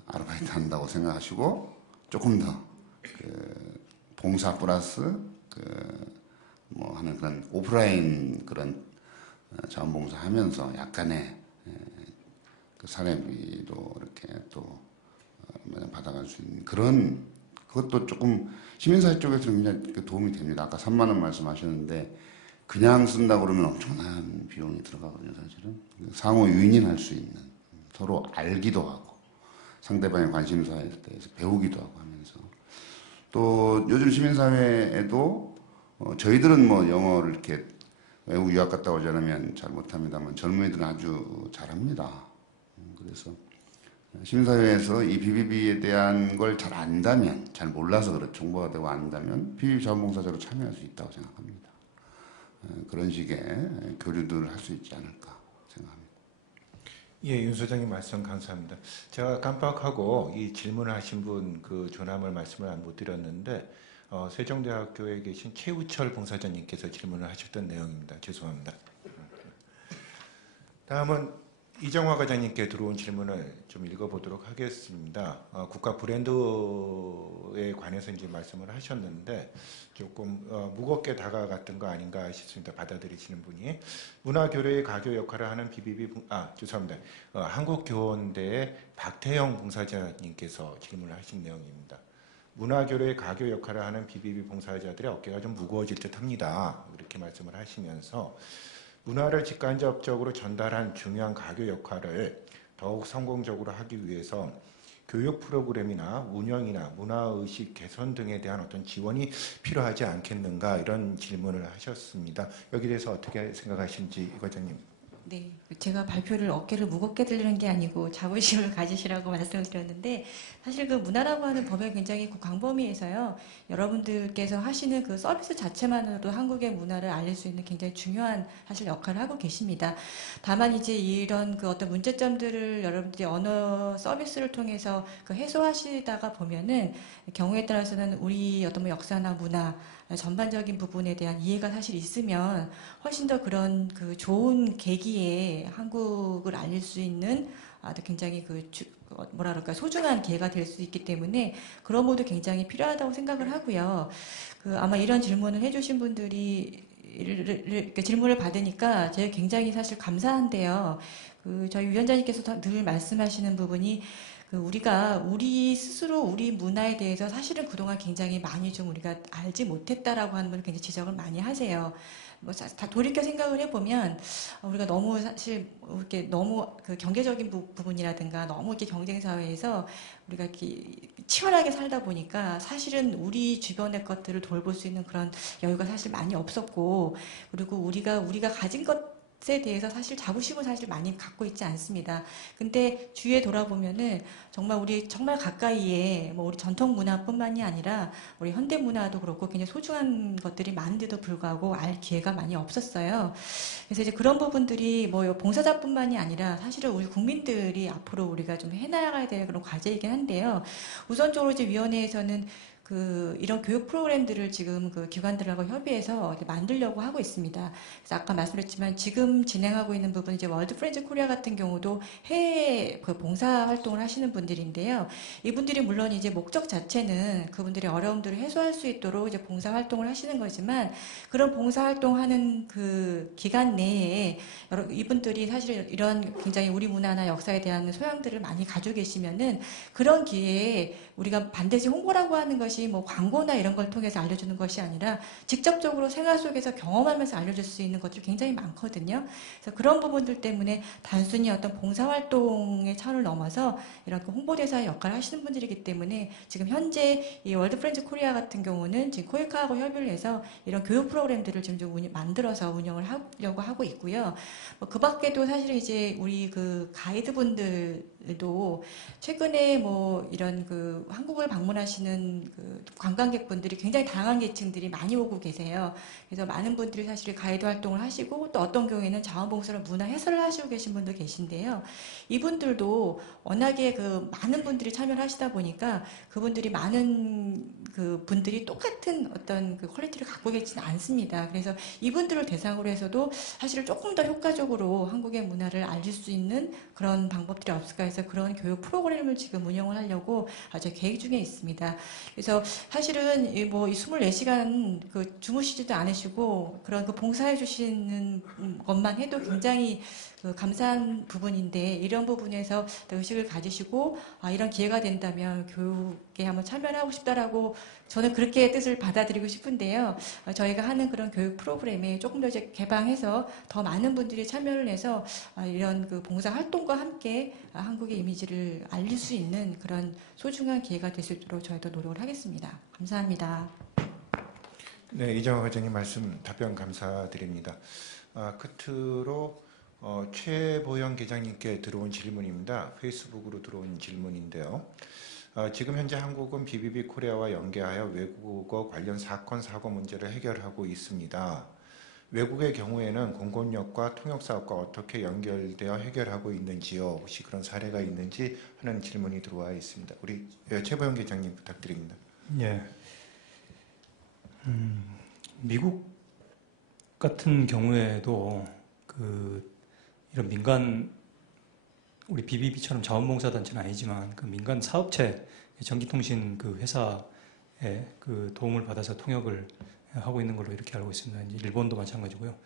아르바이트 한다고 생각하시고 조금 더 봉사 플러스 뭐 하는 그런 오프라인 그런 자원봉사 하면서 약간의 그 사례비도 이렇게 또 받아갈 수 있는 그런 그것도 조금 시민사회 쪽에서는 굉장히 도움이 됩니다. 아까 3만 원 말씀하셨는데 그냥 쓴다 그러면 엄청난 비용이 들어가거든요, 사실은. 상호 유인할 수 있는 서로 알기도 하고 상대방의 관심사에 대해서 배우기도 하고 하면서 또 요즘 시민사회에도 저희들은 뭐 영어를 이렇게 외국 유학 갔다 오지 않으면 잘 못합니다만 젊은이들은 아주 잘합니다. 그래서 시민사회에서 이 BBB에 대한 걸 잘 안다면, 잘 몰라서 그렇죠. 정보가 되고 안다면 BBB 자원봉사자로 참여할 수 있다고 생각합니다. 그런 식의 교류들을 할 수 있지 않을까 생각합니다. 예, 윤 소장님 말씀 감사합니다. 제가 깜빡하고 이 질문하신 분 그 조남을 말씀을 못 드렸는데 세종대학교에 계신 최우철 봉사자님께서 질문을 하셨던 내용입니다. 죄송합니다. 다음은 이정화 과장님께 들어온 질문을 좀 읽어보도록 하겠습니다. 국가 브랜드에 관해서 이제 말씀을 하셨는데 조금 무겁게 다가갔던 거 아닌가 싶습니다. 받아들이시는 분이. 문화교류의 가교 역할을 하는 죄송합니다. 한국교원대의 박태영 봉사자님께서 질문을 하신 내용입니다. 문화교류의 가교 역할을 하는 BBB 봉사자들의 어깨가 좀 무거워질 듯 합니다. 이렇게 말씀을 하시면서 문화를 직간접적으로 전달한 중요한 가교 역할을 더욱 성공적으로 하기 위해서 교육 프로그램이나 운영이나 문화의식 개선 등에 대한 어떤 지원이 필요하지 않겠는가 이런 질문을 하셨습니다. 여기에 대해서 어떻게 생각하시는지 이 과장님. 네, 제가 발표를 어깨를 무겁게 들리는 게 아니고 자부심을 가지시라고 말씀을 드렸는데 사실 그 문화라고 하는 범위가 굉장히 광범위해서요. 여러분들께서 하시는 그 서비스 자체만으로도 한국의 문화를 알릴 수 있는 굉장히 중요한 사실 역할을 하고 계십니다. 다만 이제 이런 그 어떤 문제점들을 여러분들이 언어 서비스를 통해서 그 해소하시다가 보면은 경우에 따라서는 우리 어떤 뭐 역사나 문화 전반적인 부분에 대한 이해가 사실 있으면 훨씬 더 그런 그 좋은 계기에 한국을 알릴 수 있는 아주 굉장히 뭐라 그럴까 소중한 기회가 될 수 있기 때문에 그런 모두 굉장히 필요하다고 생각을 하고요. 아마 이런 질문을 해주신 분들이 이렇게 질문을 받으니까 제가 굉장히 사실 감사한데요. 저희 위원장님께서 늘 말씀하시는 부분이 우리가 우리 스스로 우리 문화에 대해서 사실은 그동안 굉장히 많이 좀 우리가 알지 못했다라고 하는 분을 굉장히 지적을 많이 하세요. 다 돌이켜 생각을 해보면 우리가 너무 사실 이렇게 너무 그 경제적인 부분이라든가 너무 이렇게 경쟁 사회에서 우리가 이렇게 치열하게 살다 보니까 사실은 우리 주변의 것들을 돌볼 수 있는 그런 여유가 사실 많이 없었고 그리고 우리가 가진 것에 대해서 사실 자부심을 사실 많이 갖고 있지 않습니다. 근데 주위에 돌아보면은 정말 우리 정말 가까이에 뭐 우리 전통 문화뿐만이 아니라 우리 현대 문화도 그렇고 굉장히 소중한 것들이 많은데도 불구하고 알 기회가 많이 없었어요. 그래서 이제 그런 부분들이 뭐 봉사자뿐만이 아니라 사실은 우리 국민들이 앞으로 우리가 좀 해나가야 될 그런 과제이긴 한데요. 우선적으로 이제 위원회에서는 이런 교육 프로그램들을 지금 기관들하고 협의해서 이제 만들려고 하고 있습니다. 그래서 아까 말씀드렸지만 지금 진행하고 있는 부분 이제 월드 프렌즈 코리아 같은 경우도 해외 봉사 활동을 하시는 분들인데요. 이분들이 물론 이제 목적 자체는 그분들의 어려움들을 해소할 수 있도록 이제 봉사 활동을 하시는 거지만 그런 봉사 활동하는 그 기간 내에 이분들이 사실 이런 굉장히 우리 문화나 역사에 대한 소양들을 많이 가지고 계시면은 그런 기회에 우리가 반드시 홍보라고 하는 것이 뭐 광고나 이런 걸 통해서 알려주는 것이 아니라 직접적으로 생활 속에서 경험하면서 알려줄 수 있는 것들이 굉장히 많거든요. 그래서 그런 부분들 때문에 단순히 어떤 봉사활동의 차원을 넘어서 이런 홍보대사의 역할을 하시는 분들이기 때문에 지금 현재 이 월드 프렌즈 코리아 같은 경우는 지금 코이카하고 협의를 해서 이런 교육 프로그램들을 지금 좀 만들어서 운영을 하려고 하고 있고요. 그 밖에도 사실 이제 우리 가이드분들도 최근에 뭐 이런 한국을 방문하시는 관광객분들이 굉장히 다양한 계층들이 많이 오고 계세요. 그래서 많은 분들이 사실 가이드 활동을 하시고 또 어떤 경우에는 자원봉사로 문화 해설을 하시고 계신 분도 계신데요. 이분들도 워낙에 많은 분들이 참여를 하시다 보니까 그분들이 많은 분들이 똑같은 어떤 퀄리티를 갖고 계시는 않습니다. 그래서 이분들을 대상으로 해서도 사실 조금 더 효과적으로 한국의 문화를 알릴 수 있는 그런 방법들이 없을까 해서 그런 교육 프로그램을 지금 운영을 하려고 아주 계획 중에 있습니다. 그래서 사실은 이 24시간 주무시지도 않으시고 그런 봉사해 주시는 것만 해도 굉장히 감사한 부분인데 이런 부분에서 의식을 가지시고 이런 기회가 된다면 교육에 한번 참여를 하고 싶다라고 저는 그렇게 뜻을 받아들이고 싶은데요. 저희가 하는 그런 교육 프로그램에 조금 더 이제 개방해서 더 많은 분들이 참여를 해서 이런 봉사 활동과 함께 한국의 이미지를 알릴 수 있는 그런 소중한 기회가 될 수 있도록 저희도 노력을 하겠습니다. 감사합니다. 네, 이정화 과장님 말씀 답변 감사드립니다. 끝으로 최보영 계장님께 들어온 질문입니다. 페이스북으로 들어온 질문인데요. 지금 현재 한국은 BBB 코리아와 연계하여 외국어 관련 사건, 사고 문제를 해결하고 있습니다. 외국의 경우에는 공권력과 통역사업과 어떻게 연결되어 해결하고 있는지요? 혹시 그런 사례가 있는지 하는 질문이 들어와 있습니다. 우리 최보영 계장님 부탁드립니다. 예. 미국 같은 경우에도 이런 민간 우리 BBB처럼 자원봉사단체는 아니지만 그 민간 사업체 전기통신 그 회사에 그 도움을 받아서 통역을 하고 있는 걸로 이렇게 알고 있습니다. 이제 일본도 마찬가지고요.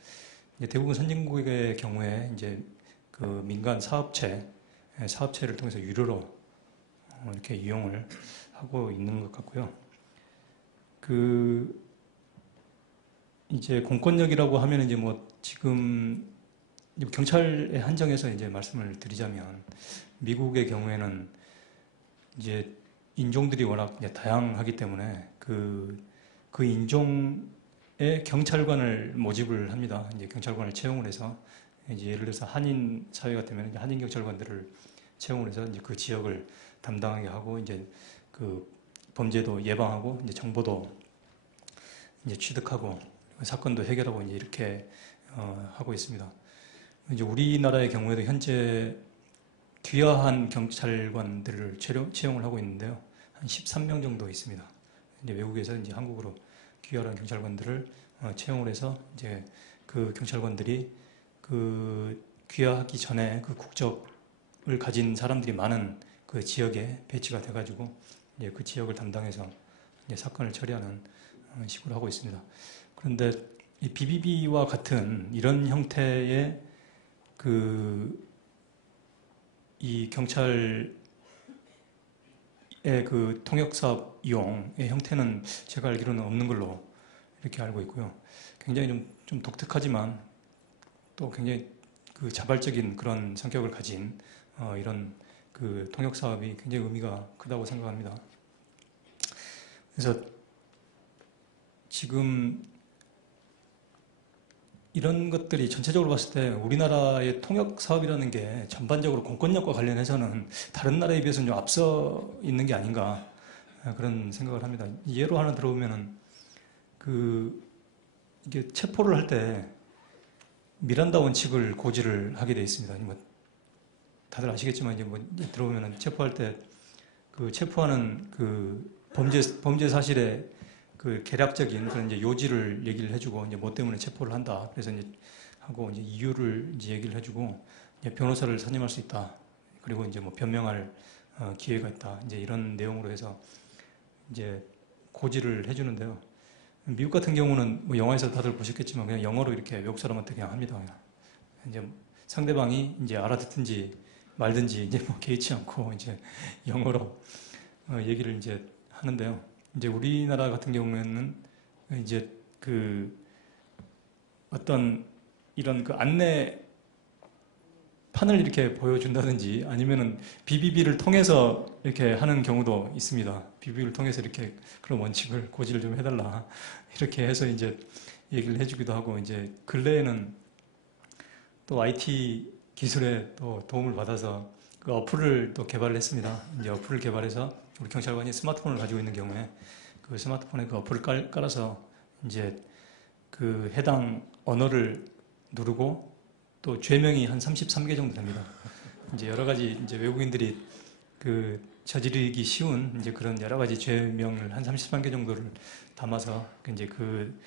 이제 대부분 선진국의 경우에 이제 그 민간 사업체를 통해서 유료로 이렇게 이용을 하고 있는 것 같고요. 이제 공권력이라고 하면 이제 뭐 지금 경찰에 한정해서 이제 말씀을 드리자면 미국의 경우에는 이제 인종들이 워낙 이제 다양하기 때문에 그 인종의 경찰관을 모집을 합니다. 이제 경찰관을 채용을 해서 이제 예를 들어서 한인 사회 같으면 이제 한인 경찰관들을 채용을 해서 이제 그 지역을 담당하게 하고 이제 그 범죄도 예방하고 이제 정보도 이제 취득하고 사건도 해결하고 이제 이렇게 하고 있습니다. 이제 우리나라의 경우에도 현재 귀화한 경찰관들을 채용을 하고 있는데요. 한 13명 정도 있습니다. 이제 외국에서 이제 한국으로 귀화한 경찰관들을 채용을 해서 이제 그 경찰관들이 그 귀화하기 전에 그 국적을 가진 사람들이 많은 그 지역에 배치가 돼가지고 이제 그 지역을 담당해서 이제 사건을 처리하는 식으로 하고 있습니다. 그런데 이 BBB와 같은 이런 형태의 이 경찰의 그 통역사업 이용의 형태는 제가 알기로는 없는 걸로 이렇게 알고 있고요. 굉장히 좀 독특하지만 또 굉장히 그 자발적인 그런 성격을 가진 이런 그 통역사업이 굉장히 의미가 크다고 생각합니다. 그래서 지금 이런 것들이 전체적으로 봤을 때 우리나라의 통역 사업이라는 게 전반적으로 공권력과 관련해서는 다른 나라에 비해서는 좀 앞서 있는 게 아닌가 그런 생각을 합니다. 예로 하나 들어보면은 이게 체포를 할 때 미란다 원칙을 고지를 하게 돼 있습니다. 뭐 다들 아시겠지만 이제 뭐 들어보면은 체포할 때 그 체포하는 그 범죄 사실의 그 개략적인 그런 이제 요지를 얘기를 해주고 이제 뭐 때문에 체포를 한다. 그래서 이제 하고 이제 이유를 이제 얘기를 해주고 이제 변호사를 선임할 수 있다. 그리고 이제 뭐 변명할 기회가 있다. 이제 이런 내용으로 해서 이제 고지를 해주는데요. 미국 같은 경우는 뭐 영화에서 다들 보셨겠지만 그냥 영어로 이렇게 외국 사람한테 그냥 합니다. 그냥. 이제 상대방이 이제 알아듣든지 말든지 이제 뭐 개의치 않고 이제 영어로 얘기를 이제 하는데요. 이제 우리나라 같은 경우에는 이제 어떤 이런 그 안내 판을 이렇게 보여준다든지 아니면은 BBB를 통해서 이렇게 하는 경우도 있습니다. BBB를 통해서 이렇게 그런 원칙을 고지를 좀 해달라. 이렇게 해서 이제 얘기를 해주기도 하고 이제 근래에는 또 IT 기술에 또 도움을 받아서 그 어플을 또 개발을 했습니다. 이제 어플을 개발해서 우리 경찰관이 스마트폰을 가지고 있는 경우에 그 스마트폰에 그 어플을 깔아서 이제 그 해당 언어를 누르고 또 죄명이 한 33개 정도 됩니다. 이제 여러 가지 이제 외국인들이 그 저지르기 쉬운 이제 그런 여러 가지 죄명을 한 33개 정도를 담아서 이제 그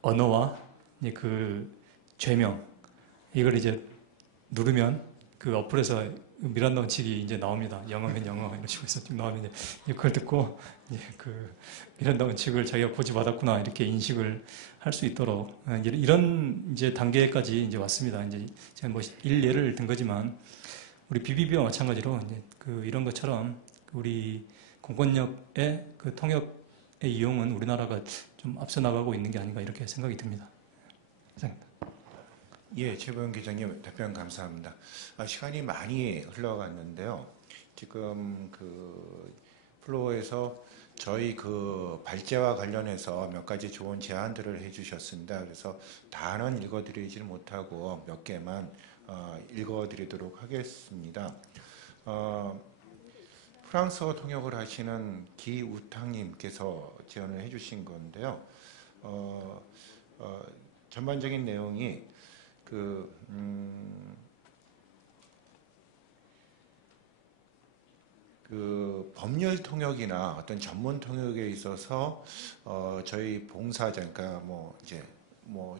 언어와 이제 그 죄명 이걸 이제 누르면 그 어플에서 미란다 원칙이 이제 나옵니다. 영어면 영어 이런 식으로 해서 쭉 나오면 이제 그걸 듣고 이제 그 미란다 원칙을 자기가 고지받았구나 이렇게 인식을 할 수 있도록 이런 이제 단계까지 이제 왔습니다. 이제 제가 뭐 일예를 든 거지만 우리 BBB와 마찬가지로 이제 이런 것처럼 우리 공권력의 그 통역의 이용은 우리나라가 좀 앞서 나가고 있는 게 아닌가 이렇게 생각이 듭니다. 감사합니다. 예, 최보영 기자님 답변 감사합니다. 시간이 많이 흘러갔는데요. 지금 플로어에서 저희 발제와 관련해서 몇 가지 좋은 제안들을 해주셨습니다. 그래서 다는 읽어드리지는 못하고 몇 개만 읽어드리도록 하겠습니다. 프랑스어 통역을 하시는 기우탕님께서 제안을 해주신 건데요. 전반적인 내용이 그 법률 통역이나 어떤 전문 통역에 있어서 저희 봉사자, 그러니까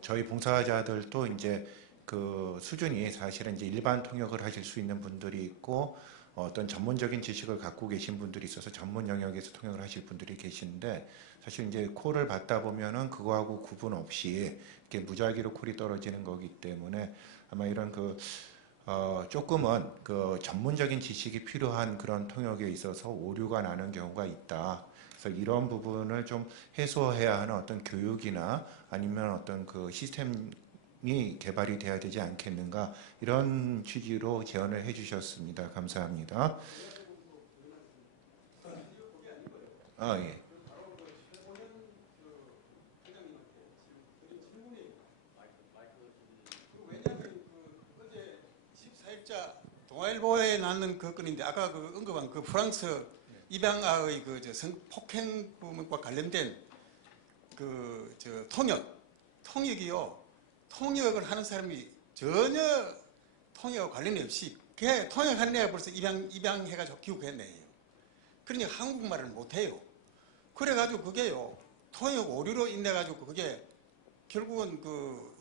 저희 봉사자들도 이제 그 수준이 사실은 이제 일반 통역을 하실 수 있는 분들이 있고 어떤 전문적인 지식을 갖고 계신 분들이 있어서 전문 영역에서 통역을 하실 분들이 계신데, 사실 이제 콜을 받다 보면은 그거하고 구분 없이 이렇게 무작위로 콜이 떨어지는 거기 때문에 아마 이런 조금은 그 전문적인 지식이 필요한 그런 통역에 있어서 오류가 나는 경우가 있다. 그래서 이런 부분을 좀 해소해야 하는 어떤 교육이나 아니면 어떤 그 시스템이 개발이 돼야 되지 않겠는가, 이런 취지로 제언을 해주셨습니다. 감사합니다. 예. 동아일보에 나는 그 건인데, 아까 그 언급한 그 프랑스 입양아의 그 성폭행과 관련된 통역이요. 통역을 하는 사람이 전혀 통역과 관련이 없이 걔 통역하는 애가 벌써 입양해가지고 귀국했네요. 그러니까 한국말을 못해요. 그래가지고 그게요, 통역 오류로 인해가지고 그게 결국은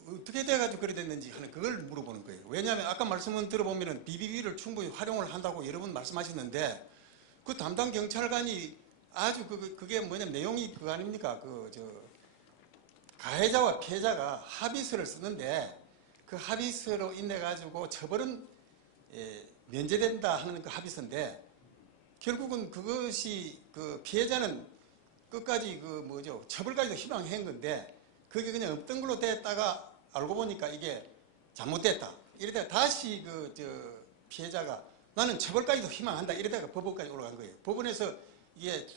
어떻게 돼가지고 그래 됐는지 하는 그걸 물어보는 거예요. 왜냐하면 아까 말씀을 들어보면은 BBB를 충분히 활용을 한다고 여러 번 말씀하셨는데, 그 담당 경찰관이 아주 그게 뭐냐면 내용이 그거 아닙니까? 가해자와 피해자가 합의서를 쓰는데 그 합의서로 인해가지고 처벌은 면제된다 하는 그 합의서인데, 결국은 그것이 그 피해자는 끝까지 처벌까지도 희망한 건데, 그게 그냥 없던 걸로 됐다가 알고 보니까 이게 잘못됐다. 이러다가 다시 피해자가 나는 처벌까지도 희망한다. 이러다가 법원까지 올라간 거예요. 법원에서 이게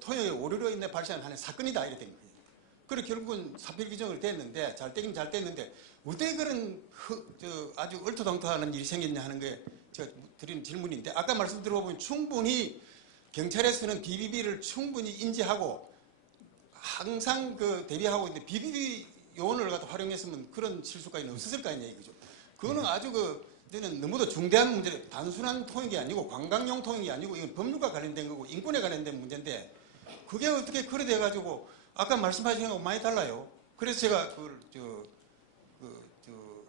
통역의 오류로 인해 발생한 하는 사건이다. 이래 된 거예요. 그리고 결국은 사필 규정을 됐는데, 잘 되긴 잘 됐는데, 어떻게 그런 아주 얼토당토하는 일이 생겼냐 하는 게 제가 드리는 질문인데, 아까 말씀 들어보면 충분히 경찰에서는 BBB를 충분히 인지하고 항상 대비하고 있는데, BBB 요원을 갖다 활용했으면 그런 실수까지는 없었을 거 아니냐 이거죠. 그거는 아주 너무도 중대한 문제, 단순한 통역이 아니고 관광용 통역이 아니고 이건 법률과 관련된 거고 인권에 관련된 문제인데, 그게 어떻게 그래 돼가지고 아까 말씀하신 거하고 많이 달라요. 그래서 제가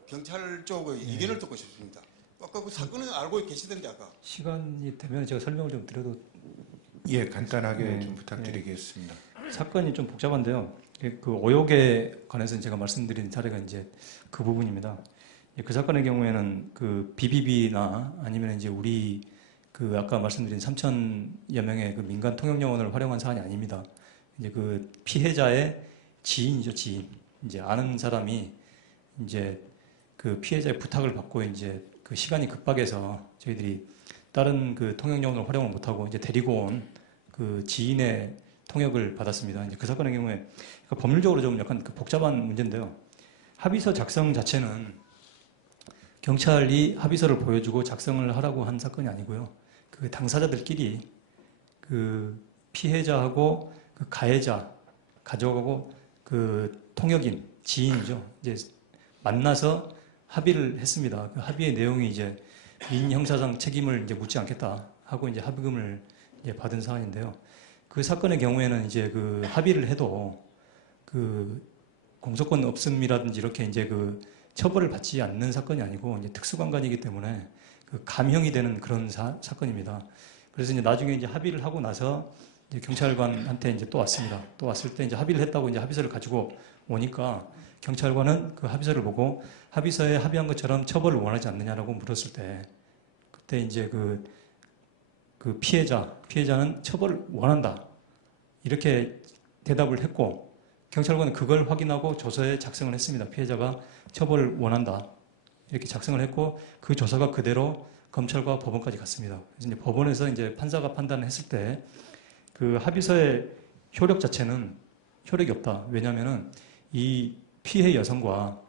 경찰 쪽의 의견을 듣고 싶습니다. 아까 그 사건은 알고 계시던데 아까. 시간이 되면 제가 설명을 좀 드려도. 예, 간단하게 좀 부탁드리겠습니다. 사건이 좀 복잡한데요. 그 오역에 관해서 제가 말씀드린 사례가 이제 그 부분입니다. 그 사건의 경우에는 그 BBB나 아니면 이제 우리 그 아까 말씀드린 3,000여 명의 그 민간 통역 요원을 활용한 사안이 아닙니다. 이제 그 피해자의 지인이죠, 지인. 이제 아는 사람이 이제 그 피해자의 부탁을 받고 이제 그 시간이 급박해서 저희들이 다른 그 통역 요원을 활용을 못하고 이제 데리고 온 그 지인의 통역을 받았습니다. 이제 그 사건의 경우에 그러니까 법률적으로 좀 약간 그 복잡한 문제인데요. 합의서 작성 자체는 경찰이 합의서를 보여주고 작성을 하라고 한 사건이 아니고요. 그 당사자들끼리 그 피해자하고 그 가해자, 가족하고 그 통역인, 지인이죠. 이제 만나서 합의를 했습니다. 그 합의의 내용이 이제 민형사상 책임을 이제 묻지 않겠다 하고 이제 합의금을 이제 받은 사안인데요. 그 사건의 경우에는 이제 그 합의를 해도 그 공소권 없음이라든지 이렇게 이제 그 처벌을 받지 않는 사건이 아니고 이제 특수관관이기 때문에 그 감형이 되는 그런 사건입니다. 그래서 이제 나중에 이제 합의를 하고 나서 이제 경찰관한테 이제 또 왔습니다. 또 왔을 때 이제 합의를 했다고 이제 합의서를 가지고 오니까 경찰관은 그 합의서를 보고 합의서에 합의한 것처럼 처벌을 원하지 않느냐라고 물었을 때 그때 이제 그 피해자는 처벌을 원한다. 이렇게 대답을 했고 경찰관은 그걸 확인하고 조서에 작성을 했습니다. 피해자가 처벌을 원한다. 이렇게 작성을 했고 그 조서가 그대로 검찰과 법원까지 갔습니다. 그래서 이제 법원에서 이제 판사가 판단을 했을 때 그 합의서의 효력 자체는 효력이 없다. 왜냐하면은 이 피해 여성과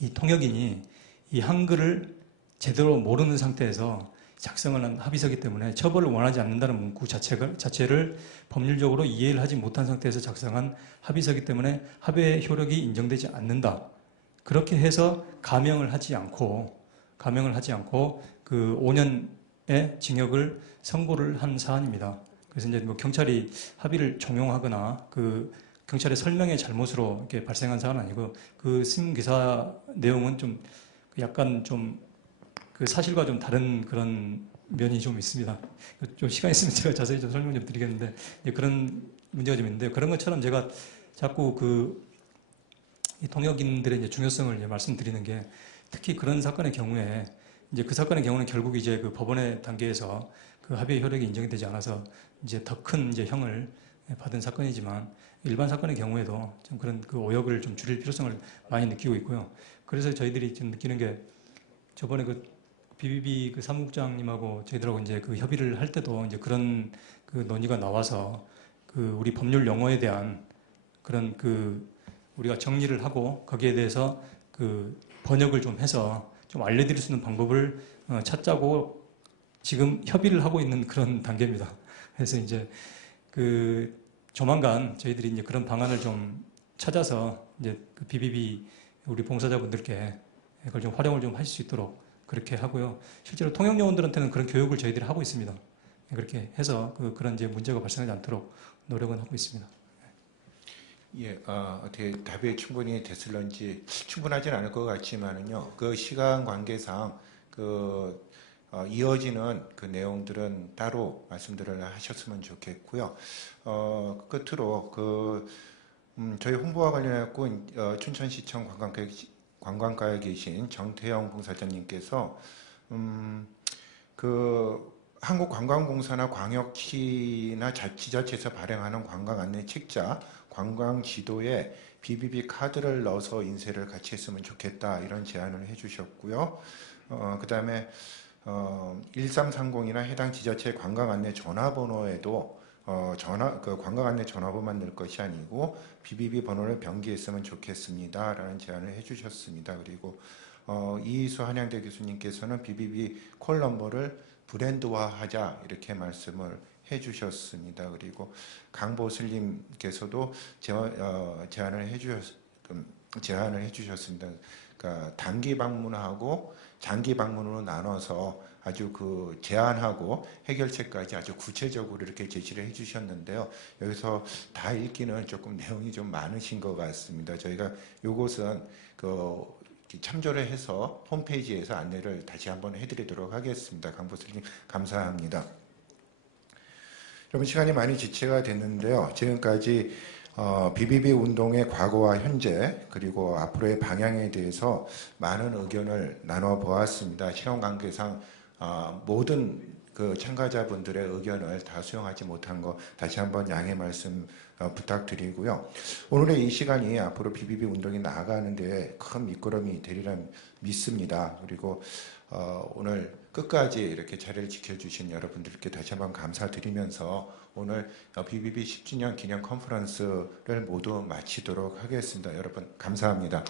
이 통역인이 이 한글을 제대로 모르는 상태에서 작성을 한 합의서이기 때문에 처벌을 원하지 않는다는 문구 자체를 법률적으로 이해를 하지 못한 상태에서 작성한 합의서이기 때문에 합의의 효력이 인정되지 않는다. 그렇게 해서 감형을 하지 않고 그 5년의 징역을 선고를 한 사안입니다. 그래서 이제 뭐 경찰이 합의를 종용하거나 그 경찰의 설명의 잘못으로 이렇게 발생한 사안은 아니고 그 신문기사 내용은 좀 약간 좀 그 사실과 좀 다른 그런 면이 좀 있습니다. 좀 시간 있으면 제가 자세히 좀 설명 좀 드리겠는데 그런 문제가 좀 있는데 그런 것처럼 제가 자꾸 이 동역인들의 이제 중요성을 이제 말씀드리는 게 특히 그런 사건의 경우에 이제 그 사건의 경우는 결국 이제 그 법원의 단계에서 그 합의의 효력이 인정이 되지 않아서 이제 더 큰 이제 형을 받은 사건이지만 일반 사건의 경우에도 좀 그런 그 오역을 좀 줄일 필요성을 많이 느끼고 있고요. 그래서 저희들이 좀 느끼는 게 저번에 그 BBB 그 사무국장님하고 저희들하고 이제 그 협의를 할 때도 이제 그런 그 논의가 나와서 그 우리 법률 용어에 대한 그런 그 우리가 정리를 하고 거기에 대해서 그 번역을 좀 해서 좀 알려드릴 수 있는 방법을 찾자고 지금 협의를 하고 있는 그런 단계입니다. 그래서 이제 그 조만간 저희들이 이제 그런 방안을 좀 찾아서 이제 그 BBB 우리 봉사자분들께 그걸 좀 활용을 좀 하실 수 있도록 그렇게 하고요. 실제로 통역 요원들한테는 그런 교육을 저희들이 하고 있습니다. 그렇게 해서 그런 이제 문제가 발생하지 않도록 노력은 하고 있습니다. 예, 어떻게 답이 충분히 됐을런지 충분하진 않을 것 같지만은요. 그 시간 관계상 이어지는 그 내용들은 따로 말씀들을 하셨으면 좋겠고요. 끝으로 저희 홍보와 관련해서 춘천시청 관광과에 계신 정태영 봉사자님께서 한국관광공사나 광역시나 지자체에서 발행하는 관광 안내 책자, 관광 지도에 BBB 카드를 넣어서 인쇄를 같이 했으면 좋겠다 이런 제안을 해주셨고요. 그 다음에 1330이나 해당 지자체 관광 안내 전화번호에도 관광 안내 전화번호만 넣을 것이 아니고 BBB 번호를 병기했으면 좋겠습니다라는 제안을 해주셨습니다. 그리고 이희수 한양대 교수님께서는 BBB 콜 넘버를 브랜드화하자 이렇게 말씀을 해주셨습니다. 그리고 강보슬님께서도 제안을 해주셨습니다. 그러니까 단기 방문하고 장기 방문으로 나눠서 아주 제안하고 해결책까지 아주 구체적으로 이렇게 제시를 해주셨는데요. 여기서 다 읽기는 조금 내용이 좀 많으신 것 같습니다. 저희가 요것은 참조를 해서 홈페이지에서 안내를 다시 한번 해드리도록 하겠습니다. 강보슬님 감사합니다. 여러분 시간이 많이 지체가 됐는데요. 지금까지 BBB 운동의 과거와 현재 그리고 앞으로의 방향에 대해서 많은 의견을 나눠보았습니다. 시간 관계상 모든 참가자분들의 의견을 다 수용하지 못한 거 다시 한번 양해 말씀 부탁드리고요. 오늘의 이 시간이 앞으로 BBB 운동이 나아가는 데 큰 밑거름이 되리라 믿습니다. 그리고 오늘 끝까지 이렇게 자리를 지켜주신 여러분들께 다시 한번 감사드리면서 오늘 BBB 10주년 기념 컨퍼런스를 모두 마치도록 하겠습니다. 여러분 감사합니다.